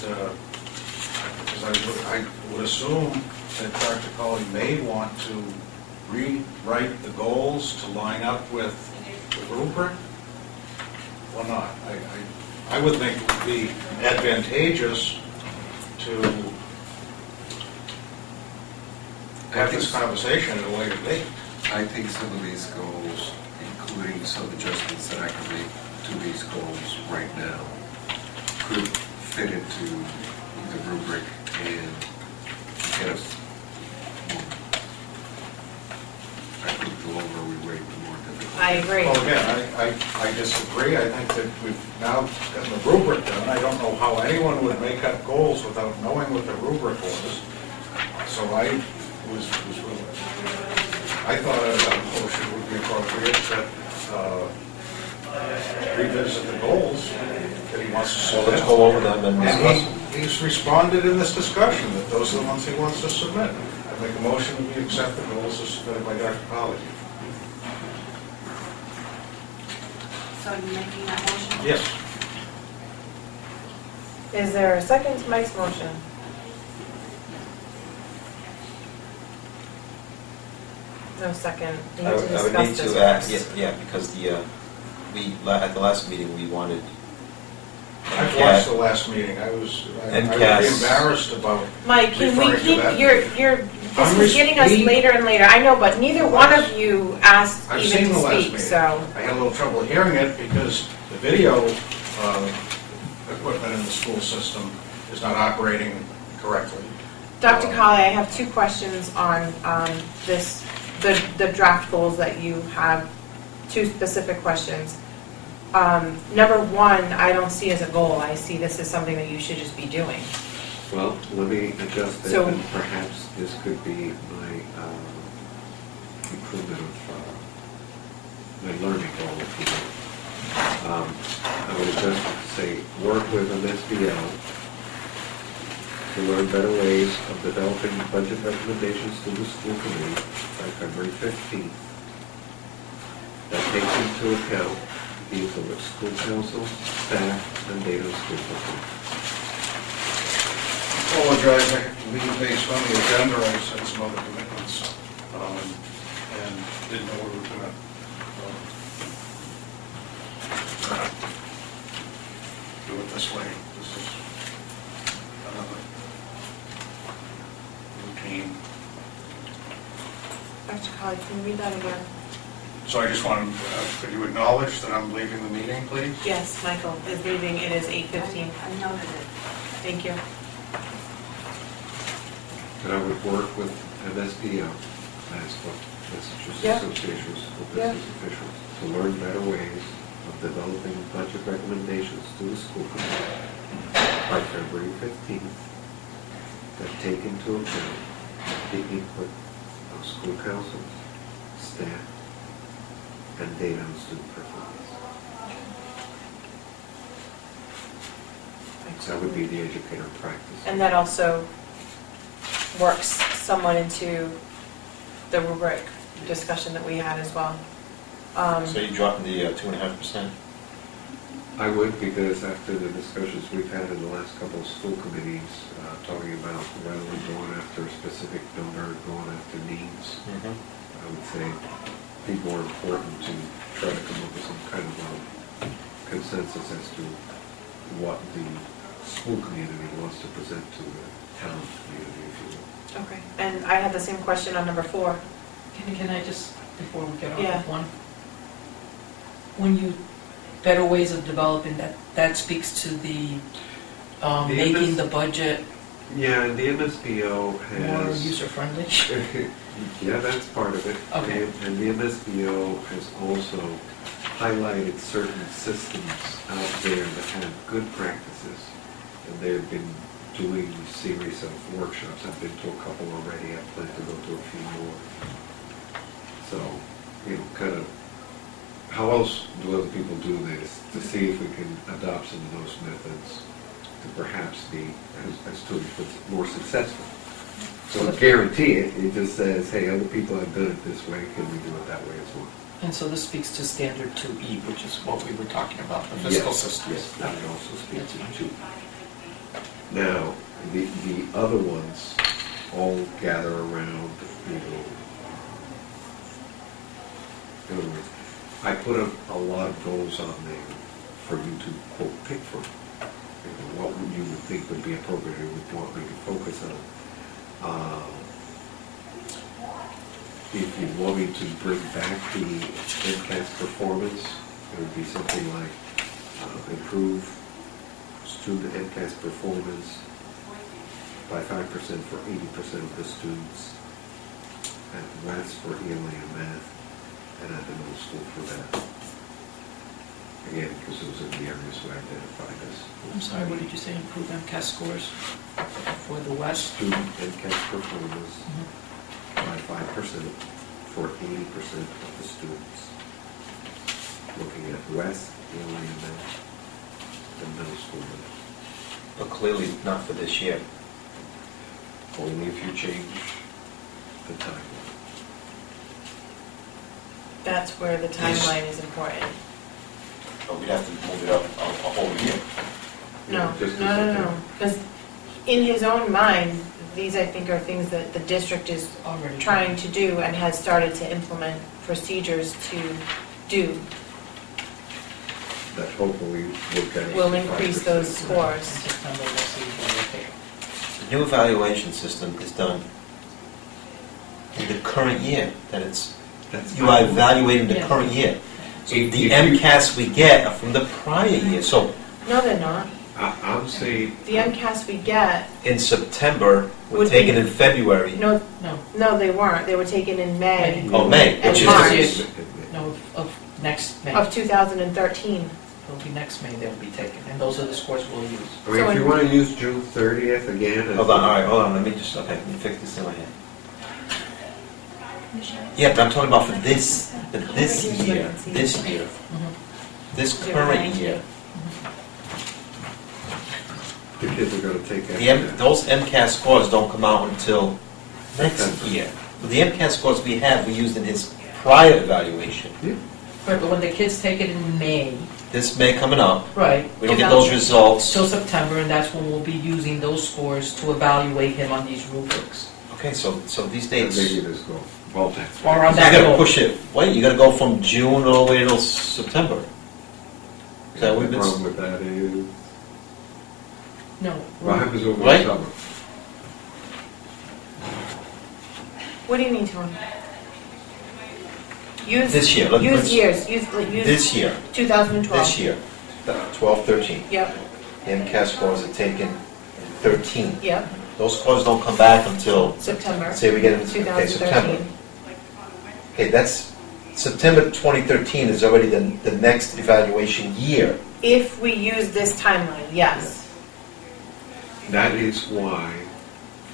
because I would assume that Dr. Colley may want to rewrite the goals to line up with the rubric, or not. I would think it would be advantageous to have this conversation at a later date. I think some of these goals, including some adjustments that I can make to these goals right now, could fit into the rubric and get us. I think the longer we wait, the more difficult. I agree. Well, again, I disagree. I think that we've now gotten the rubric done. I don't know how anyone would make up goals without knowing what the rubric was. So I thought a motion would be appropriate that revisit the goals that he wants to So submit. let's go over them and discuss them. And he's responded in this discussion that those are the ones he wants to submit. I make a motion that we accept the goals as submitted by Dr. Colley. So are you making that motion? Yes. Is there a second to Mike's motion? No second. We I need to would discuss need this to add, first. yeah, because at the last meeting, we wanted. I've watched the last meeting. I would be MCAS. embarrassed about. Mike, can we referring to keep, that. this is getting us later and later. I know, but neither one of you asked I've even seen to the last speak, meeting. so. I had a little trouble hearing it because the video equipment in the school system is not operating correctly. Dr. Colley, I have two questions on this, the draft goals that you have, two specific questions. Number one, I don't see as a goal. I see this as something that you should just be doing. Well, let me adjust that, So- and perhaps this could be my improvement of my learning goal, if you will. I would adjust it to say, work with an SBL to learn better ways of developing budget recommendations to the school committee by February 15th, that takes into account the input of school council, staff, and data of school performance. Apologize, I believe based on the agenda, I said some other commitments, and didn't know we were gonna do it this way. This is routine. Dr. Colley, can you read that again? So I just want to, could you acknowledge that I'm leaving the meeting, please? Yes, Michael is leaving, it is 8:15. I noted it. Thank you. And I would work with MSBO, Massachusetts Yeah. Association of School Yeah. Business Officials, to learn better ways of developing budget recommendations to the school committee by February 15th that take into account the input of school councils, staff, and data on student performance. That would be the educator practice. And that also works somewhat into the rubric discussion that we had as well. So you're dropping the 2.5%? I would, because after the discussions we've had in the last couple of school committees, talking about rather than going after a specific donor, going after needs, I would say be more important to try to come up with some kind of a consensus as to what the school community wants to present to the town community, if you will. Okay, and I had the same question on number 4. Can I just, before we get off Yeah. of one? When you, better ways of developing, that speaks to the making the budget Yeah, and the MSBO more has... user-friendly. Yeah, that's part of it. Okay. And the MSBO has also highlighted certain systems out there that have good practices. And they've been doing a series of workshops. I've been to a couple already. I plan to go to a few more. So, kind of, how else do other people do this? To see if we can adopt some of those methods to perhaps be, as Tony puts it, more successful. So to guarantee it, it just says, hey, other people have done it this way, can we do it that way as well? And so this speaks to standard 2E, which is what we were talking about, the fiscal Yes, systems. yes, that would also speak to. Now, the other ones all gather around, in other words, I put a lot of goals on there for you to, quote, pick from. What would you would think would be appropriate, or would want me to focus on? If you want me to bring back the MCAS performance, it would be something like improve student MCAS performance by 5% for 80% of the students at West for ELA and math, and at the middle school for that. Again, because those are the areas we identified as. I'm sorry, what did you say, improve MCAS scores for the West? Student MCAS performance Mhm. by 5% for 80% of the students. Looking at West, ELA, and math, and middle school math. But clearly not for this year. Only if you change the timeline. That's where the timeline is important. But we'd have to move it up a whole year. No, Just no, as no, a- no. Because in his own mind, these, I think, are things that the district is Already trying to do and has started to implement procedures to do. That hopefully will get us Will to increase 5%. those In scores. September, we'll see what they The new evaluation system is done in the current year, that it's, That's you are fine. evaluating the Yeah. current year. So If the you- MCAS we get are from the prior year, so No, they're not. I'm saying. The MCAS we get, in September, we're Would be- taken in February. no, No, no, they weren't. They were taken in May Oh, May, And which March. is, no, of next May. of 2013. It'll be next May they'll be taken, and those are the scores we'll use. I mean, So if you in- want to use June 30th again. as hold on, the- all right, hold on, let me just, okay, let me fix this in my head. Yeah, but I'm talking about for this year, Mhm. this current year. The kids are going to take The those MCAS scores don't come out until next year. The MCAS scores we had, we used in his prior evaluation. Yeah. Right, but when the kids take it in May, This May coming up, right, we don't get those results. till September, and that's when we'll be using those scores to evaluate him on these rubrics. Okay, so these Maybe dates, this goal. Well, that's. Or on you that gotta goal. push it, wait, you gotta go from June all the way till September. Is that what The we've problem been, with that is, No. what happens over Right. the summer? What do you mean, Tony? Use. This year, Use let's- years, use this year, 2012. this year, 12, 13. Yep, The MCAS scores are taken in 13. yep, Those scores don't come back until, September say we get into, okay, September. 2013. Okay, that's, September 2013 is already the next evaluation year. If we use this timeline, yes. That is why,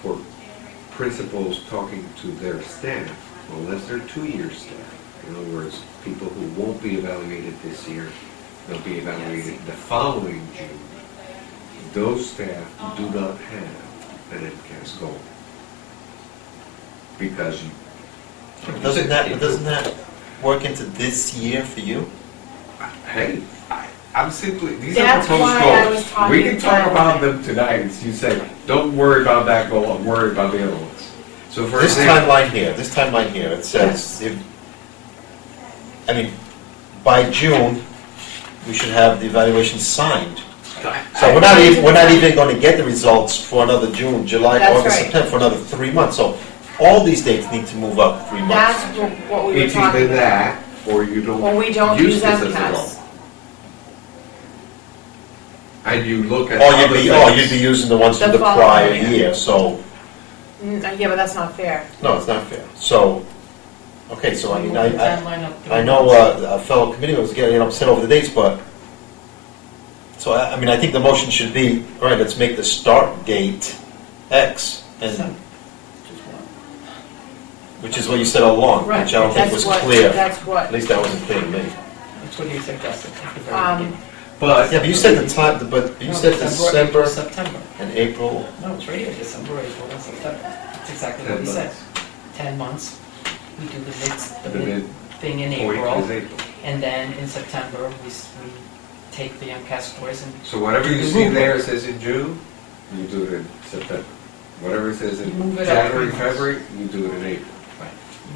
for principals talking to their staff, unless they're two-year staff, in other words, people who won't be evaluated this year, they'll be evaluated the following June, those staff do not have an MCAS goal. Because you. Doesn't that work into this year for you? Hey, I'm simply, these That's are proposed why I goals. was talking We can talk about timeline. them tonight, as you say, don't worry about that goal, I'm worried about the other ones. So for This example, timeline here, it says, I mean, by June, we should have the evaluation signed. So we're not even going to get the results for another June, July, That's August, right. September, for another 3 months. So all these dates need to move up 3 months. That's what we were it's talking either about. that, or you don't Or we don't use use this as a MCAS. goal. And you look at Or other you'd be things. using the ones from The the prior following year, so, Yeah, but that's not fair. no, it's not fair. So, okay, so I mean, Move the timeline up three I know months. a fellow committee was getting upset over the dates, but, so I mean, I think the motion should be, all right, let's make the start date X, and, which is what you said all along, Right. which I don't think That's was what, clear. that's At what, least that wasn't clear to me. That's what you suggested at the very um, beginning. But. Yeah, but you said the time, but you No, said December, April, December September. and April. No, it's right here, December, April, and September. That's exactly 10 what he said. months. 10 months. We do the The mid mid thing in point April, is April. and then in September, we take the MCAS scores and So whatever you The see rubric. there says in June, you do it in September. Whatever it says in You move it up January, 3 months. February, you do it in April.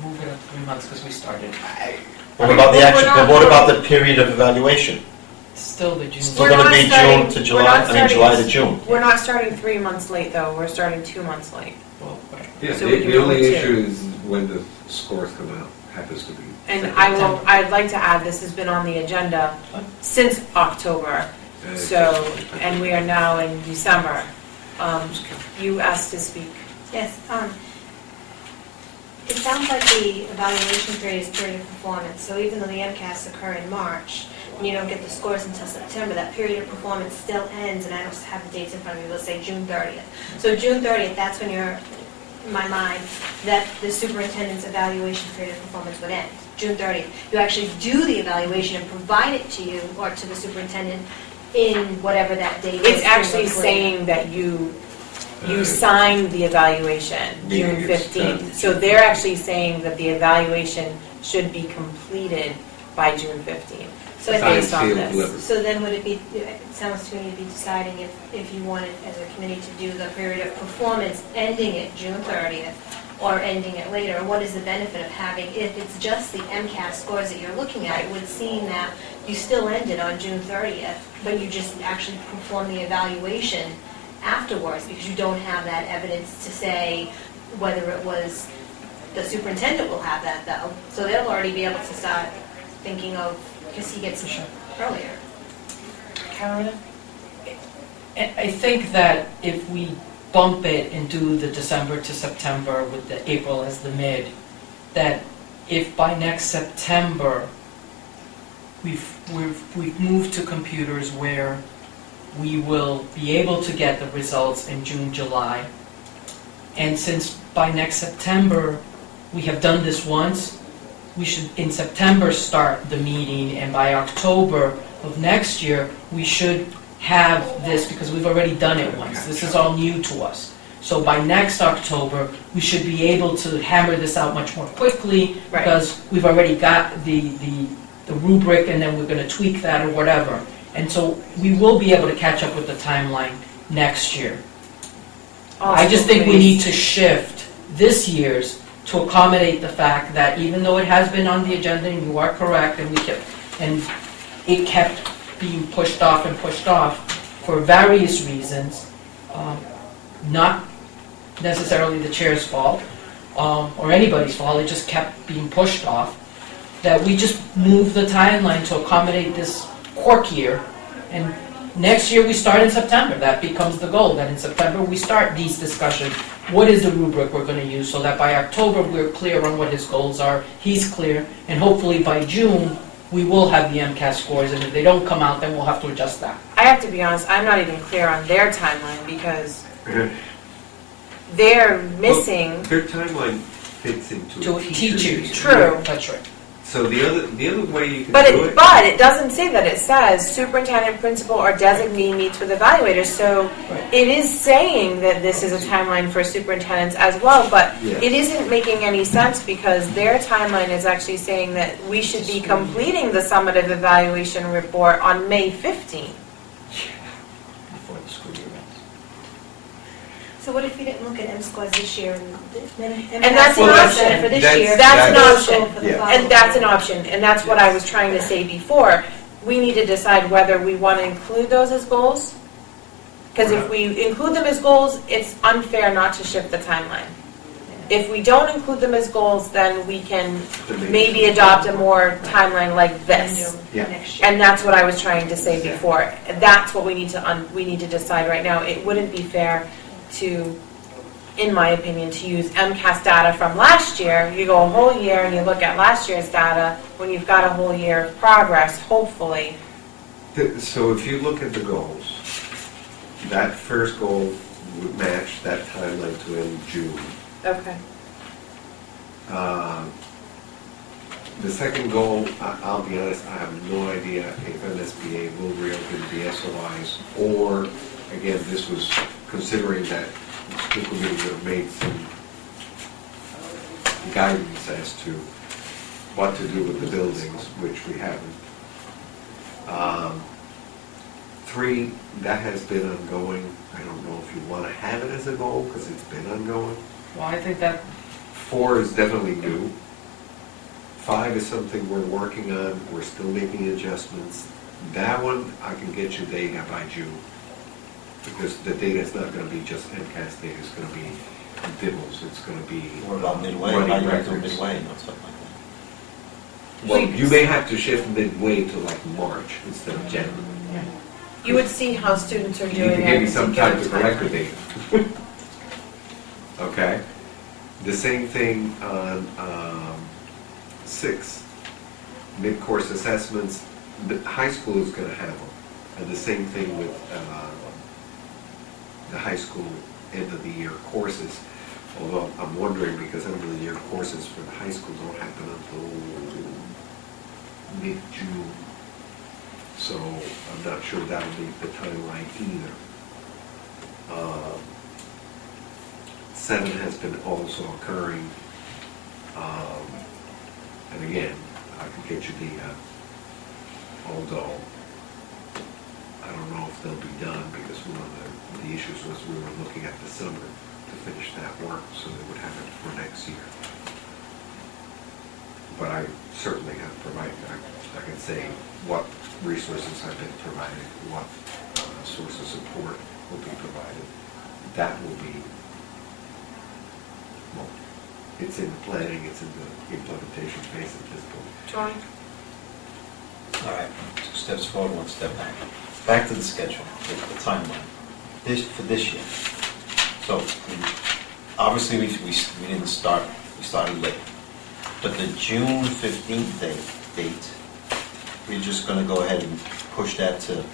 move it up 3 months because we started. What about the We're action, not- but what about the period of evaluation? Still the June. Still We're gonna not be starting- June to we're July, not I mean, starting- July to June. we're not starting 3 months late, though. We're starting 2 months late. Well, right. Yeah, So the we can the only move to- issue is when the scores come out, happens to be. And September. I'd like to add, this has been on the agenda since October, so, and we are now in December. You asked to speak. Yes, it sounds like the evaluation period is period of performance, so even though the MCAS occur in March, and you don't get the scores until September, that period of performance still ends, and I don't have the dates in front of me, let's say June 30th. So June 30th, that's when you're, in my mind, that the superintendent's evaluation period of performance would end. June 30th. You actually do the evaluation and provide it to you, or to the superintendent, in whatever that date is. It's 3 actually months later. saying that you signed the evaluation Meaning June it's 15th. done. So they're actually saying that the evaluation should be completed by June 15th. So I Signed, think, based on sealed, this. delivered. so then would it be, it sounds to me to be deciding if you wanted as a committee to do the period of performance ending at June 30th or ending it later, or what is the benefit of having, if it's just the MCAS scores that you're looking at, it would seem that you still ended on June 30th, but you just actually perform the evaluation afterwards, because you don't have that evidence to say whether it was, the superintendent will have that though, so they'll already be able to start thinking of, because he gets it earlier. Carolina? I think that if we bump it and do the December to September with the April as the mid, that if by next September we've moved to computers where we will be able to get the results in June, July, and since by next September we have done this once, we should in September start the meeting, and by October of next year we should have this, because we've already done it once. This is all new to us. So by next October, we should be able to hammer this out much more quickly, Right. because we've already got the the rubric, and then we're gonna tweak that or whatever. And so we will be able to catch up with the timeline next year. I just think we need to shift this year's to accommodate the fact that even though it has been on the agenda, and you are correct, and it kept being pushed off for various reasons, not necessarily the chair's fault, or anybody's fault, it just kept being pushed off, that we just move the timeline to accommodate this quirk year, and next year we start in September. That becomes the goal, that in September we start these discussions. What is the rubric we're going to use, so that by October we're clear on what his goals are, he's clear, and hopefully by June we will have the MCAS scores, and if they don't come out, then we'll have to adjust that. I have to be honest, I'm not even clear on their timeline because they're missing. Well, their timeline fits into To a teachers. meeting. True. That's right. So the other way you can But do it doesn't say that. It says superintendent, principal, or designee meets with evaluators. So Right. it is saying that this is a timeline for superintendents as well, but Yeah. it isn't making any sense because their timeline is actually saying that we should be completing the summative evaluation report on May 15th. Before the school year ends. So what if you didn't look at M-scores this year and And that's an option. for this That's- year? that's an goal option. for the Yeah. following And that's an year. option, and that's what I was trying to say before. We need to decide whether we want to include those as goals. Because if we include them as goals, it's unfair not to shift the timeline. If we don't include them as goals, then we can maybe adopt a more timeline like this. Yeah. Next year. And that's what I was trying to say before. That's what we need to decide right now. It wouldn't be fair to, in my opinion, to use MCAS data from last year. You go a whole year and you look at last year's data when you've got a whole year of progress, hopefully. So if you look at the goals, That first goal would match that timeline to end June. Okay. The second goal, I'll be honest, I have no idea if MSBA will reopen the SOIs, or, again, this was considering that the school committee would have made some guidance as to what to do with the buildings, which we haven't. 3, that has been ongoing. I don't know if you want to have it as a goal, because it's been ongoing. Well, I think that 4 is definitely new. 5 is something we're working on, we're still making adjustments. That one, I can get you data by June, because the data is not gonna be just MCAS data, it's gonna be DIBELS, it's gonna be. What about midway? running How do you do records. midway and stuff like that? Well, you may have to shift midway to like March instead of January. You would see how students are You doing need to at give a me some time to particular collect the time. data. Okay? The same thing on 6, mid-course assessments, the high school is gonna have them. And the same thing with the high school end-of-the-year courses. Although I'm wondering, because end-of-the-year courses for the high school don't happen until mid-June. So I'm not sure that'll be the timeline either. 7 has been also occurring. And again, I can get you data, although I don't know if they'll be done, because one of the issues was we were looking at the summer to finish that work, so they would have it for next year. But I certainly have provided, I can say what resources have been provided, what source of support will be provided. That will be, well, it's in the planning, it's in the implementation phase at this point. Joy? All right, 2 steps forward, 1 step back. Back to the schedule, the timeline, for this year. So, obviously, we didn't start, we started late. But the June 15th date, we're just gonna go ahead and push that to,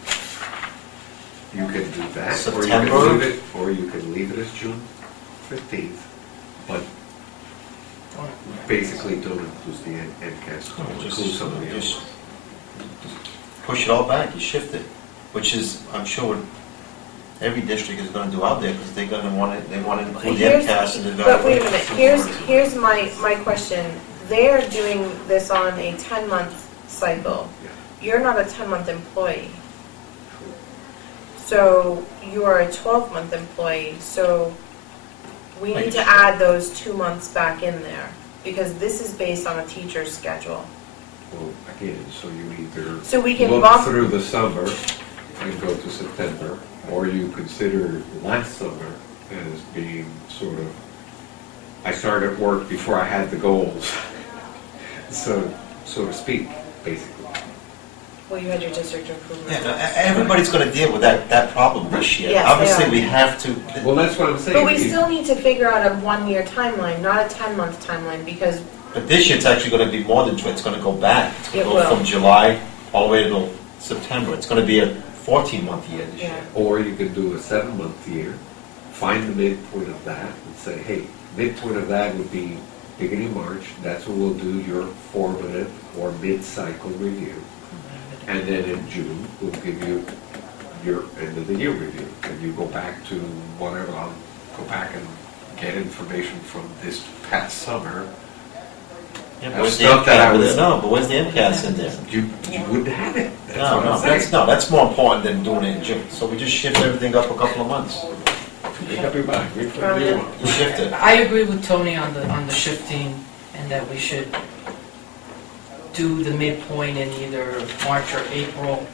You can do that, September? or you can leave it as June 15th, but basically don't include the MCAS, include some of the others. just push it all back, you shift it, which is, I'm sure, what every district is gonna do out there, because they're gonna want it, they want to include the MCAS in the But wait a evaluation. minute, here's my question. They're doing this on a 10-month cycle. Yeah. You're not a 10-month employee. So you are a 12-month employee, so we need to add those 2 months back in there, because this is based on a teacher's schedule. Well, again, so you either So we can look bump, through the summer and go to September, or you consider last summer as being sort of, I started work before I had the goals, so to speak, basically. well, you had your district improvement. Yeah, no, everybody's gonna deal with that problem this year. Yes, they Obviously, are. we have to, Well, that's what I'm saying. But we still need to figure out a 1-year timeline, not a 10-month timeline, because but this year it's actually gonna be more than, it's gonna go back. It's gonna It go will. from July all the way till September. It's gonna be a 14-month year this Yeah. year. Or you could do a 7-month year, find the midpoint of that, and say, hey, midpoint of that would be beginning March, that's when we'll do your formative or mid-cycle review. And then in June, we'll give you your end of the year review. And you go back to whatever, I'll go back and get information from this past summer. Yeah, but Now, where's the stuff that I MCAS? was- No, but where's the MCAS in there? You wouldn't have it. That's No, what no, I'm saying. that's more important than doing it in June. So we just shift everything up a couple of months. Make up your mind, which one do you want? You shift it. I agree with Tony on the shifting, and that we should do the midpoint in either March or April,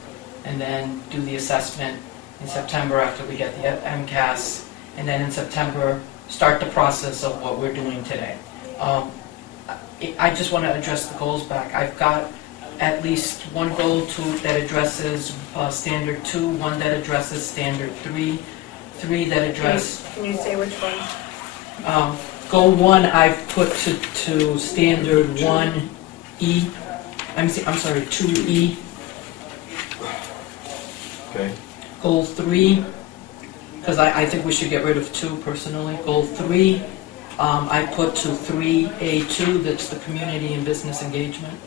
and then do the assessment in September after we get the MCAS, and then in September, start the process of what we're doing today. I just want to address the goals back. I've got at least one goal that addresses Standard 2, one that addresses Standard 3, 3 that address... can you say which one? Goal 1 I've put to Standard 1E, I'm sorry, 2E. Okay. Goal 3, because I think we should get rid of 2 personally. Goal 3, I put to 3A2, that's the community and business engagement,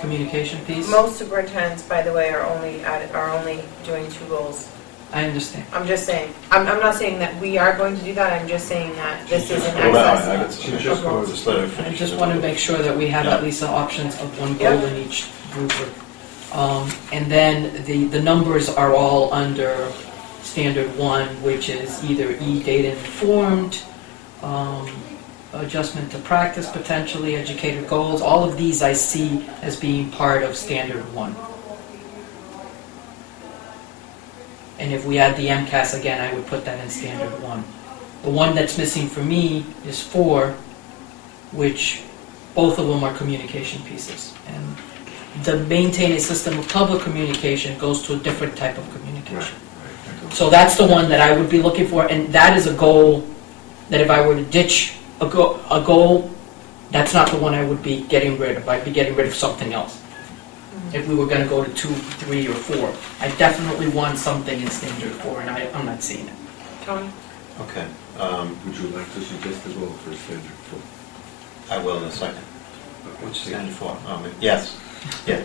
communication piece. Most superintendents, by the way, are only doing 2 goals. I understand. I'm just saying, I'm not saying that we are going to do that, I'm just saying that this is an Hold on, excess. I got some- just let her I finish. just want to make sure that we have Yeah. at least the options of 1 goal in each rubric. And then the numbers are all under Standard 1, which is either E, data informed, adjustment to practice potentially, educator goals. All of these I see as being part of Standard 1. And if we add the MCAS again, I would put that in Standard 1. The one that's missing for me is 4, which both of them are communication pieces. And the maintain a system of public communication goes to a different type of communication. So that's the one that I would be looking for, and that is a goal that if I were to ditch a goal, that's not the one I would be getting rid of. I'd be getting rid of something else. If we were going to go to 2, 3, or 4, I definitely want something in Standard 4, and I'm not seeing it. Tony? Okay, Would you like to suggest a goal for Standard 4? I will in a second. Which Standard 4, yes, yeah.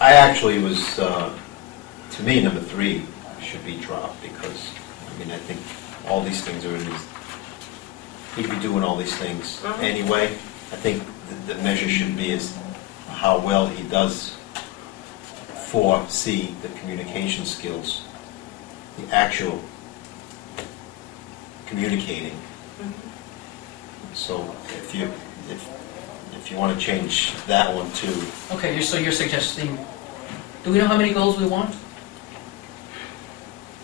I actually was, to me, number 3 should be dropped, because, I mean, I think all these things are in these, he'd be doing all these things anyway. I think the measure should be is how well he does foresee the communication skills, the actual communicating. So if you want to change that one to, Okay, so you're suggesting, do we know how many goals we want?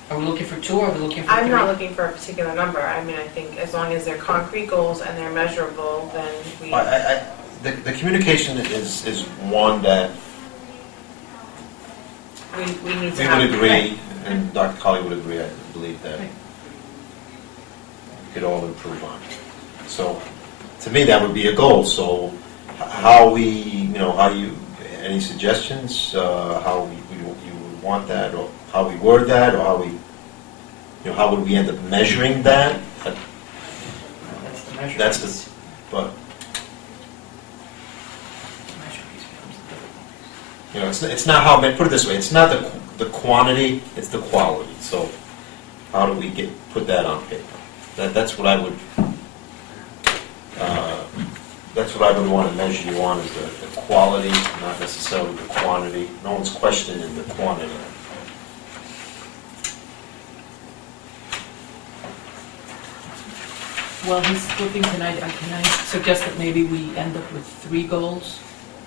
Are we looking for 2, or are we looking for 3? I'm not looking for a particular number, I mean, I think as long as they're concrete goals and they're measurable, then we... the communication is one that We need to we have... would agree, and Dr. Colley would agree, I believe that we could all improve on. So, to me, that would be a goal. So, how any suggestions, how you would want that, or how we word that, or how would we end up measuring that? That's the measure. That's piece. But, Measure piece becomes the difficult. it's not how, put it this way, it's not the quantity, it's the quality. So, how do we put that on paper? That's what I would, That's what I would want to measure you on, is the quality, not necessarily the quantity. No one's questioning the quantity. Well, he's looking tonight, can I suggest that maybe we end up with 3 goals?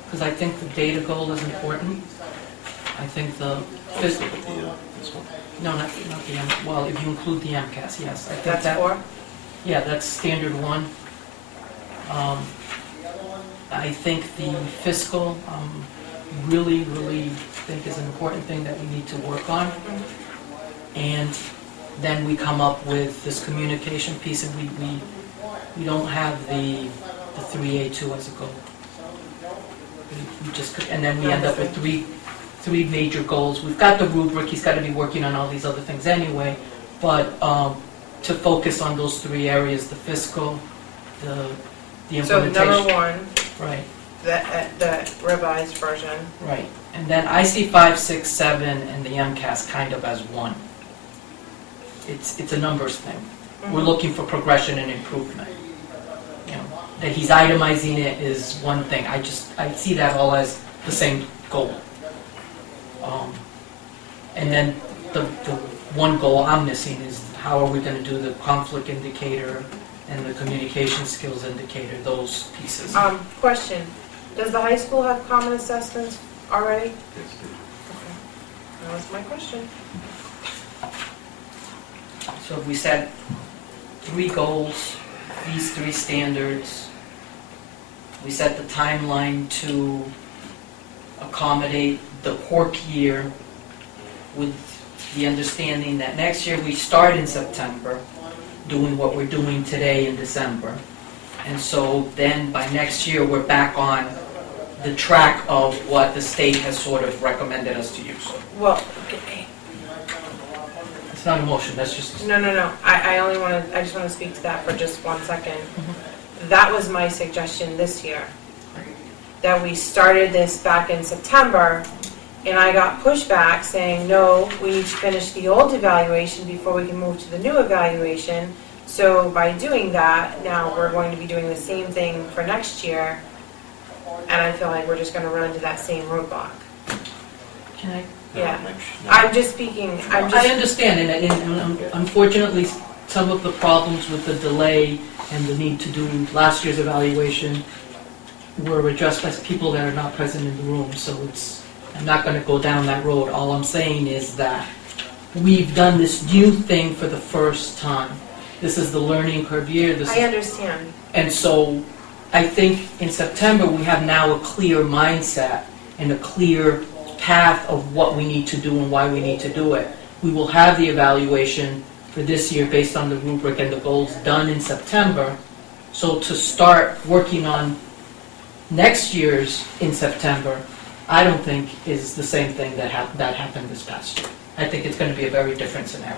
Because I think the data goal is important. I think the, Let's look at this one. no, not the, well, if you include the MCAS, yes. I think That's that- 4? Yeah, that's standard 1. I think the fiscal, really think is an important thing that we need to work on. And then we come up with this communication piece, and we don't have the 3A2 as a goal. We just, and then we end up with three major goals. We've got the rubric, he's got to be working on all these other things anyway, but to focus on those 3 areas, the fiscal, the So implementation. number 1, Right, the revised version. right. And then I see 5, 6, 7, and the MCAS kind of as one. It's a numbers thing. We're looking for progression and improvement. You know, that he's itemizing it is one thing. I see that all as the same goal. And then the one goal I'm missing is how are we going to do the conflict indicator and the communication skills indicator, those pieces. Question, does the high school have common assessments already? Yes, Okay. That was my question. So we set 3 goals, these 3 standards. We set the timeline to accommodate the work year with the understanding that next year we start in September, doing what we're doing today in December. And so then by next year, we're back on the track of what the state has sort of recommended us to use. Well, okay. It's not a motion, that's just... No. I just want to speak to that for just 1 second. That was my suggestion this year. That we started this back in September, and I got pushback saying, no, we need to finish the old evaluation before we can move to the new evaluation. So by doing that, now we're going to be doing the same thing for next year, and I feel like we're just going to run into that same roadblock. Can I... Yeah. No. I'm just speaking, I understand, and unfortunately, some of the problems with the delay and the need to do last year's evaluation were addressed by people that are not present in the room, so I'm not going to go down that road. All I'm saying is that we've done this new thing for the first time. This is the learning curve year. I understand. And so I think in September we have now a clear mindset and a clear path of what we need to do and why we need to do it. We will have the evaluation for this year based on the rubric and the goals done in September. So to start working on next year's in September, I don't think is the same thing that happened this past year. I think it's going to be a very different scenario.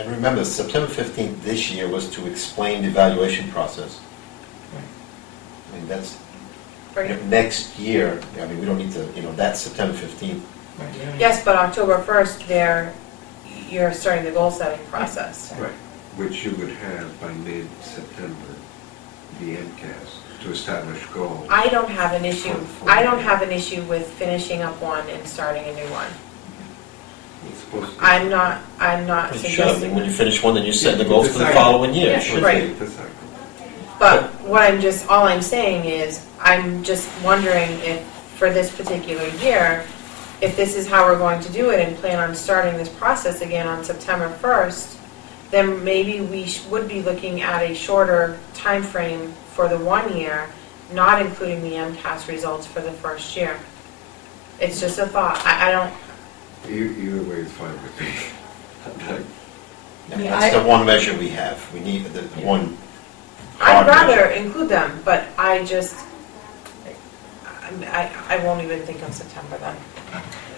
And remember, September 15th this year was to explain the evaluation process. I mean, that's, next year, I mean, we don't need to, that's September 15th. Yes, but October 1st, you're starting the goal-setting process. Right. Which you would have by mid-September, the MCAS, to establish goals. I don't have an issue with finishing up one and starting a new one. It's supposed to be- I'm not It should. I mean, suggesting, when you finish one, then you set the Yeah, goals for the decide. following year. Yeah, It should right. be. but all I'm saying is, I'm just wondering if, for this particular year, if this is how we're going to do it and plan on starting this process again on September 1st, then maybe we would be looking at a shorter time frame for the 1 year, not including the MCAS results for the first year. It's just a thought. I don't, Either way is fine with me. Yeah, that's the one measure we have. We need the one. I'd hard measure. rather include them, but I won't even think of September then.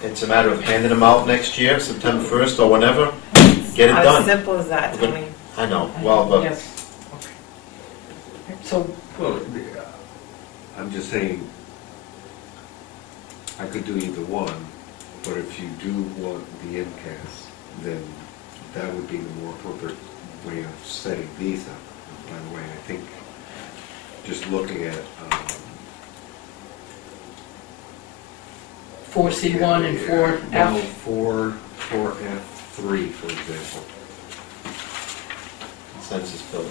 It's a matter of handing them out next year, September 1st or whenever. Get it As done. simple as that, We're gonna- Tony. I know, well, but Yes. Okay. So, Well, I'm just saying, I could do either one, but if you do want the MCAS, then that would be the more appropriate way of setting these up. By the way, I think just looking at 4C1 and 4F. 4F3, for example. Census building.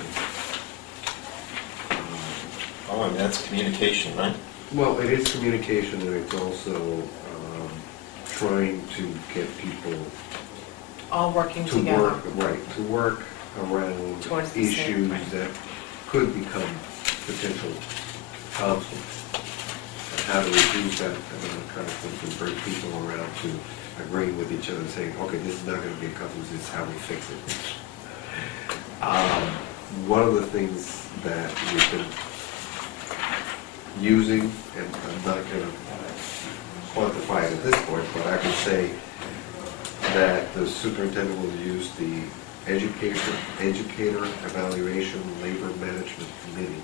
Oh, and that's communication, right? Well, it is communication, and it's also trying to get people All working to together. work, right, to work around Towards the same, issues right. that could become potential conflicts. And how do we reduce that amount of conflict and bring people around to agreeing with each other, saying, okay, this is not going to be a conflict, this is how we fix it. One of the things that we've been using, and I'm not going to quantify it at this point, but I can say that the superintendent will use the Educator Evaluation Labor Management Committee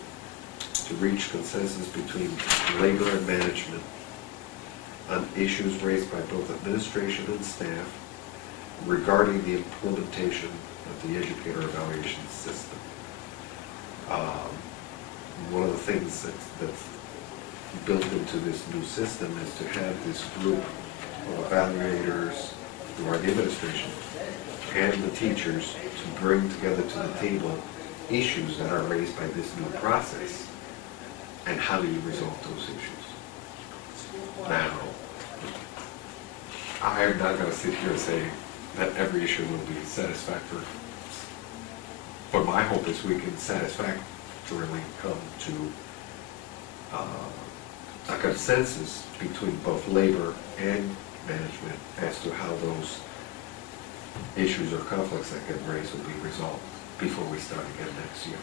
to reach consensus between labor and management on issues raised by both administration and staff regarding the implementation of the educator evaluation system. One of the things that's built into this new system is to have this group of evaluators who are the administration and the teachers to bring together to the table issues that are raised by this new process, and how do you resolve those issues. Now, I'm not going to sit here and say that every issue will be satisfactory, but my hope is we can satisfactorily come to a consensus between both labor and management as to how those issues or conflicts that get raised will be resolved before we start again next year.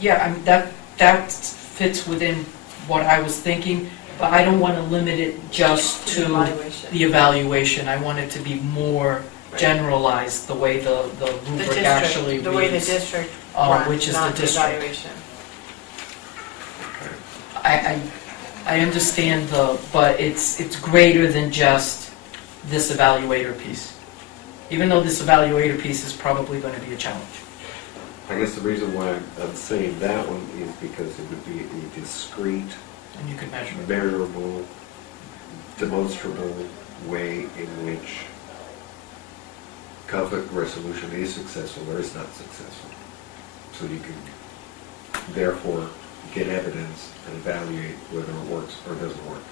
Yeah, I mean, that fits within what I was thinking, but I don't want to limit it just to the evaluation. I want it to be more generalized, the way the rubric actually reads. The way the district runs, which is not the the district. evaluation. I understand but it's greater than just this evaluator piece. Even though this evaluator piece is probably going to be a challenge. I guess the reason why I'm saying that one is because it would be a discrete, And you can measure it. measurable, demonstrable way in which conflict resolution is successful or is not successful. So you can therefore get evidence and evaluate whether it works or doesn't work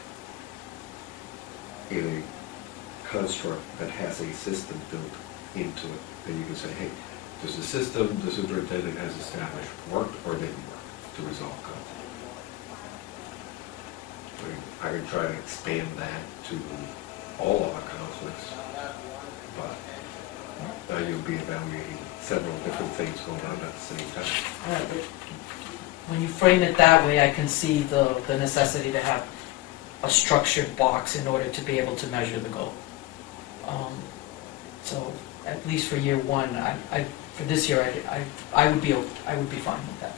in a construct that has a system built into it. Then you can say, hey, does the system the superintendent has established worked or didn't work to resolve conflict? I can try to expand that to all of the conflicts, but now you'll be evaluating several different things going on at the same time. When you frame it that way, I can see the necessity to have a structured box in order to be able to measure the goal. So at least for year one, for this year, I would be fine with that.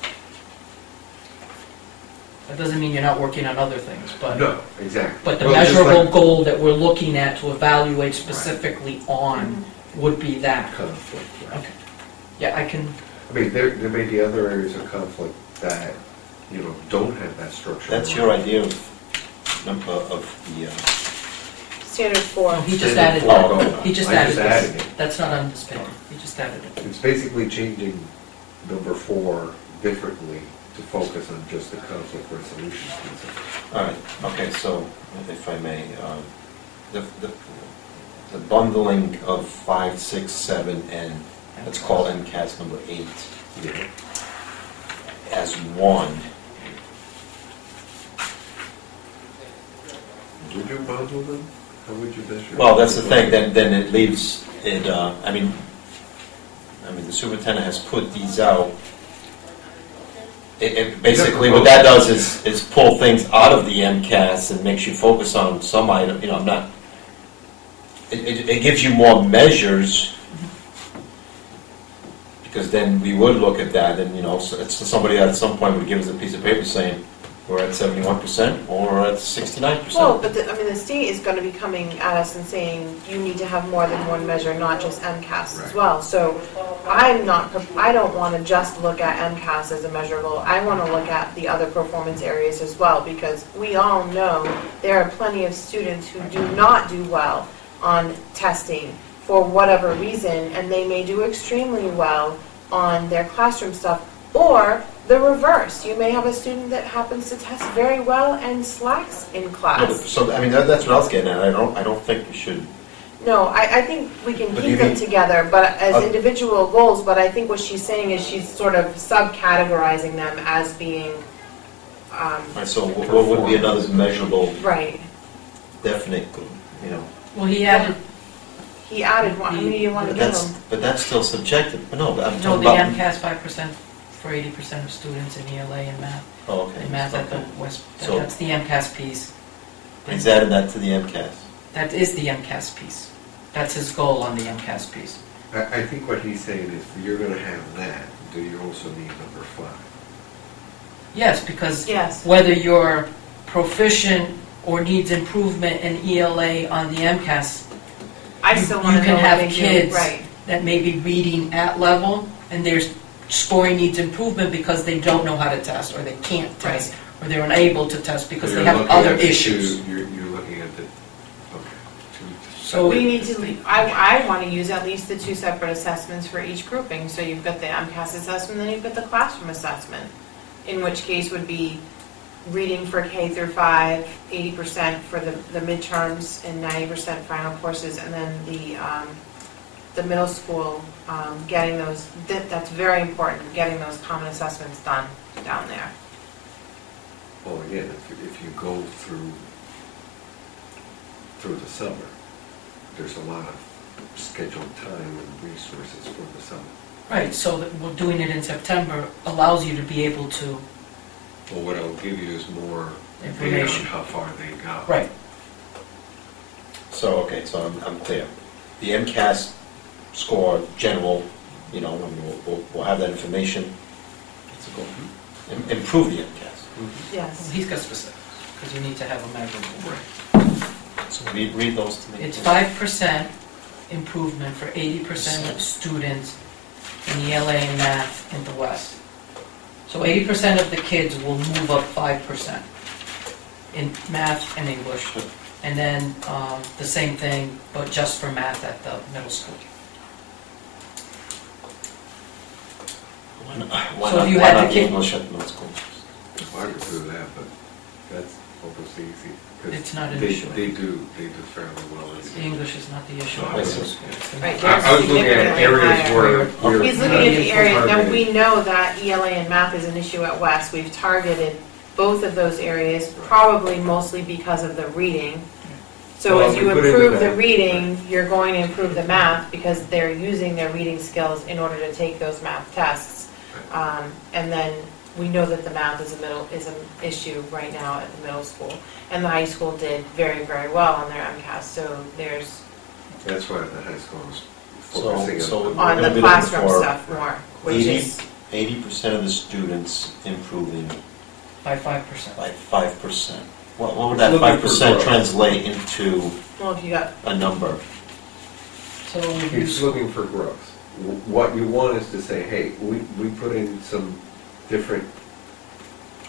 That doesn't mean you're not working on other things, but No, exactly. but the Well, just measurable like goal that we're looking at to evaluate specifically on would be that. conflict, right? Okay. Yeah, I can. I mean, there may be other areas of conflict that, don't have that structure. That's your idea of the, Standard 4. Oh, he just Standard added four that. goal. He just I added just this. added it. That's not on this paper. He just added it. It's basically changing number 4 differently to focus on just the conflict resolution concept. all right, okay, so if I may, the bundling of 5, 6, 7, and let's call MCAS number 8 Yeah. as one. Would you bundle them? How would you measure? Well, that's the thing, then it leaves it, I mean, the superintendent has put these out. Basically, what that does is pull things out of the MCAS and makes you focus on some item, it gives you more measures, because then we would look at that, and, so somebody at some point would give us a piece of paper saying, we're at 71% or we're at 69%. Well, but the state is going to be coming at us and saying you need to have more than one measure, not just MCAS as well. So I don't want to just look at MCAS as a measurable. I want to look at the other performance areas as well, because we all know there are plenty of students who do not do well on testing for whatever reason, and they may do extremely well on their classroom stuff, or the reverse. You may have a student that happens to test very well and slacks in class. So, I mean, that's what I was getting at. I don't think we should. No, I think we can But keep you them mean- together, but as individual goals, but I think what she's saying is she's sort of subcategorizing them as being, Right, so what would be another measurable, right. definite, you know? Well, he added, He added one, how many do you want to give him? But that's still subjective. But no, but I'm no, talking the about. MCAS 5% for 80% of students in ELA and math. Oh, okay. In math at the Okay. West, So- that's the MCAS piece. He's adding that to the MCAS. That is the MCAS piece. That's his goal on the MCAS piece. I think what he's saying is, if you're gonna have that, do you also need number 5? Yes, because Yes. whether you're proficient or needs improvement in ELA on the MCAS, I you- still you want to can know have what they do, kids right. that may be reading at level and their scoring needs improvement because they don't know how to test, or they can't test, or they're unable to test because So they you're have looking other at the issues. You're looking at the, okay. So We need to, I want to use at least the 2 separate assessments for each grouping. So you've got the MCAS assessment, then you've got the classroom assessment, in which case would be reading for K through 5, 80% for the midterms and 90% final courses, and then the middle school, getting those, that's very important, getting those common assessments done down there. Well, again, if you go through the summer, there's a lot of scheduled time and resources for the summer. right, so that we're doing it in September allows you to be able to, Well, what I'll give you is more data on Information. how far they go. right, So, okay, so I'm clear. The MCAS score, general, you know, and we'll have that information. What's the goal? Improve the MCAS. Yes. he's got specifics, because you need to have a measurable. So read those to me. It's 5% improvement for 80% of students in ELA and math in the West. So 80% of the kids will move up 5% in math and English. And then the same thing, but just for math at the middle school. So if you had the kid- English at middle school? I could do that, but that's almost easy. 'cause It's not an they- issue. They do fairly well. The English is not the issue. No, It's it's- the Right, math. I was looking at areas where He's looking at the area, now we know that ELA and math is an issue at West. We've targeted both of those areas, probably mostly because of the reading. So Well, as we you put into improve the that- reading, you're going to improve the math because they're using their reading skills in order to take those math tests. And then we know that the math is an issue right now at the middle school. And the high school did very, very well on their MCAS, so there's That's why the high school is So focusing on. we're on gonna the be looking classroom for stuff more, which is, 80% of the students improving By 5%. by 5%. What would that Looking for 5% growth. translate into well, if you got, a number? So He's looking for growth. What you want is to say, hey, we put in some different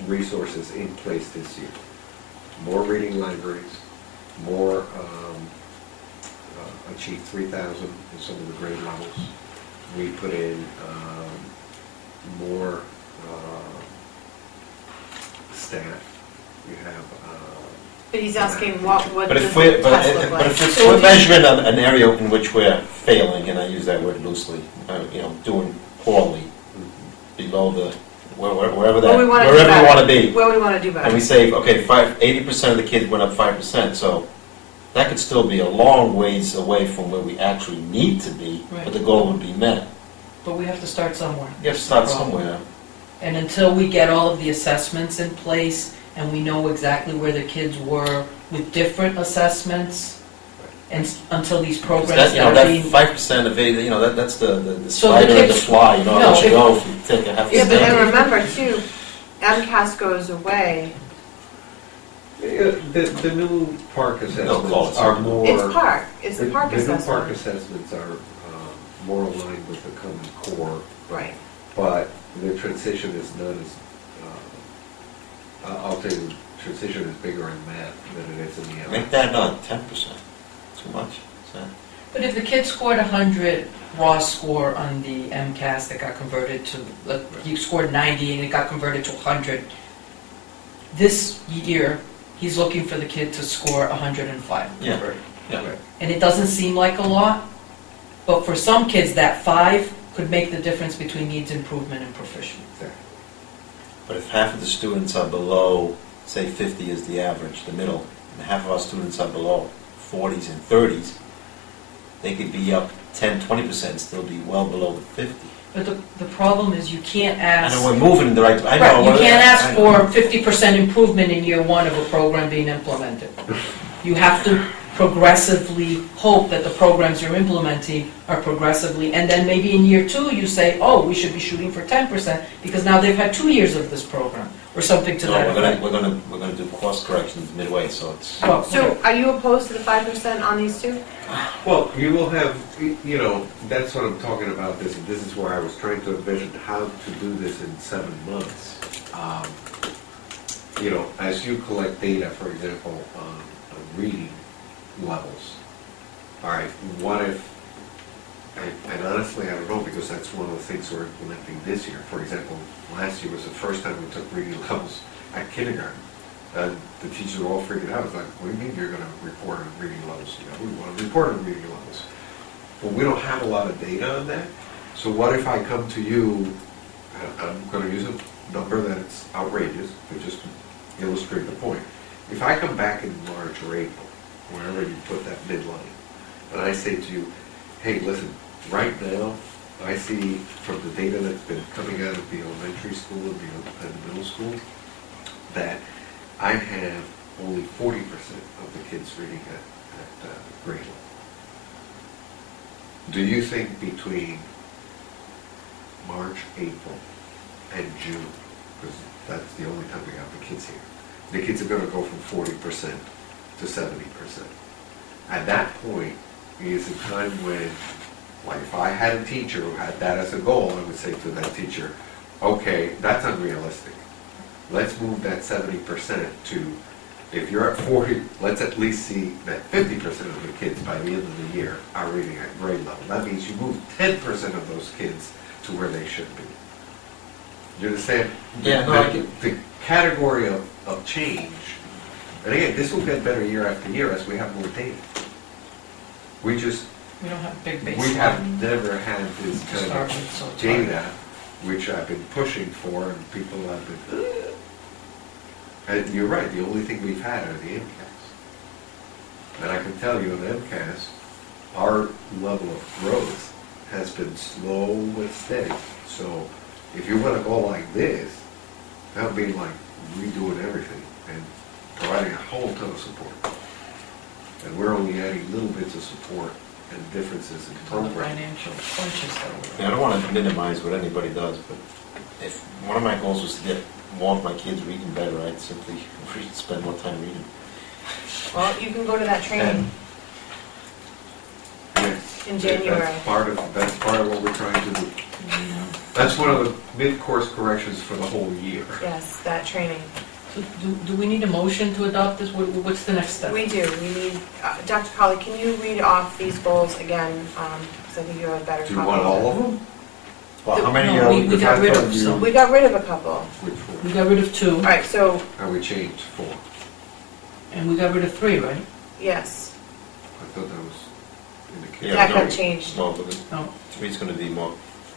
resources in place this year. More reading libraries, more achieve 3,000 in some of the grade levels. We put in more staff. You have, but he's asking what But does if the we're, test look but like? if it's, So we're if you- measuring an area in which we're failing, and I use that word loosely, doing poorly, below the, wherever Well, we wanna do wherever we better. want to be. What do we want to do And we better? say, okay, 80% of the kids went up 5%, so that could still be a long ways away from where we actually need to be, Right. but the goal would be met. But we have to start somewhere. You have to start somewhere. And until we get all of the assessments in place and we know exactly where the kids were with different assessments, and until these programs That, that are that being... 5% of it, that's the So the spider and the kids- fly, no, let you if- go if you take a half a Yeah, but then step. remember too, MCAS goes away The new park call assessments it are something. more. It's park, it's the park The new park assessment. assessments are more aligned with the Common Core, Right. but the transition is not as, I'll tell you, transition is bigger in math than it is in the Make that not 10%, too much, is that? But if the kid scored 100 raw score on the MCAS that got converted to, he scored 90 and it got converted to 100, this year, he's looking for the kid to score 105. Yeah. converted. Yeah. And it doesn't seem like a lot, but for some kids, that 5 could make the difference between needs improvement and proficiency. But if half of the students are below, say 50 is the average, the middle, and half of our students are below 40s and 30s, they could be up 10, 20% and still be well below the 50. But the problem is you can't I ask... know we're moving in the right, I know. Right, you can't ask I know. for 50% improvement in year 1 of a program being implemented. You have to progressively hope that the programs you're implementing are progressively, and then maybe in year 2 you say, oh, we should be shooting for 10% because now they've had 2 years of this program, or something to No, that effect. we're gonna do course corrections midway, so it's. Well, So are you opposed to the 5% on these two? Well, you will have, you know, that's what I'm talking about, this is where I was trying to envision how to do this in 7 months. You know, as you collect data, for example, on reading levels, all right, what if, and honestly, I don't know, because that's one of the things we're implementing this year. For example, last year was the first time we took reading levels at kindergarten. And the teachers were all freaking out. It's like, what do you mean you're going to report on reading levels? You know, we want to report on reading levels. Well, we don't have a lot of data on that. So what if I come to you, I'm going to use a number that's outrageous, but just to illustrate the point. If I come back in March or April, wherever you put that midline, and I say to you, hey, listen, right now, I see from the data that's been coming out of the elementary school and the middle school, that I have only 40% of the kids reading at grade level. Do you think between March, April, and June, because that's the only time we have the kids here, the kids are going to go from 40% to 70%? At that point is a time when, like if I had a teacher who had that as a goal, I would say to that teacher, okay, that's unrealistic. Let's move that 70% to, if you're at 40, let's at least see that 50% of the kids by the end of the year are reading at grade level. That means you move 10% of those kids to where they should be. You understand? Yeah, no, I get. The category of change, and again, this will get better year after year as we have more data. We We don't have big baseline. we have never had this to kind start of with, so it's hard. data, which I've been pushing for, and people have been, and you're right, the only thing we've had are the MCAS. And I can tell you in MCAS, our level of growth has been slow and steady. So if you want to go like this, that would be like redoing everything and providing a whole ton of support. And we're only adding little bits of support and differences in All the program. financial crunches that we're... Yeah, I don't want to minimize what anybody does, but if one of my goals was to get more of my kids reading better, I'd simply spend more time reading. Well, you can go to that training Yes. in January. That's part of what we're trying to do. That's one of the mid-course corrections for the whole year. Yes, that training. So do we need a motion to adopt this? What's the next step? We do. We need, Dr. Colley, can you read off these goals again? Because I think you have a better copy. Do you want all of them? Well, how many, No, we got rid of you- some. We got rid of a couple. Which We one? got rid of 2, All right, so, And we changed 4. and we got rid of 3, right? yes, I thought that was indicated. Yeah, that no. got changed. No, because No. 3's going to be more,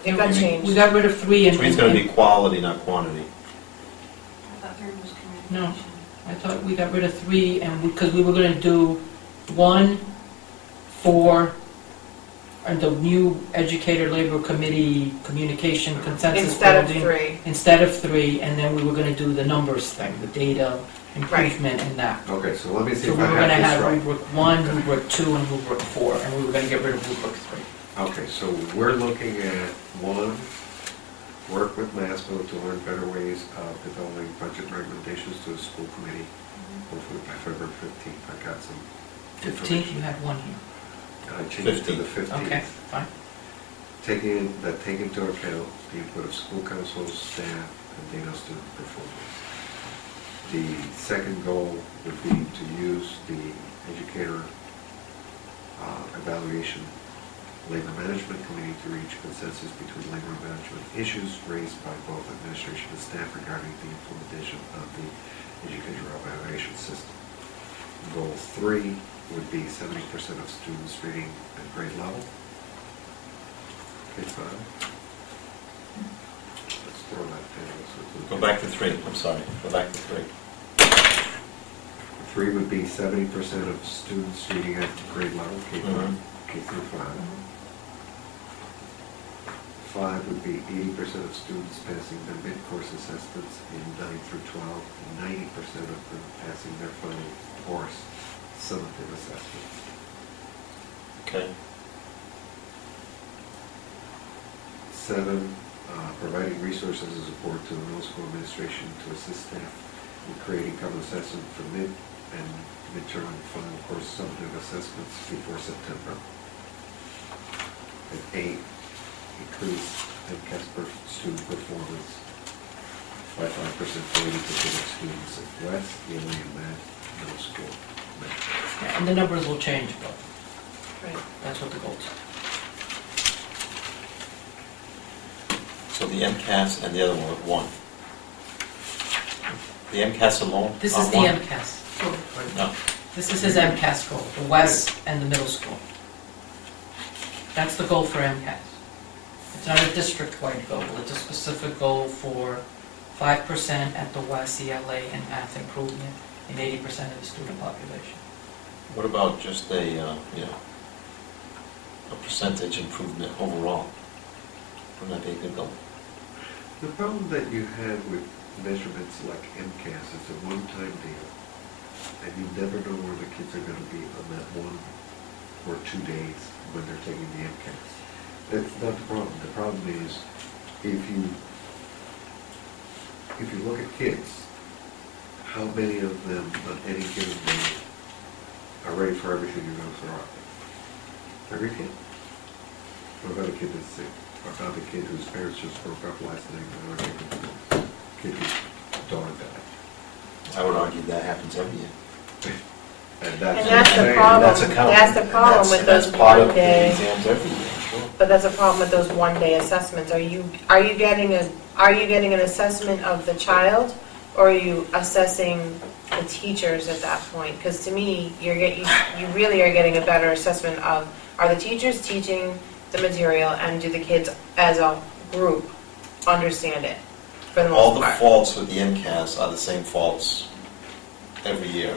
It got We changed. got rid of 3 and... 3's going to be quality, not quantity. I thought there was No. I thought we got rid of 3, and because we were going to do 1, 4, and the new educator labor committee communication consensus Instead of building. 3. Instead of 3, and then we were going to do the numbers thing, the data improvement in that. Okay, so let me see So if we I were going to have have this right. rubric 1, rubric 2, and rubric 4, and we were going to get rid of rubric 3. Okay, so we're looking at 1, work with MASBO to learn better ways of developing budget recommendations to the school committee, hopefully by February 15th. I got some 15th, you had one here. I changed it to the 15th. Okay, fine. Take into account the input of school councils, staff, and data student performance. The second goal would be to use the educator evaluation labor management committee to reach consensus between labor management issues raised by both administration and staff regarding the implementation of the educator evaluation system. Goal 3 would be 70% of students reading at grade level. Okay, fine. Let's throw that down. Go back to 3, I'm sorry, go back to 3. 3 would be 70% of students reading at grade level, K through 5. 5 would be 80% of students passing their mid-course assessments in 9 through 12, and 90% of them passing their final course summative assessments. Okay. 7, providing resources and support to the middle school administration to assist staff in creating common assessment for mid and midterm and final course summative assessments before September. And 8, increase MCAS student performance by 5% for 80% of students at West, ELA, and Math middle school. Yeah, and the numbers will change, but Right. that's what the goals are. So the MCAS and the other one, 1. The MCAS alone? This on is the 1? MCAS. No. This is his MCAS goal, the West and the middle school. That's the goal for MCAS. It's not a district-wide goal, it's a specific goal for 5% at the West, ELA, and math improvement in 80% of the student population. What about just a percentage improvement overall? Wouldn't that be a good goal? The problem that you have with measurements like MCAS, it's a one-time deal, and you never know where the kids are going to be on that 1 or 2 days when they're taking the MCAS. That's not the problem. The problem is if you look at kids, how many of them on any given day are ready for everything you're going to throw at them? Every kid. What about a kid that's sick? What about the kid whose parents just broke up last night and they're taking the kid whose daughter died? I would argue that happens every year. And And that's that's the what I'm problem. That's a count. That's the problem with those That's part of the one-day. exams every year, sure. But that's a problem with those one-day assessments. Are you getting an assessment of the child, or are you assessing the teachers at that point? Because to me, you really are getting a better assessment of, are the teachers teaching the material, and do the kids as a group understand it for the All most the part? faults with the MCAS are the same faults every year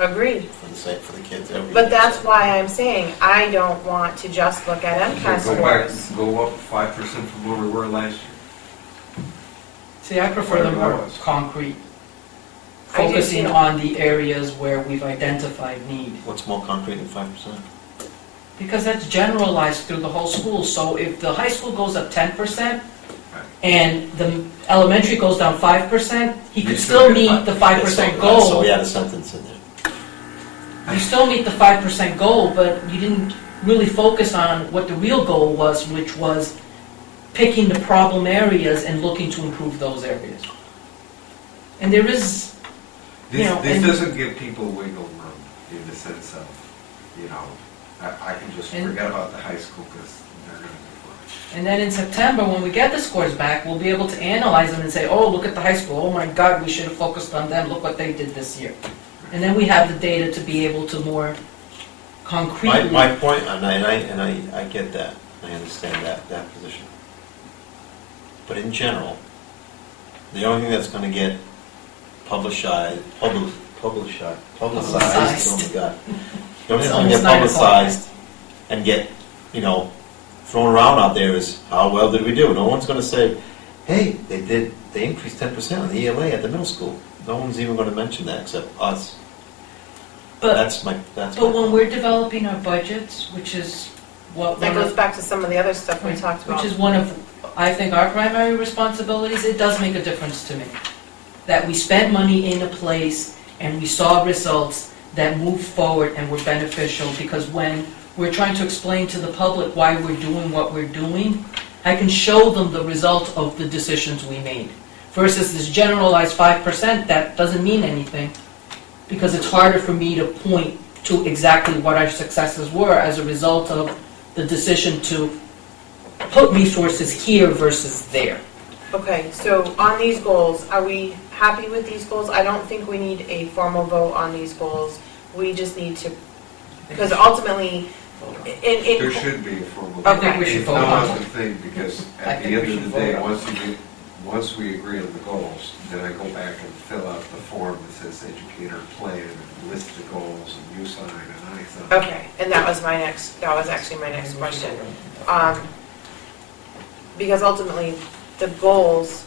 Agreed. for the kids every year. But that's why I'm saying I don't want to just look at MCAS Go back, scores. go up 5% from where we were last year. See, I prefer the Whatever that more was. concrete, I do focusing too. on the areas where we've identified need. What's more concrete than 5%? Because that's generalized through the whole school, so if the high school goes up 10% and the elementary goes down 5%, he could still meet the 5% So goal. we had a sentence in there. You still meet the 5% goal, but you didn't really focus on what the real goal was, which was picking the problem areas and looking to improve those areas. And there is, This, know, this and- doesn't give people wiggle room in the sense of, I can just And- forget about the high school because they're going to do fine. and then in September, when we get the scores back, we'll be able to analyze them and say, oh, look at the high school, oh my God, we should have focused on them, look what they did this year. And then we have the data to be able to more concretely. My point, and I get that, I understand that position. But in general, the only thing that's going to get publicized, oh my God. The only thing that's going to Almost get 9 o'clock. publicized and get, thrown around out there is, how well did we do? No one's going to say, hey, they increased 10% on the ELA at the middle school. No one's even going to mention that except us. But, That's my when we're developing our budgets, which is what That one goes of, back to some of the other stuff we talked about. which is one of I think our primary responsibilities, it does make a difference to me. That we spent money in a place and we saw results that moved forward and were beneficial, because when we're trying to explain to the public why we're doing what we're doing, I can show them the result of the decisions we made. Versus this generalized 5%, that doesn't mean anything, because it's harder for me to point to exactly what our successes were as a result of the decision to put resources here versus there. Okay, so on these goals, are we happy with these goals? I don't think we need a formal vote on these goals. We just need to, because ultimately, There should be a formal. I think we should It's vote not on the thing, because I at the think we end should of the day, vote on once we agree on the goals, then I go back and fill out the form that says educator plan, and list the goals, and you sign, and I sign. okay, and that was actually my next question. Because ultimately, the goals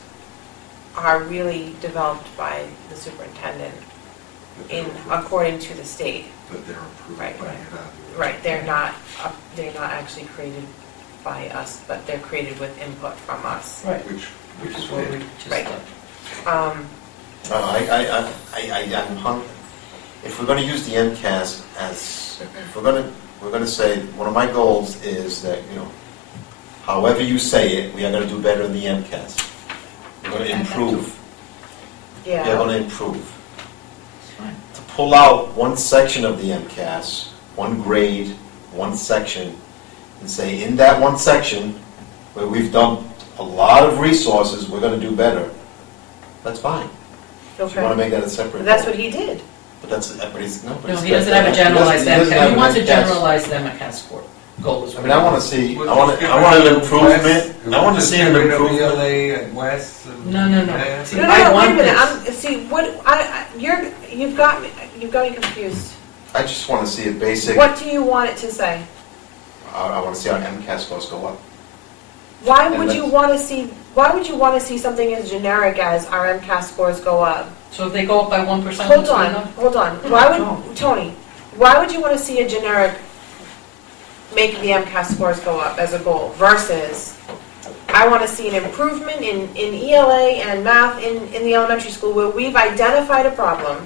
are really developed by the superintendent But they're in, approved- according to the state. But they're approved by Right. the evaluator. Right, they're not actually created by us, but they're created with input from us. Right. Which is what we good. just Right. did. I'm hung, if we're gonna use the MCAS as, if we're gonna say, one of my goals is that, however you say it, we are gonna do better in the MCAS. We're gonna improve. We are Yeah, gonna improve. It's fine. To pull out one section of the MCAS, one grade, one section, and say, in that one section, where we've dumped a lot of resources, we're gonna do better, that's fine. If you wanna okay. make that a separate. That's vote. what he did. But that's, but he's, no, but No, he's he got doesn't that- have a generalized he doesn't MCAS. have He an wants a MCAS. generalized MCAS score goal as I well. mean, I wanna see, I Well, wanna, just get I want an rid of improvement, West, I wanna see an get rid of improvement. ELA and West and. No, no, no. Math. See, No, I no, wait a want minute, this. see, you've got me confused. I just wanna see a basic, What do you want it to say? I wanna see our MCAS scores go up. Why And would you want to see something as generic as our MCAS scores go up? So if they go up by 1%, it's Hold good on, enough? hold on. Why No. would, Tony, why would you want to see a generic make the MCAS scores go up as a goal versus I want to see an improvement in ELA and math in the elementary school where we've identified a problem.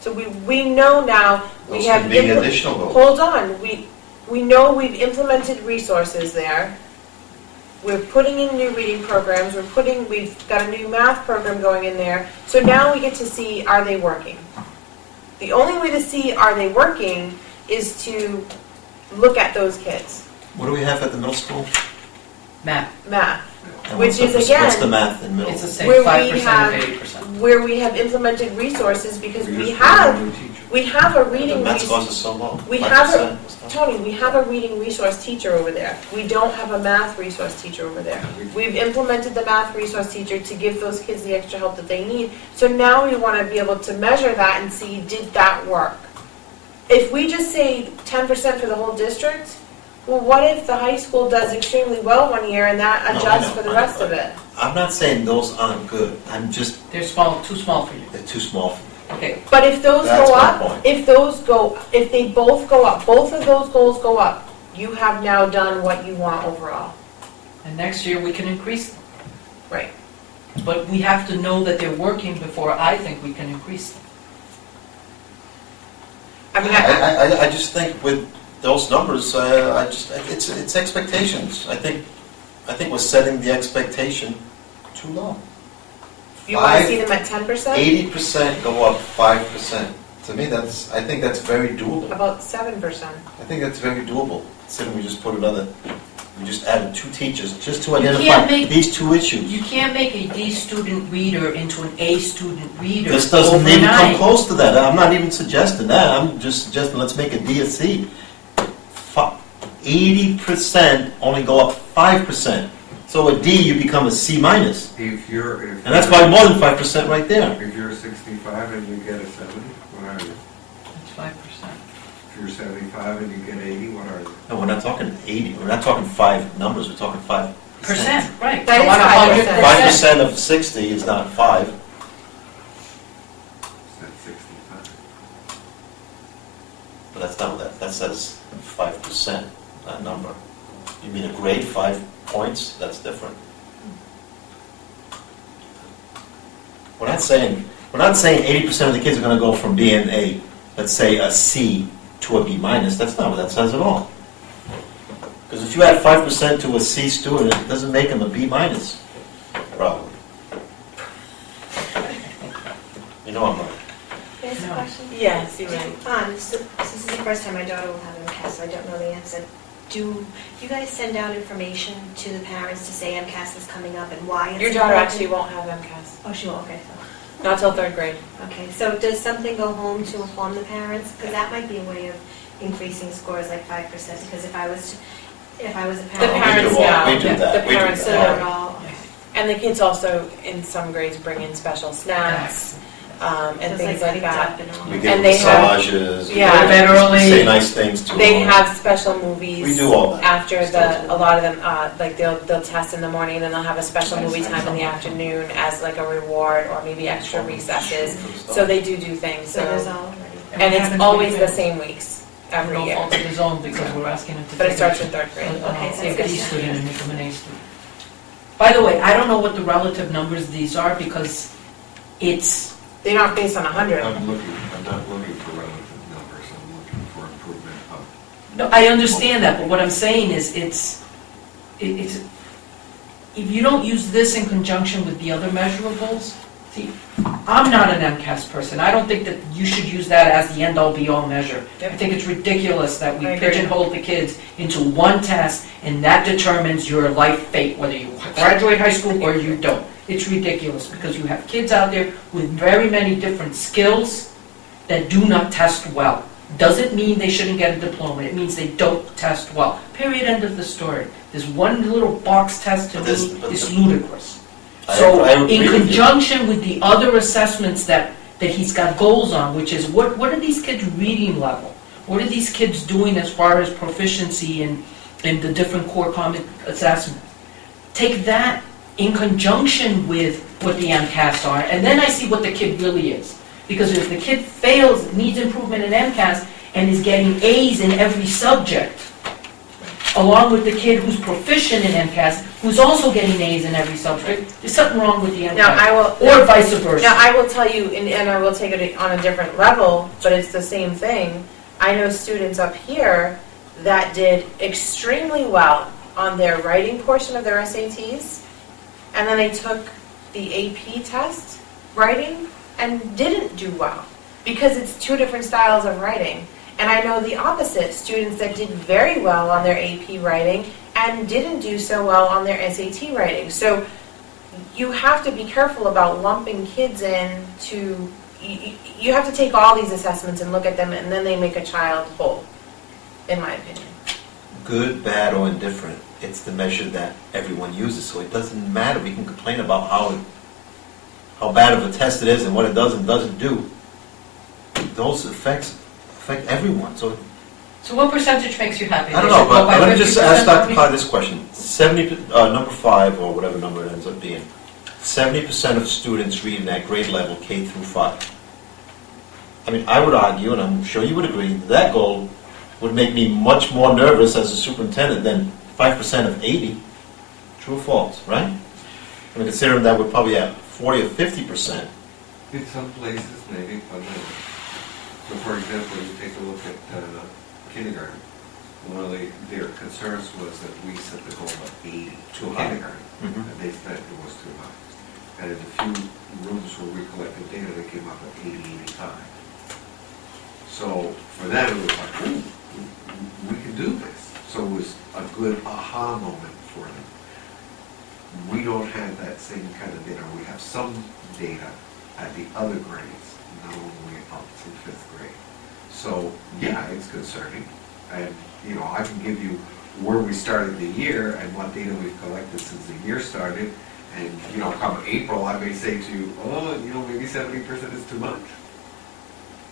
So we know now we Those have. could be additional goals. Hold on, we know we've implemented resources there. We're putting in new reading programs, we've got a new math program going in there. So now we get to see, are they working? The only way to see are they working is to look at those kids. What do we have at the middle school? Math, Math, And which is What's the again, math in middle? it's the same, Where we 5% have- of 80%. where we have implemented resources because We we just put a have new teacher. a The reading math resource. scores are so low. We have 5%. Tony, we have a reading resource teacher over there. We don't have a math resource teacher over there. We've implemented the math resource teacher to give those kids the extra help that they need. So now we want to be able to measure that and see, did that work? If we just say 10% for the whole district, well, what if the high school does extremely well one year and that No, I adjusts know, for the I rest know. of it? I'm not saying those aren't good, I'm just, They're small, too small for you. they're too small for me. Okay, But if those That's go my up, point. if they both go up, both of those goals go up, you have now done what you want overall. and next year we can increase them. Right. But we have to know that they're working before I think we can increase them. I mean, I just think with those numbers, it's expectations. I think we're setting the expectation too low. you want to see them at 10%? 80% go up 5%. To me, I think that's very doable. About 7%. I think that's very doable. Considering we just added 2 teachers just to You can't identify make- these 2 issues. You can't make a D student reader into an A student reader This doesn't even come overnight. close to that. I'm not even suggesting that. I'm just suggesting let's make a D a C. 80% only go up 5%. So a D, you become a C minus. If you're. And that's probably more than 5% right there. If you're 65 and you get a 70, what are you? It's 5%. If you're 75 and you get 80, what are you? No, we're not talking 80. We're not talking 5 numbers. We're talking 5%. Percent, right. That So is on 5%. 5% of 60 is not 5. That's 65. But that's not what that says 5%, that number. You mean a grade, 5 points? That's different. We're not saying 80% of the kids are going to go from being let's say a C to a B minus. That's not what that says at all. Because if you add 5% to a C student, it doesn't make them a B minus, probably. You know I'm right. Can I ask a No. question? Yes, you're right. So this is the first time my daughter will have MCAS, so I don't know the answer. Do you guys send out information to the parents to say MCAS is coming up and why it's Your daughter important? actually won't have MCAS, Oh, she won't, okay. not till 3rd grade. Okay, so does something go home to inform the parents? Because that might be a way of increasing scores like 5%, because if I was a The parent. parents we do all- know. we do that. The We do parents So that. they're all, And the kids also, in some grades, bring in special snacks, and so it's things like like picked that. up and all. We that. give And they have- massages. yeah. we Bed early. Say nice things to They them. have special movies. We do all that. After Stuff. a lot of them, like they'll test in the morning, and then they'll have a special movie time in the afternoon as like a reward, or maybe extra recesses. So they do things, So there's so, already. and it's happens always when the same weeks, every no year. fault of his own because we're asking him to. But it take starts in 3rd grade. Okay, so Take it's a D good. student and make him an A student. By the way, I don't know what the relative numbers these are because it's, They're not based on 100. I'm not looking for relative numbers, I'm looking for improvement of. no, I understand that, but what I'm saying is it's, if you don't use this in conjunction with the other measurables, see, I'm not an MCAS person. I don't think that you should use that as the end-all be-all measure. I Yep. think it's ridiculous that we I agree. pigeonhole the kids into one test and that determines your life fate, whether you graduate high school or you don't. It's ridiculous because you have kids out there with very many different skills that do not test well. Doesn't mean they shouldn't get a diploma. It means they don't test well. Period, end of the story. This one little box test to But this- me but is the- ludicrous. I So agree in with you. conjunction with the other assessments that he's got goals on, which is what are these kids' reading level? What are these kids doing as far as proficiency in the different core common assessments? Take that in conjunction with what the MCAS are, and then I see what the kid really is. Because if the kid fails, needs improvement in MCAS, and is getting A's in every subject, along with the kid who's proficient in MCAS, who's also getting A's in every subject, there's something wrong with the MCAS. Now, I will. Or vice versa. Now, I will tell you, and I will take it on a different level, but it's the same thing. I know students up here that did extremely well on their writing portion of their SATs, and then they took the AP test, writing, and didn't do well, because it's two different styles of writing. And I know the opposite, students that did very well on their AP writing and didn't do so well on their SAT writing. So you have to be careful about lumping kids in to, you have to take all these assessments and look at them, and then they make a child whole, in my opinion. Good, bad, or indifferent, it's the measure that everyone uses, so it doesn't matter. We can complain about how bad of a test it is and what it does and doesn't do. Those affect everyone, so So what percentage makes you happy? I don't They know, should go but by let me just 50% ask Dr. maybe? Pai this question. 70, number 5, or whatever number it ends up being, 70% of students read in that grade level, K through 5. I mean, I would argue, and I'm sure you would agree, that goal would make me much more nervous as a superintendent than 5% of 80. True or false, right? I mean, considering that we're probably at 40 or 50%. In some places, maybe, but no. So for example, you take a look at kindergarten. One of their concerns was that we set the goal of 80 Too high. kindergarten, Mhm. and they said it was too high. And in the few rooms where we collected data, they came up with 80, 85. So for them, it was like, ooh, we can do this. So it was a good aha moment for them. We don't have that same kind of data. We have some data at the other grades, not all the way up to 5th grade. So, yeah, it's concerning. And, you know, I can give you where we started the year and what data we've collected since the year started. And, you know, come April, I may say to you, oh, you know, maybe 70% is too much.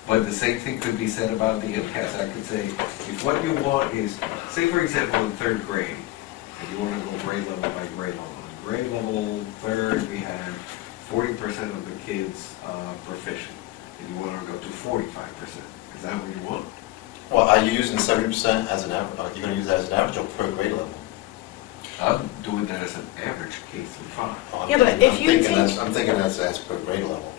But the same thing could be said about the MCAS. I could say, if what you want is, say for example in 3rd grade, and you want to go grade level by grade level. In grade level 3rd, we had 40% of the kids proficient, and you want to go to 45%. Is that what you want? Well, are you using 70% as an average? Are you going to use that as an average or per grade level? I'm doing that as an average K through 5. Oh, I'm Yeah, but thinking- if you take- I'm thinking as per grade level.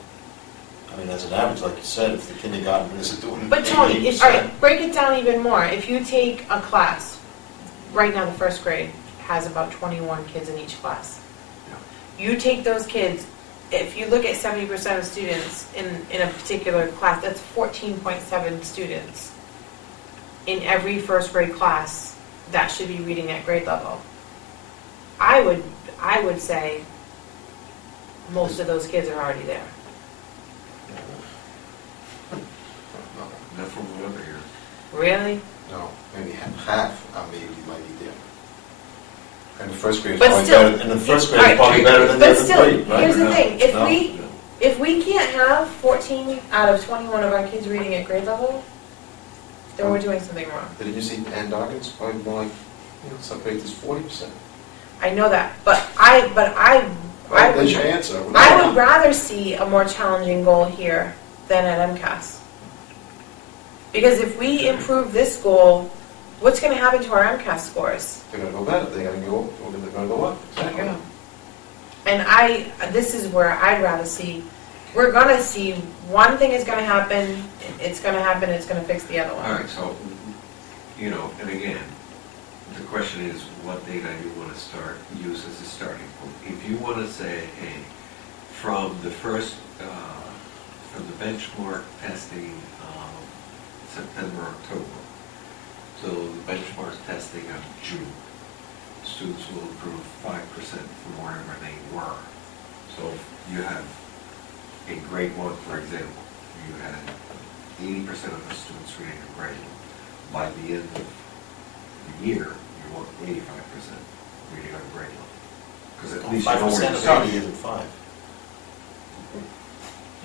I mean, as an average, like you said, if the kindergarten isn't doing But Tony, 88%. all right, break it down even more. If you take a class, right now the first grade has about 21 kids in each class. You take those kids, if you look at 70% of students in a particular class, that's 14.7 students in every first grade class that should be reading at grade level. I would say most of those kids are already there. Not from whatever here. Really? No, maybe half, maybe might be there. And the first grade is But probably still- better, and the first grade All is right, probably better than the But other still, grade, right? here's the No? thing, No? if we can't have 14 out of 21 of our kids reading at grade level, then we're doing something wrong. Didn't you see Ann Dawkins, probably more like, some grades is 40%. I know that, but I Well, there's your answer. I would rather see a more challenging goal here than at MCAS. Because if we improve this goal, what's gonna happen to our MCAS scores? They're gonna go better, they're gonna go up, exactly. And this is where I'd rather see, we're gonna see, one thing is gonna happen, it's gonna fix the other All one. right, so, and again, the question is, what data you want to use as a starting point. If you want to say, hey, from the first, from the benchmark testing, September, October, so the benchmark testing of June, students will improve 5% from wherever they were. So you have, in grade 1, for example, you had 80% of the students reading a grade 1. By the end of the year, you want 85% reading on grade 1. Because at least you know where 5% to of start. 80 isn't 5.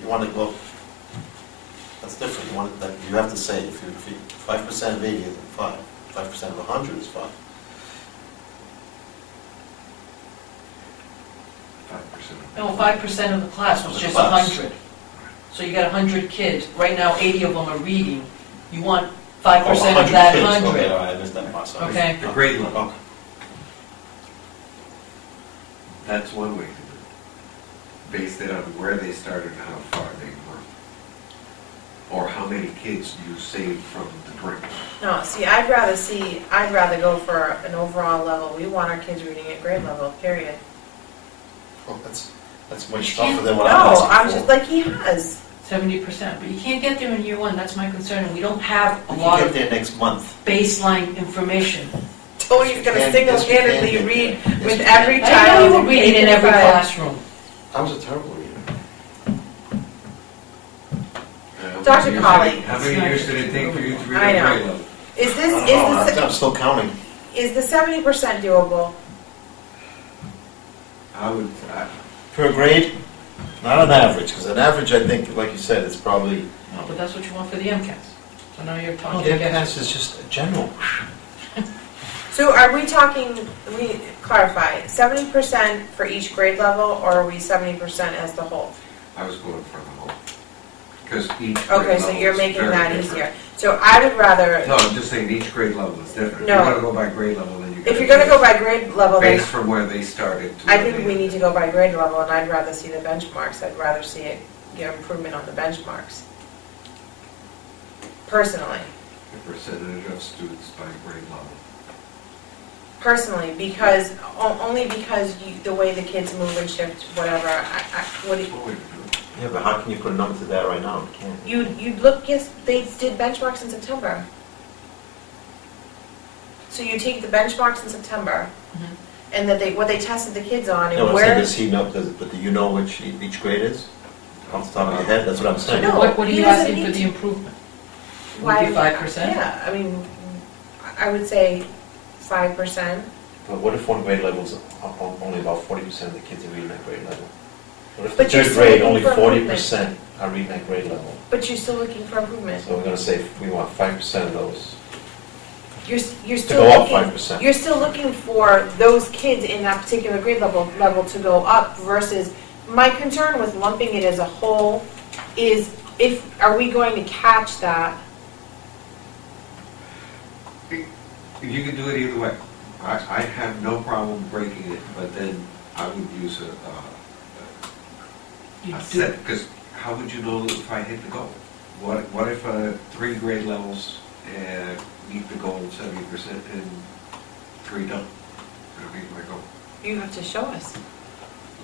You want to go, that's different, you have to say, if 5% of 80 isn't 5, 5% of 100 is 5. 5%. No, 5% of the class was Of the just class. 100. So you got 100 kids. Right now, 80 of them are reading. You want 5% of that 100. Okay, all right, I missed that part, sorry. Okay. The grade level. Okay. That's one way to do it. Based it on where they started and how far they were. Or how many kids you saved from the break. No, see, I'd rather go for an overall level. We want our kids reading at grade level, period. Well, that's much You can't- tougher than what No, I'm asking for. I'm just like he has. 70%. But you can't get there in year 1. That's my concern. And we don't have a We lot can of get there next month. baseline information. Tony's gonna Yes, we can single-handedly get read there. Yes, with we can. every I child. know you were in reading in every K-5. classroom. I was a terrible reader. Dr. Colley. How many years did it take for you to read I at know. grade level? Is I don't know, I'm still counting. the 70% doable? I would, Per grade, not an average, because an average, I think, like you said, it's probably, No, but that's what you want for the MCAS. So now you're no, talking the against. MCAS is just general. So are we talking, we clarify, 70% for each grade level, or are we 70% as the whole? I was going for the whole. Because each grade Okay, so level you're is making very that different. easier. So I would rather, No, I'm just saying each grade level is different. No. If you're gonna go by grade level, then you if you're gonna go by grade level, then based from where they started to I where think they- we need to go by grade level, and I'd rather see the benchmarks. I'd rather see it, improvement on the benchmarks. Personally. The percentage of students by grade level. Personally, because, only because the way the kids move and shift, whatever, what do That's one way to do it. Yeah, but how can you put a number to that right now? You can't. you'd look, yes, they did benchmarks in September. So you take the benchmarks in September, Mhm. and that what they tested the kids on, No, and what I'm saying where, is he know, but do you know which each grade is? Off the top of your head, that's what I'm saying. No. What are he you doesn't asking need for the to. improvement? why? Would be 5%? Yeah, I mean, I would say 5%. But what if one grade level's only about 40% of the kids are reading that grade level? What if But the you're third still grade, looking only for 40% are reading that grade level? But you're still looking for improvement. So we're gonna say we want 5% of those You're to still go up looking, 5%. you're still looking for those kids in that particular grade level to go up versus, my concern with lumping it as a whole is are we going to catch that? You can do it either way. I have no problem breaking it, but then I would use You a do- set, because how would you know if I hit the goal? What if 3 grade levels meet the goal of 70% and 3 don't? I meet my goal. You have to show us.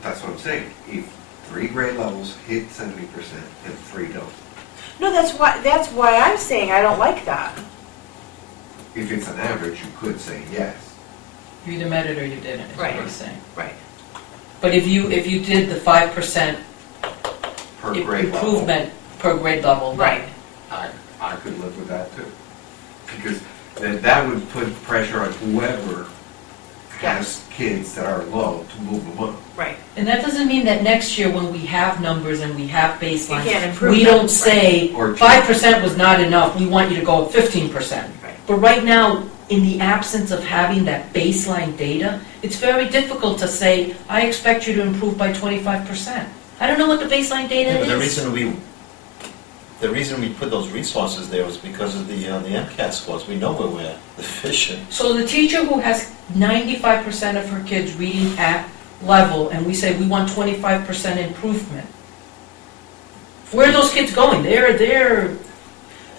That's what I'm saying. If 3 grade levels hit 70% and 3 don't. No, that's why I'm saying I don't like that. If it's an average, you could say yes. You either met it or you didn't, is what Right. I'm saying. Right. But if you did the 5% Per grade level. improvement per grade level, then Right. I could live with that too. Because then that would put pressure on whoever has kids that are low to move them up. Right. And that doesn't mean that next year when we have numbers and we have You baselines, can't improve we them. don't say Or 5% was not enough, we want you to go up 15%. Right. But right now, in the absence of having that baseline data, it's very difficult to say, I expect you to improve by 25%. I don't know what the baseline data Yeah, but is. the reason we put those resources there was because of the MCAT scores. We know where we're deficient. So the teacher who has 95% of her kids reading at level, and we say we want 25% improvement, where are those kids going? They're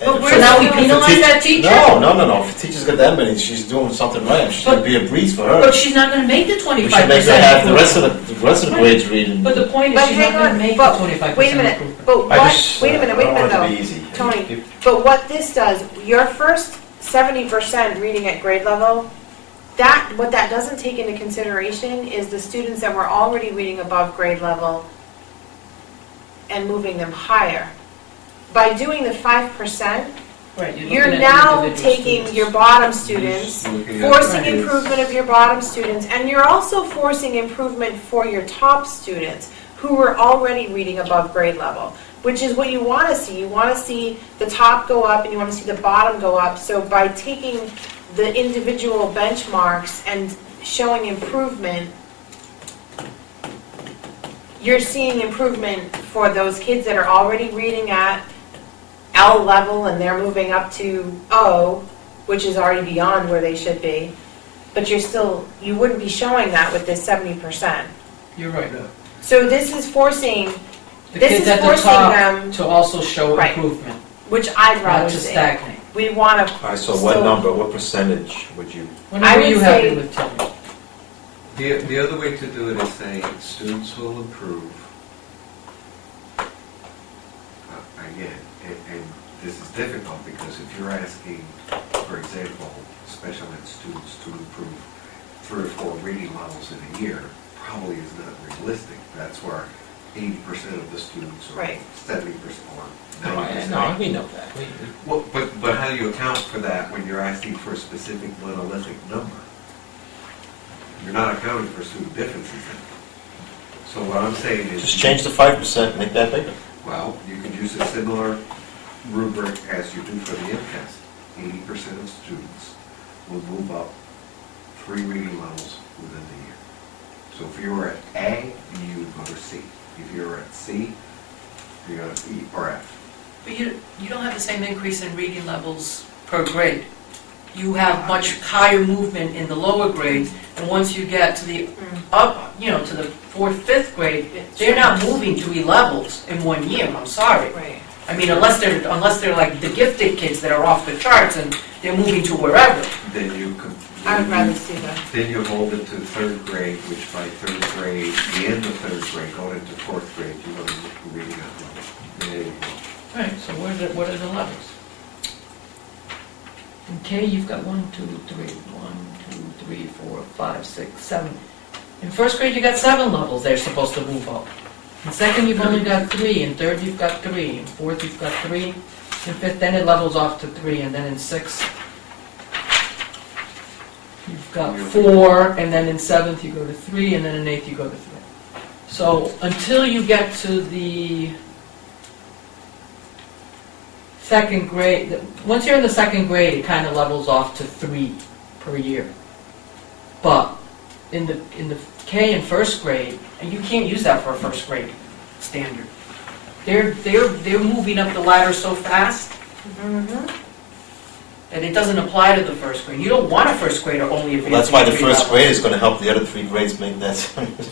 But And we're So now we if a penalize teach- that teacher? No. If a teacher's got that many, she's doing something right. She's gonna be a breeze for her. But she's not gonna make the 25%. We should make her have the improvement. rest of the grades reading. But the point is, But she's not hang gonna on, make the but 25% wait a minute, improvement. but I what, just, wait a minute I don't want it to though. be easy. Tony, but what this does, your first 70% reading at grade level, what that doesn't take into consideration is the students that were already reading above grade level and moving them higher. By doing the 5%, Right, you're looking at now individual taking students. your bottom students, Just looking at forcing kids. improvement of your bottom students, and you're also forcing improvement for your top students who were already reading above grade level, which is what you want to see. You want to see the top go up and you want to see the bottom go up. So by taking the individual benchmarks and showing improvement, you're seeing improvement for those kids that are already reading at L level and they're moving up to O, which is already beyond where they should be. But you wouldn't be showing that with this 70%. You're right. So this is forcing, The this kids is at the forcing top them, to also show Right. improvement, which I'd not rather to see. stagnate. We want to. All right, so what number, what percentage would you? Whenever would you happy say- with, tell me. The other way to do it is saying students will improve. Again, and this is difficult because if you're asking, for example, special ed students to improve 3 or 4 reading levels in a year, probably is not realistic. That's where 80% of the students or Right. 70% or No, 90%. we know that. Well, but how do you account for that when you're asking for a specific monolithic number? You're not accounting for student differences then. So what I'm saying is... Just change the 5%, make that bigger. Well, you could use a similar rubric as you do for the MCAS. 80% of students will move up 3 reading levels within the year. So if you were at A, you would go to C. If you were at C, you go to E or F. But you don't have the same increase in reading levels per grade. You have much higher movement in the lower grades, and once you get to the to the 4th, 5th grade, they're not moving to E levels in 1 year, I'm sorry. Right. I mean, unless they're like the gifted kids that are off the charts and they're moving to wherever. Then you could... I would rather see that. Then you hold it to 3rd grade, which by 3rd grade, the end of 3rd grade, going into 4th grade, you're going to be reading at level. There you go. Right, so what are the levels? In K, you've got 1, 2, 3, 1, 2, 3, 4, 5, 6, 7. In 1st grade, you got 7 levels they're supposed to move up. In 2nd, you've only got 3. In 3rd, you've got 3. In 4th, you've got 3. In 5th, then it levels off to 3. And then in 6th, you've got 4. And then in 7th, you go to 3. And then in 8th, you go to 3. So until you get to the 2nd grade, once you're in the 2nd grade, it kind of levels off to 3 per year. But in the K in 1st grade, and you can't use that for a 1st grade standard. They're moving up the ladder so fast. Mm-hmm. And it doesn't apply to the first grade. You don't want a first grader only if Well, that's why the first grade. grade is gonna help the other 3 grades make that,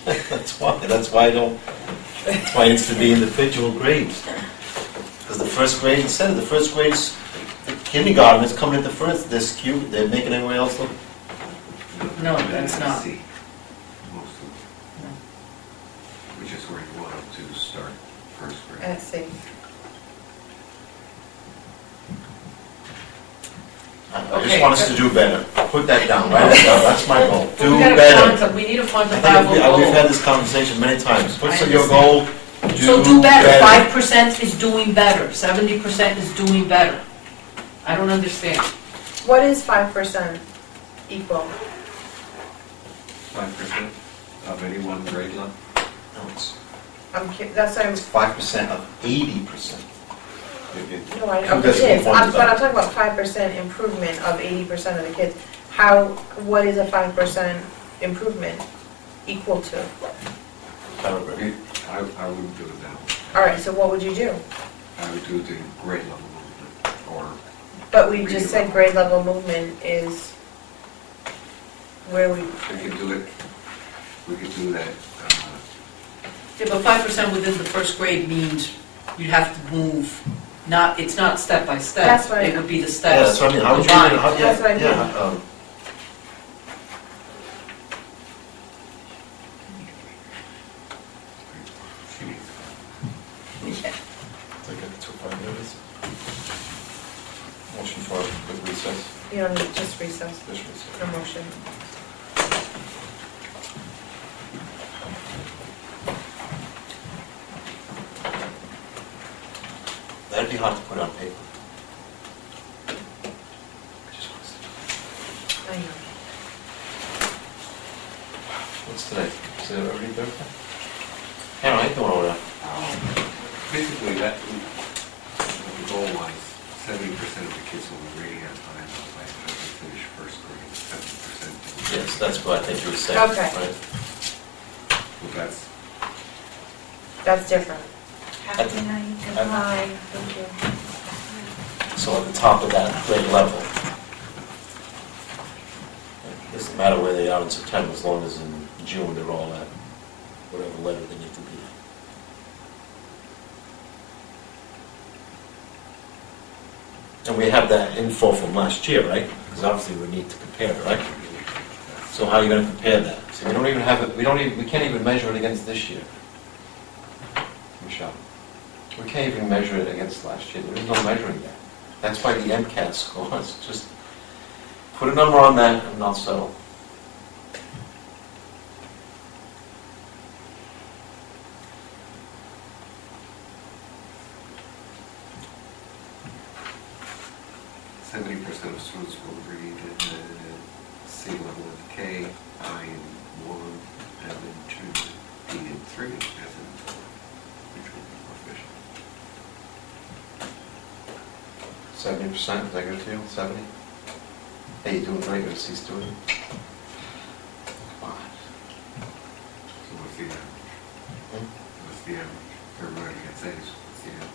that's why it needs to be individual grades. Because the first grade, instead of the first grades, the kindergarten is coming into first, they're skewed, they're making everybody else look. No, that's not. C, most of them. Which is where you want them to start first grade. Let's see. I just Okay. want us to do better. Put that down, write it down, that's my goal. Do We gotta better. we need a I think quantifiable we've goal. had this conversation many times. I What's your goal? So do better. 5% is doing better. 70% is doing better. I don't understand. What is 5% equal? 5% of any one grade level. No, it's That's what I'm. 5% of 80%. No, I Two know, it decimal is, points but I'm back. talking about 5% improvement of 80% of the kids. What is a 5% improvement equal to? I wouldn't do it now. All right, so what would you do? I would do the grade level movement, or But we just said grade level movement is where we, we could do that, Yeah, but 5% within the first grade means you'd have to move, it's not step by step. That's what I It know. would be the Yeah, steps that's what I mean. How would you, combined. how, That's what I mean. yeah, take it to 5 minutes. Motion for a quick recess. you know, just recess, This recess. no motion. That'd be hard to put on paper. I just want to- I know. What's today? Is it already Thursday? Hang on, I ain't doing all that. basically that, the goal was 70% of the kids will be reading at time by the time they finish first grade, 70%. Yes, that's what I think you were saying. Okay. Right? Well, That's different. At the- Hi, thank you. So at the top of that grade level, it doesn't matter where they are in September, as long as in June they're all at whatever letter they need to be at. And we have that info from last year, right? Because obviously we need to compare it, right? So how are you going to compare that? So we don't even have it. We can't even measure it against this year. Michelle, we can't even measure it against last year. There is no measuring that. That's why the MCAT scores. Just put a number on that and I'll settle. percent of students will read at C level in K, I in 1, M in 2, D in 3, F in 4, which will be proficient. 70%, is that good to you? 70? Hey, you're doing great, you're a C student. Come on. So what's the average? Hmm? What's the average? Everybody gets A's, what's the average?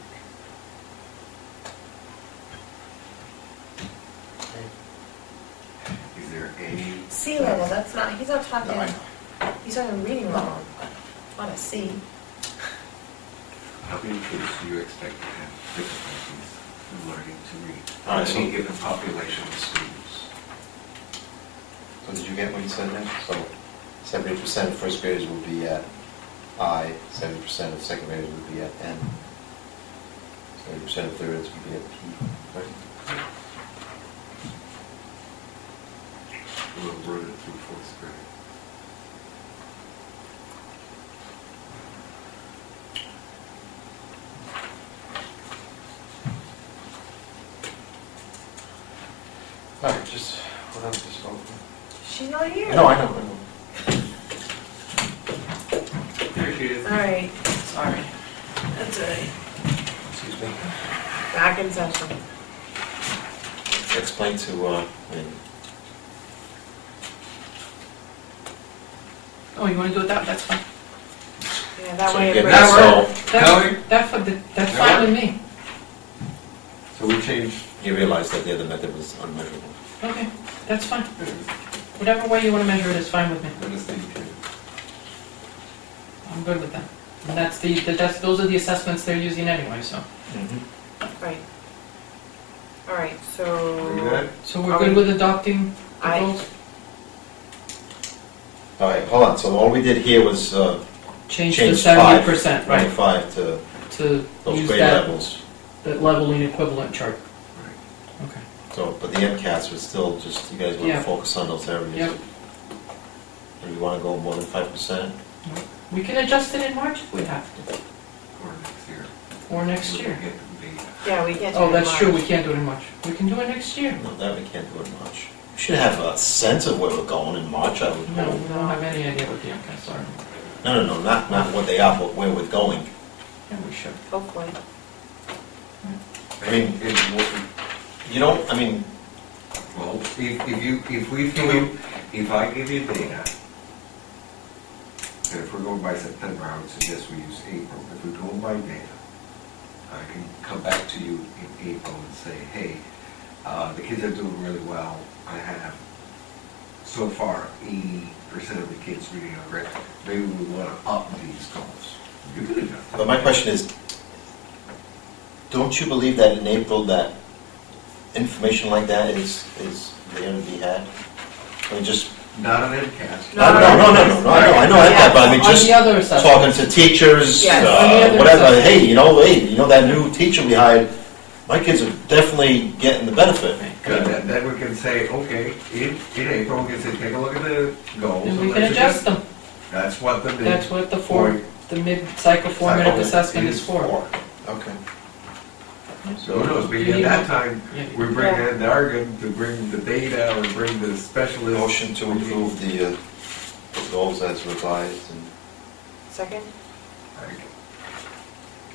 Is there any? C level, that's not, he's not No, I talking, know. he's talking reading level, not a C. How many kids do you expect to have difficulties in learning to read? All right, so- Any given population of students? So did you get what you said there? So 70% of first graders will be at I, 70% of second graders will be at N, 70% of thirds will be at P, right? We'll run it through fourth grade. All right, just, what else is over? She's not here. No, I know, I know. There she is. All right, Sorry. That's all right. Excuse me. back in session. Explain to, Oh, you want to do it that's fine. Yeah, that So way you it get breaks. that, so- That's fine with me. So we changed he realized that the other method was unmeasurable. Okay, that's fine. Whatever way you want to measure it is fine with me. I just think, I'm good with that. And those are the assessments they're using anyway, so. Right. All right, are you so, good? So we're good with adopting the I- goals? All right, hold on, so all we did here was Change to change 70%, right, 25 to to those use grade that, levels. that leveling equivalent chart. Okay. So, but the MCAS was still just, you guys want Yeah. to focus on those areas. Yep. And you want to go more than 5%? We can adjust it in March if we have to, Or next year. or next We'll year. get the- yeah, we can't do Oh, it that's March. true, we can't do it in March. We can do it next year. No, that we can't do it much. We should have a sense of where we're going in March, I would No, hope. we don't have any idea what the MCAS are. No, not what they are, but where we're going. Yeah, we should. Hopefully. I mean, you don't, I mean, Well, if I give you data, and if we're going by September, I would suggest we use April. If we're going by data, I can come back to you in April and say, hey, the kids are doing really well. I have, so far, 80% of the kids reading a grade. Maybe we want to up these goals. You can adjust. but my question is, don't you believe that in April that information like that is there to be had? I mean, just, Not an MCAS. no, I know that, but I mean, On just the other assessment. talking to teachers, Yes, on the other whatever, assessment. hey, you know that new teacher we hired, my kids are definitely getting the benefit. Good, then we can say, okay, in April, we can say, take a look at the goals. And we can let's adjust them. That's what the That's what the Point. the mid-cycle formative assessment is for. Okay. So who knows, maybe You at need that more- time, Yeah. we bring in Dargan to bring the data or bring the specialist. Motion to approve the goals as revised, and Second,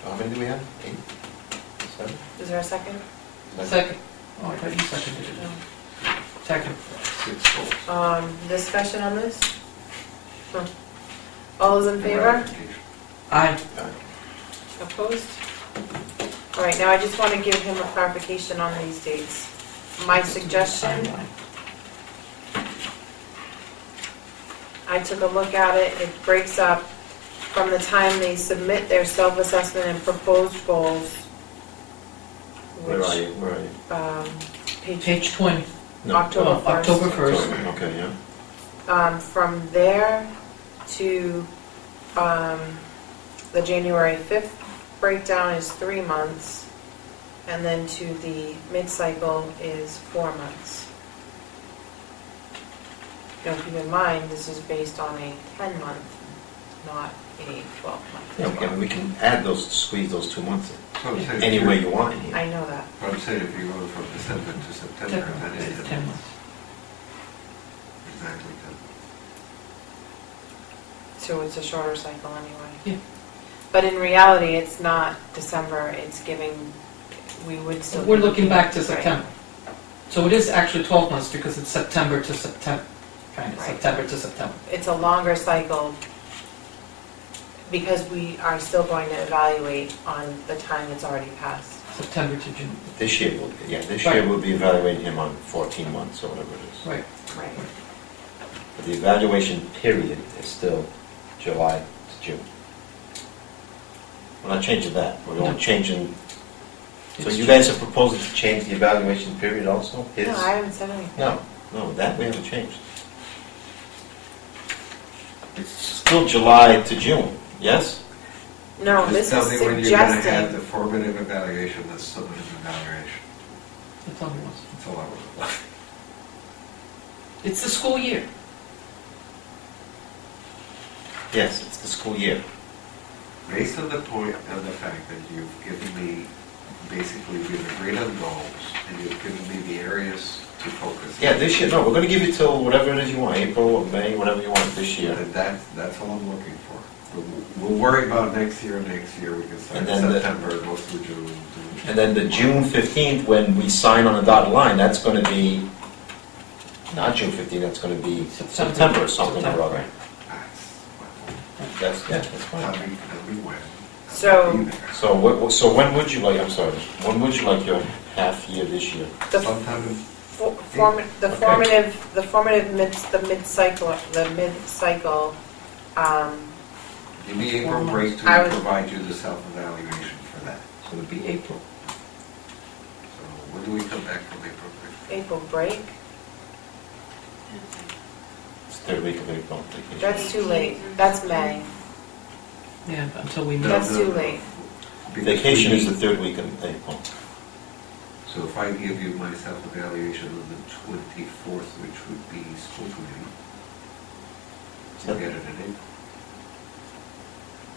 how many do we have? 8? 7? is there a second? Second. Oh, I thought you seconded it. No. Second. 6 goals. Discussion on this? Huh. All those in favor? Aye. Opposed? All right, now I just want to give him a clarification on these dates. My suggestion, Timeline. I took a look at it, it breaks up from the time they submit their self-assessment and proposed goals, Where are which, you? Where are you? Page 20. No. October Oh, October 1st. Okay, yeah. From there to the January 5th breakdown is 3 months, and then to the mid-cycle is 4 months. Now, keep in mind, this is based on a 10-month, not a 12-month. Yeah, we can add those, squeeze those 2 months So I'm saying in any if way you're- you want in here. I know that. But I'm saying if you go from December to September, that is It's 10 10 months. months. Exactly 10. So it's a shorter cycle anyway. Yeah. But in reality, it's not December, it's giving, we would still. We're be looking back to right. September. So it is actually 12 months because it's September to September, kind of, Right. September to September. It's a longer cycle because we are still going to evaluate on the time that's already passed. September to June. This year, this Right. year we'll be evaluating him on 14 months or whatever it is. Right. Right. But the evaluation period is still July to June. We're not changing that, we're No. only changing, so It's you guys are proposing to change the evaluation period also? His? No, I haven't said anything. No, that we haven't changed. It's still July to June, yes? No, Just this tell is me when you're gonna have the suggesting, formative evaluation, the summative evaluation. That's all it was. That's all I want. It's the school year. Yes, it's the school year. Based on the point of the fact that you've given me, basically, you've agreed on goals, and you've given me the areas to focus. Yeah, this year, no, we're gonna give you till whatever it is you want, April or May, whatever you want this year. And that's all I'm looking for. We'll worry about next year, we can start And in then the- September, go through June. And then the June 15th, when we sign on the dotted line, that's gonna be, not June 15th, that's gonna be September or something or September, other. right. That's That's fine. That'll be when. So, So what, so when would you like, I'm sorry, when would you like your half year this year? the Sometime in the mid-cycle, Give me April break to I would- provide you the self-evaluation for that. So it would be April. So when do we come back from April break? April break, It's third week of April, vacation. that's too late, that's May, Yeah, until we meet. that's too late. Because Vacation we is the need- third week of April. So if I give you my self-evaluation on the 24th, which would be school committee, you'll get it in April.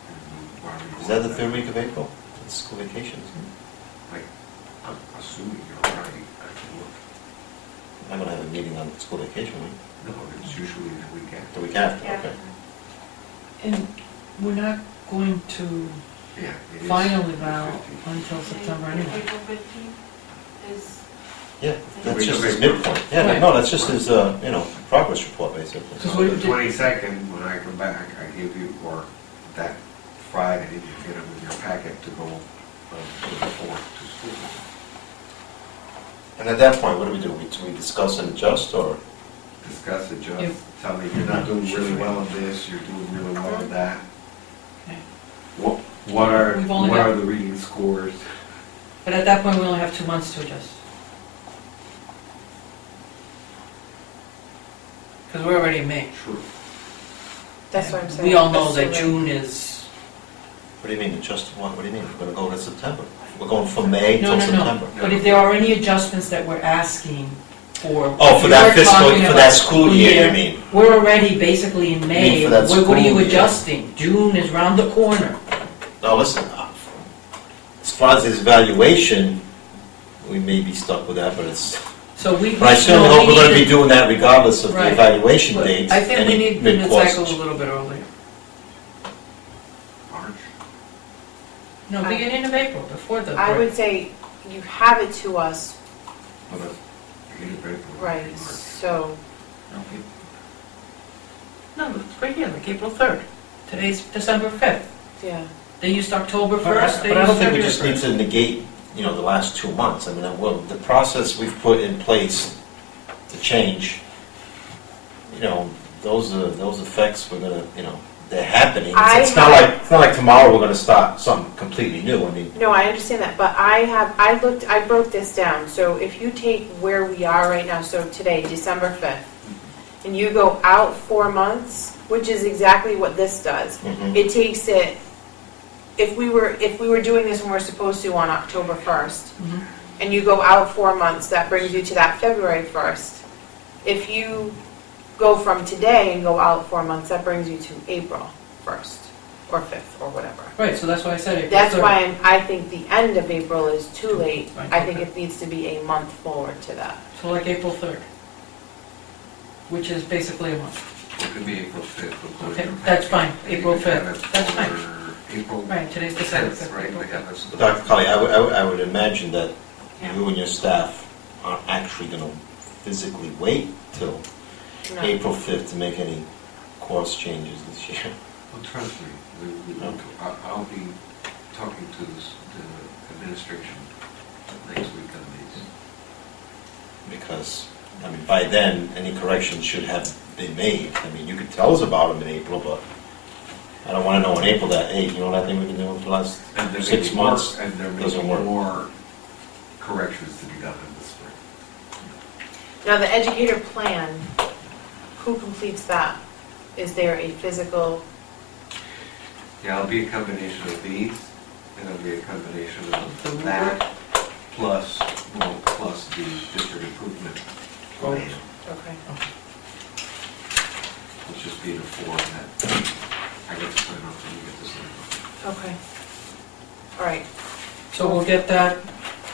And we've already Is that the worked third week of April? It's school vacation, isn't I'm assuming you're right, I can look. it? I'm gonna have a meeting on school vacation week, No, it's usually the week after. the week after, Yeah. okay. And we're not going to Yeah. it is final the eval 15th. until September anyway. April 15th is, Yeah, that's Week just of his April. midpoint. Yeah, Right. no, that's just his, progress report, basically. Because So we the did- 22nd, when I come back, I give you, or that Friday, you get them in your packet to go to the 4th to school. And at that point, what do? We discuss and adjust, or? Discuss, adjust, Yeah. tell me you're not doing really well in this, you're doing really well in that. Okay. What are, We've only what got- are the reading scores? But at that point, we only have 2 months to adjust. Because we're already in May. True. That's what I'm saying. We all know That's that too late. June is, What do you mean, adjust what do you mean? We're gonna go to September? We're going from May no, till no, September? no. But if there are any adjustments that we're asking for. Oh, for if that you're fiscal, talking for about that school year, you mean? We're already basically in May. for that What are school you year. adjusting? June is round the corner. No, listen, as far as this evaluation, we may be stuck with that, but it's, So we. but I certainly no, we hope we're gonna need be to- doing that regardless of the Right. evaluation But dates. I think we any need the mid-course. mid-cycle a little bit earlier. March? No, beginning of April, before the I break. would say you have it to us, Well, that's beginning of April. right, March. so, No, it's right here, like April 3rd. Today's December 5th. yeah. They used October But 1st, they I used don't think we February just need 1st. to negate, the last 2 months. I mean, well, the process we've put in place to change, those effects we're gonna, they're happening. It's not like tomorrow we're gonna start something completely new. I mean, No, I understand that, but I broke this down, so if you take where we are right now, so today, December 5th, and you go out 4 months, which is exactly what this does, mhm. it takes it, if we were doing this when we're supposed to on October 1st, Mhm. and you go out 4 months, that brings you to that February 1st. If you go from today and go out 4 months, that brings you to April 1st, or 5th, or whatever. Right, so that's why I said April 3rd. That's why I think the end of April is too late. Right, I think okay. it needs to be a month forward to that. So like April 3rd, which is basically a month. It could be April 5th. we'll put it Okay, in the that's packet. fine. And you April could have 5th. it That's fine. for April Right, today's December 10th, 5th. right? April We have 5th. this- But Dr. Colley, I would imagine that you and your staff aren't actually gonna physically wait till No. April 5th to make any course changes this year. Well, trust me, I'll be talking to the administration next week on these. Because, I mean, by then, any corrections should have been made. I mean, you could tell us about them in April, but I don't want to know in April that, hey, you know what I think we've been doing for the last And there may 6 be more- months? And there may doesn't be work. more corrections to be done in the spring. Now, the educator plan, who completes that? Is there a physical, Yeah, it'll be a combination of these, and it'll be a combination The of that, plus the district improvement plan, okay. which is being a form that I get to sign off when you get to sign off. Okay. All right. So we'll get that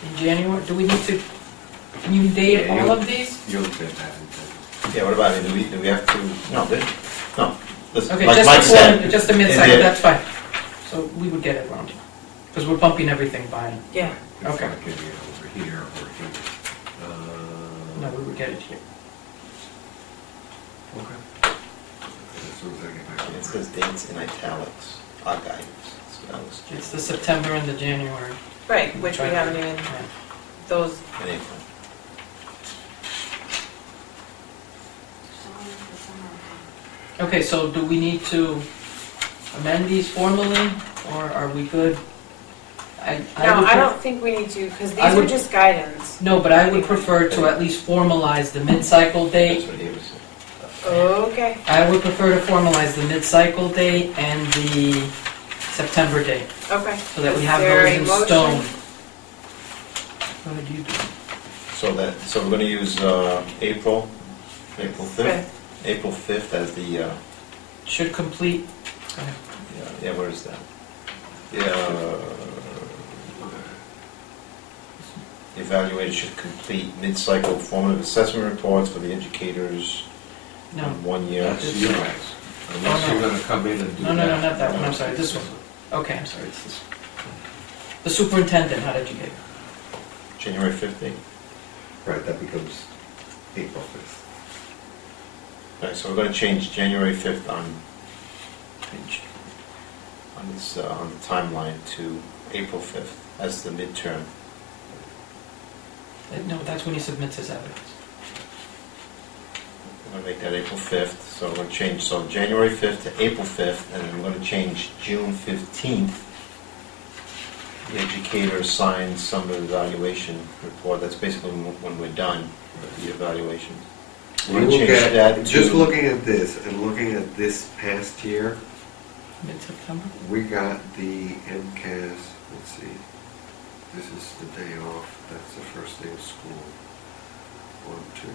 in January. Do we need to, can you date Yeah, all of these? You'll get that in Yeah, what about, I mean, do we have to, no, no. Listen, Okay, like just Mike the said, form, just the mid-cycle, in the- that's fine. So we would get it around, because we're bumping everything by, Yeah. It's Okay. not gonna be over here or here. no, we would get it here. Okay. As soon as I get back. It says dates in italics, our guidance. That's what I looks. It's the September and the January. Right, which we haven't even, Yeah. those, In April. Okay, so do we need to amend these formally, or are we good? no, would I pref- don't think we need to, because I these were would- just guidance. No, but I would prefer to at least formalize the mid-cycle date. That's what he was saying. Okay, I would prefer to formalize the mid-cycle date and the September date, okay. so that we have Is there those a in motion? stone. What did you do? So we're gonna use April 5th, Fifth. April 5th as the, yeah, Should complete, where is that? Yeah. Evaluator should complete mid-cycle formative assessment reports for the educators no, in 1 year. That's you guys, unless Oh, no. you're gonna come in and do no, that. not that one, I'm sorry, this one. Okay, I'm sorry, it's this one. The superintendent, how did you get it? January 15th. Right, that becomes April 5th. All right, so we're gonna change January 5th on this, on the timeline to April 5th as the midterm. No, that's when he submits his evidence. We're gonna make that April 5th, so we're gonna change, so January 5th to April 5th, and then we're gonna change June 15th. The educator signs some of the evaluation report, that's basically when we're done with the evaluation. We We're gonna will change get, that just to- looking at this and looking at this past year, Mid-September? we got the MCAS, let's see, this is the day off, that's the first day of school. 1, 2.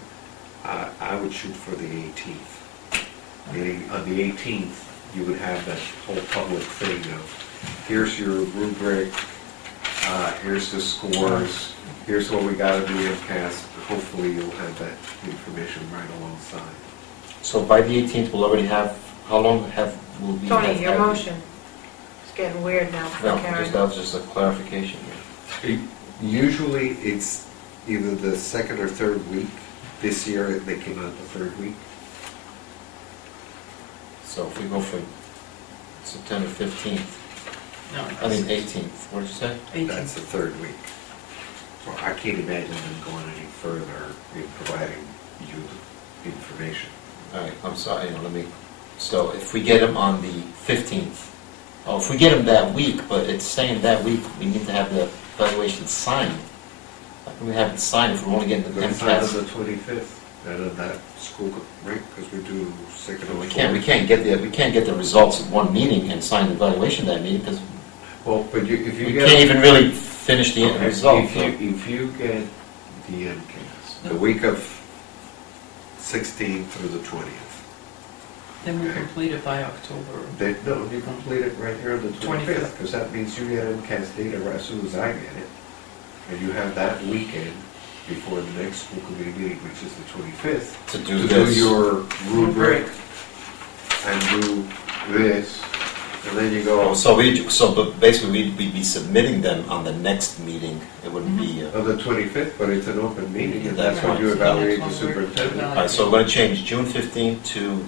I would shoot for the 18th. Meaning, on the 18th, you would have that whole public thing of, here's your rubric, here's the scores, here's what we got in the MCAS. Hopefully, you'll have that information right alongside. So by the 18th, we'll already have, how long will we have? Tony, your had- motion. It's getting weird now for No, Karen. that was just a clarification. Usually, it's either the second or third week. This year, they came out the third week. So if we go for September 15th, No. I mean 18th, what did you say? 18th. That's the third week. So I can't imagine them going any further in providing you the information. All right, I'm sorry, let me, so if we get them on the 15th, oh, if we get them that week, but it's saying that week, we need to have the evaluation signed. How can we have it signed if we're only getting the It's not on MCAS? the 25th, and on that school, right, because we do second and We fourth. can't get the results at one meeting and sign the evaluation that meeting, because Well, but if you we get. can't even really finish the end Okay, result. If you get the MCAS, the week of 16th through the 20th, Then we Okay. complete it by October. no, you complete it right here on the 25th. 25th, because that means you get MCAS data right as soon as I get it. And you have that weekend before the next school committee meeting, which is the 25th, To do to do this. your rubric and do this, and then you go, But basically, we'd be submitting them on the next meeting. It wouldn't be, on the 25th, but it's an open meeting, and Yeah, that's when you right. evaluate So the that's when we're- superintendent. all right, so we're going to change June 15th to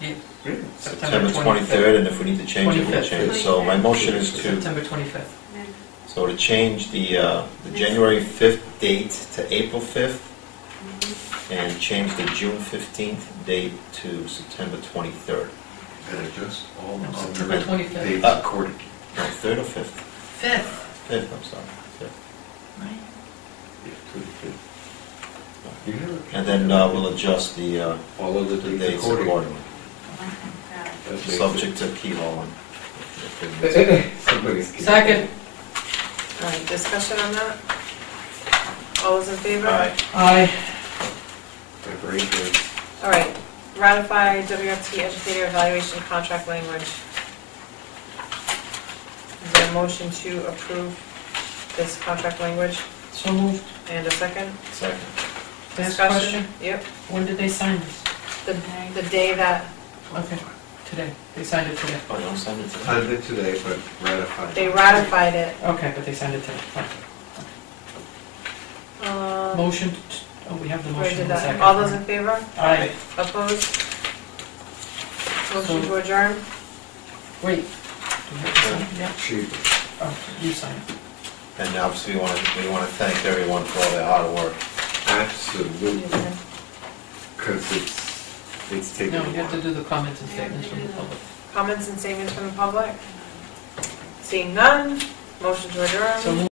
Yeah, Yeah. September 23rd, and if we need to change it, we'll 25th. change. So my motion is to, September 25th. so to change the January 5th date to April 5th, and change the June 15th date to September 23rd. And adjust all No, of September the 25th. dates Uh, accordingly. No, 3rd or 5th? 5th. 5th, I'm sorry, 5th. Right. Yeah, 25th. You have it. And then we'll adjust the All of the dates dates accordingly. accordingly, That makes subject to keyhole. it- Somebody's. Second. All right, discussion on that? All those in favor? Aye. Aye. My brain is- All right, ratify WFT educator evaluation contract language. Is there a motion to approve this contract language? So moved. And a second? Second. Last Discussion? question. Yep, When did they sign this? the day that, Okay, today. They signed it today. Oh, you don't send it to me? Signed it today, but ratified. they ratified it. Okay, but they signed it today. Okay. Motion, oh, we have the Where motion did in a that, second. all those in favor? Aye. Opposed? Motion to adjourn? Great. Do you have to sign? Yeah. She, Oh, you sign it. And obviously, we want to thank everyone for all their hard work. absolutely, because it's taken a No, you have to while. do the comments and statements from the public. Comments and statements from the public? Seeing none, motion to adjourn. So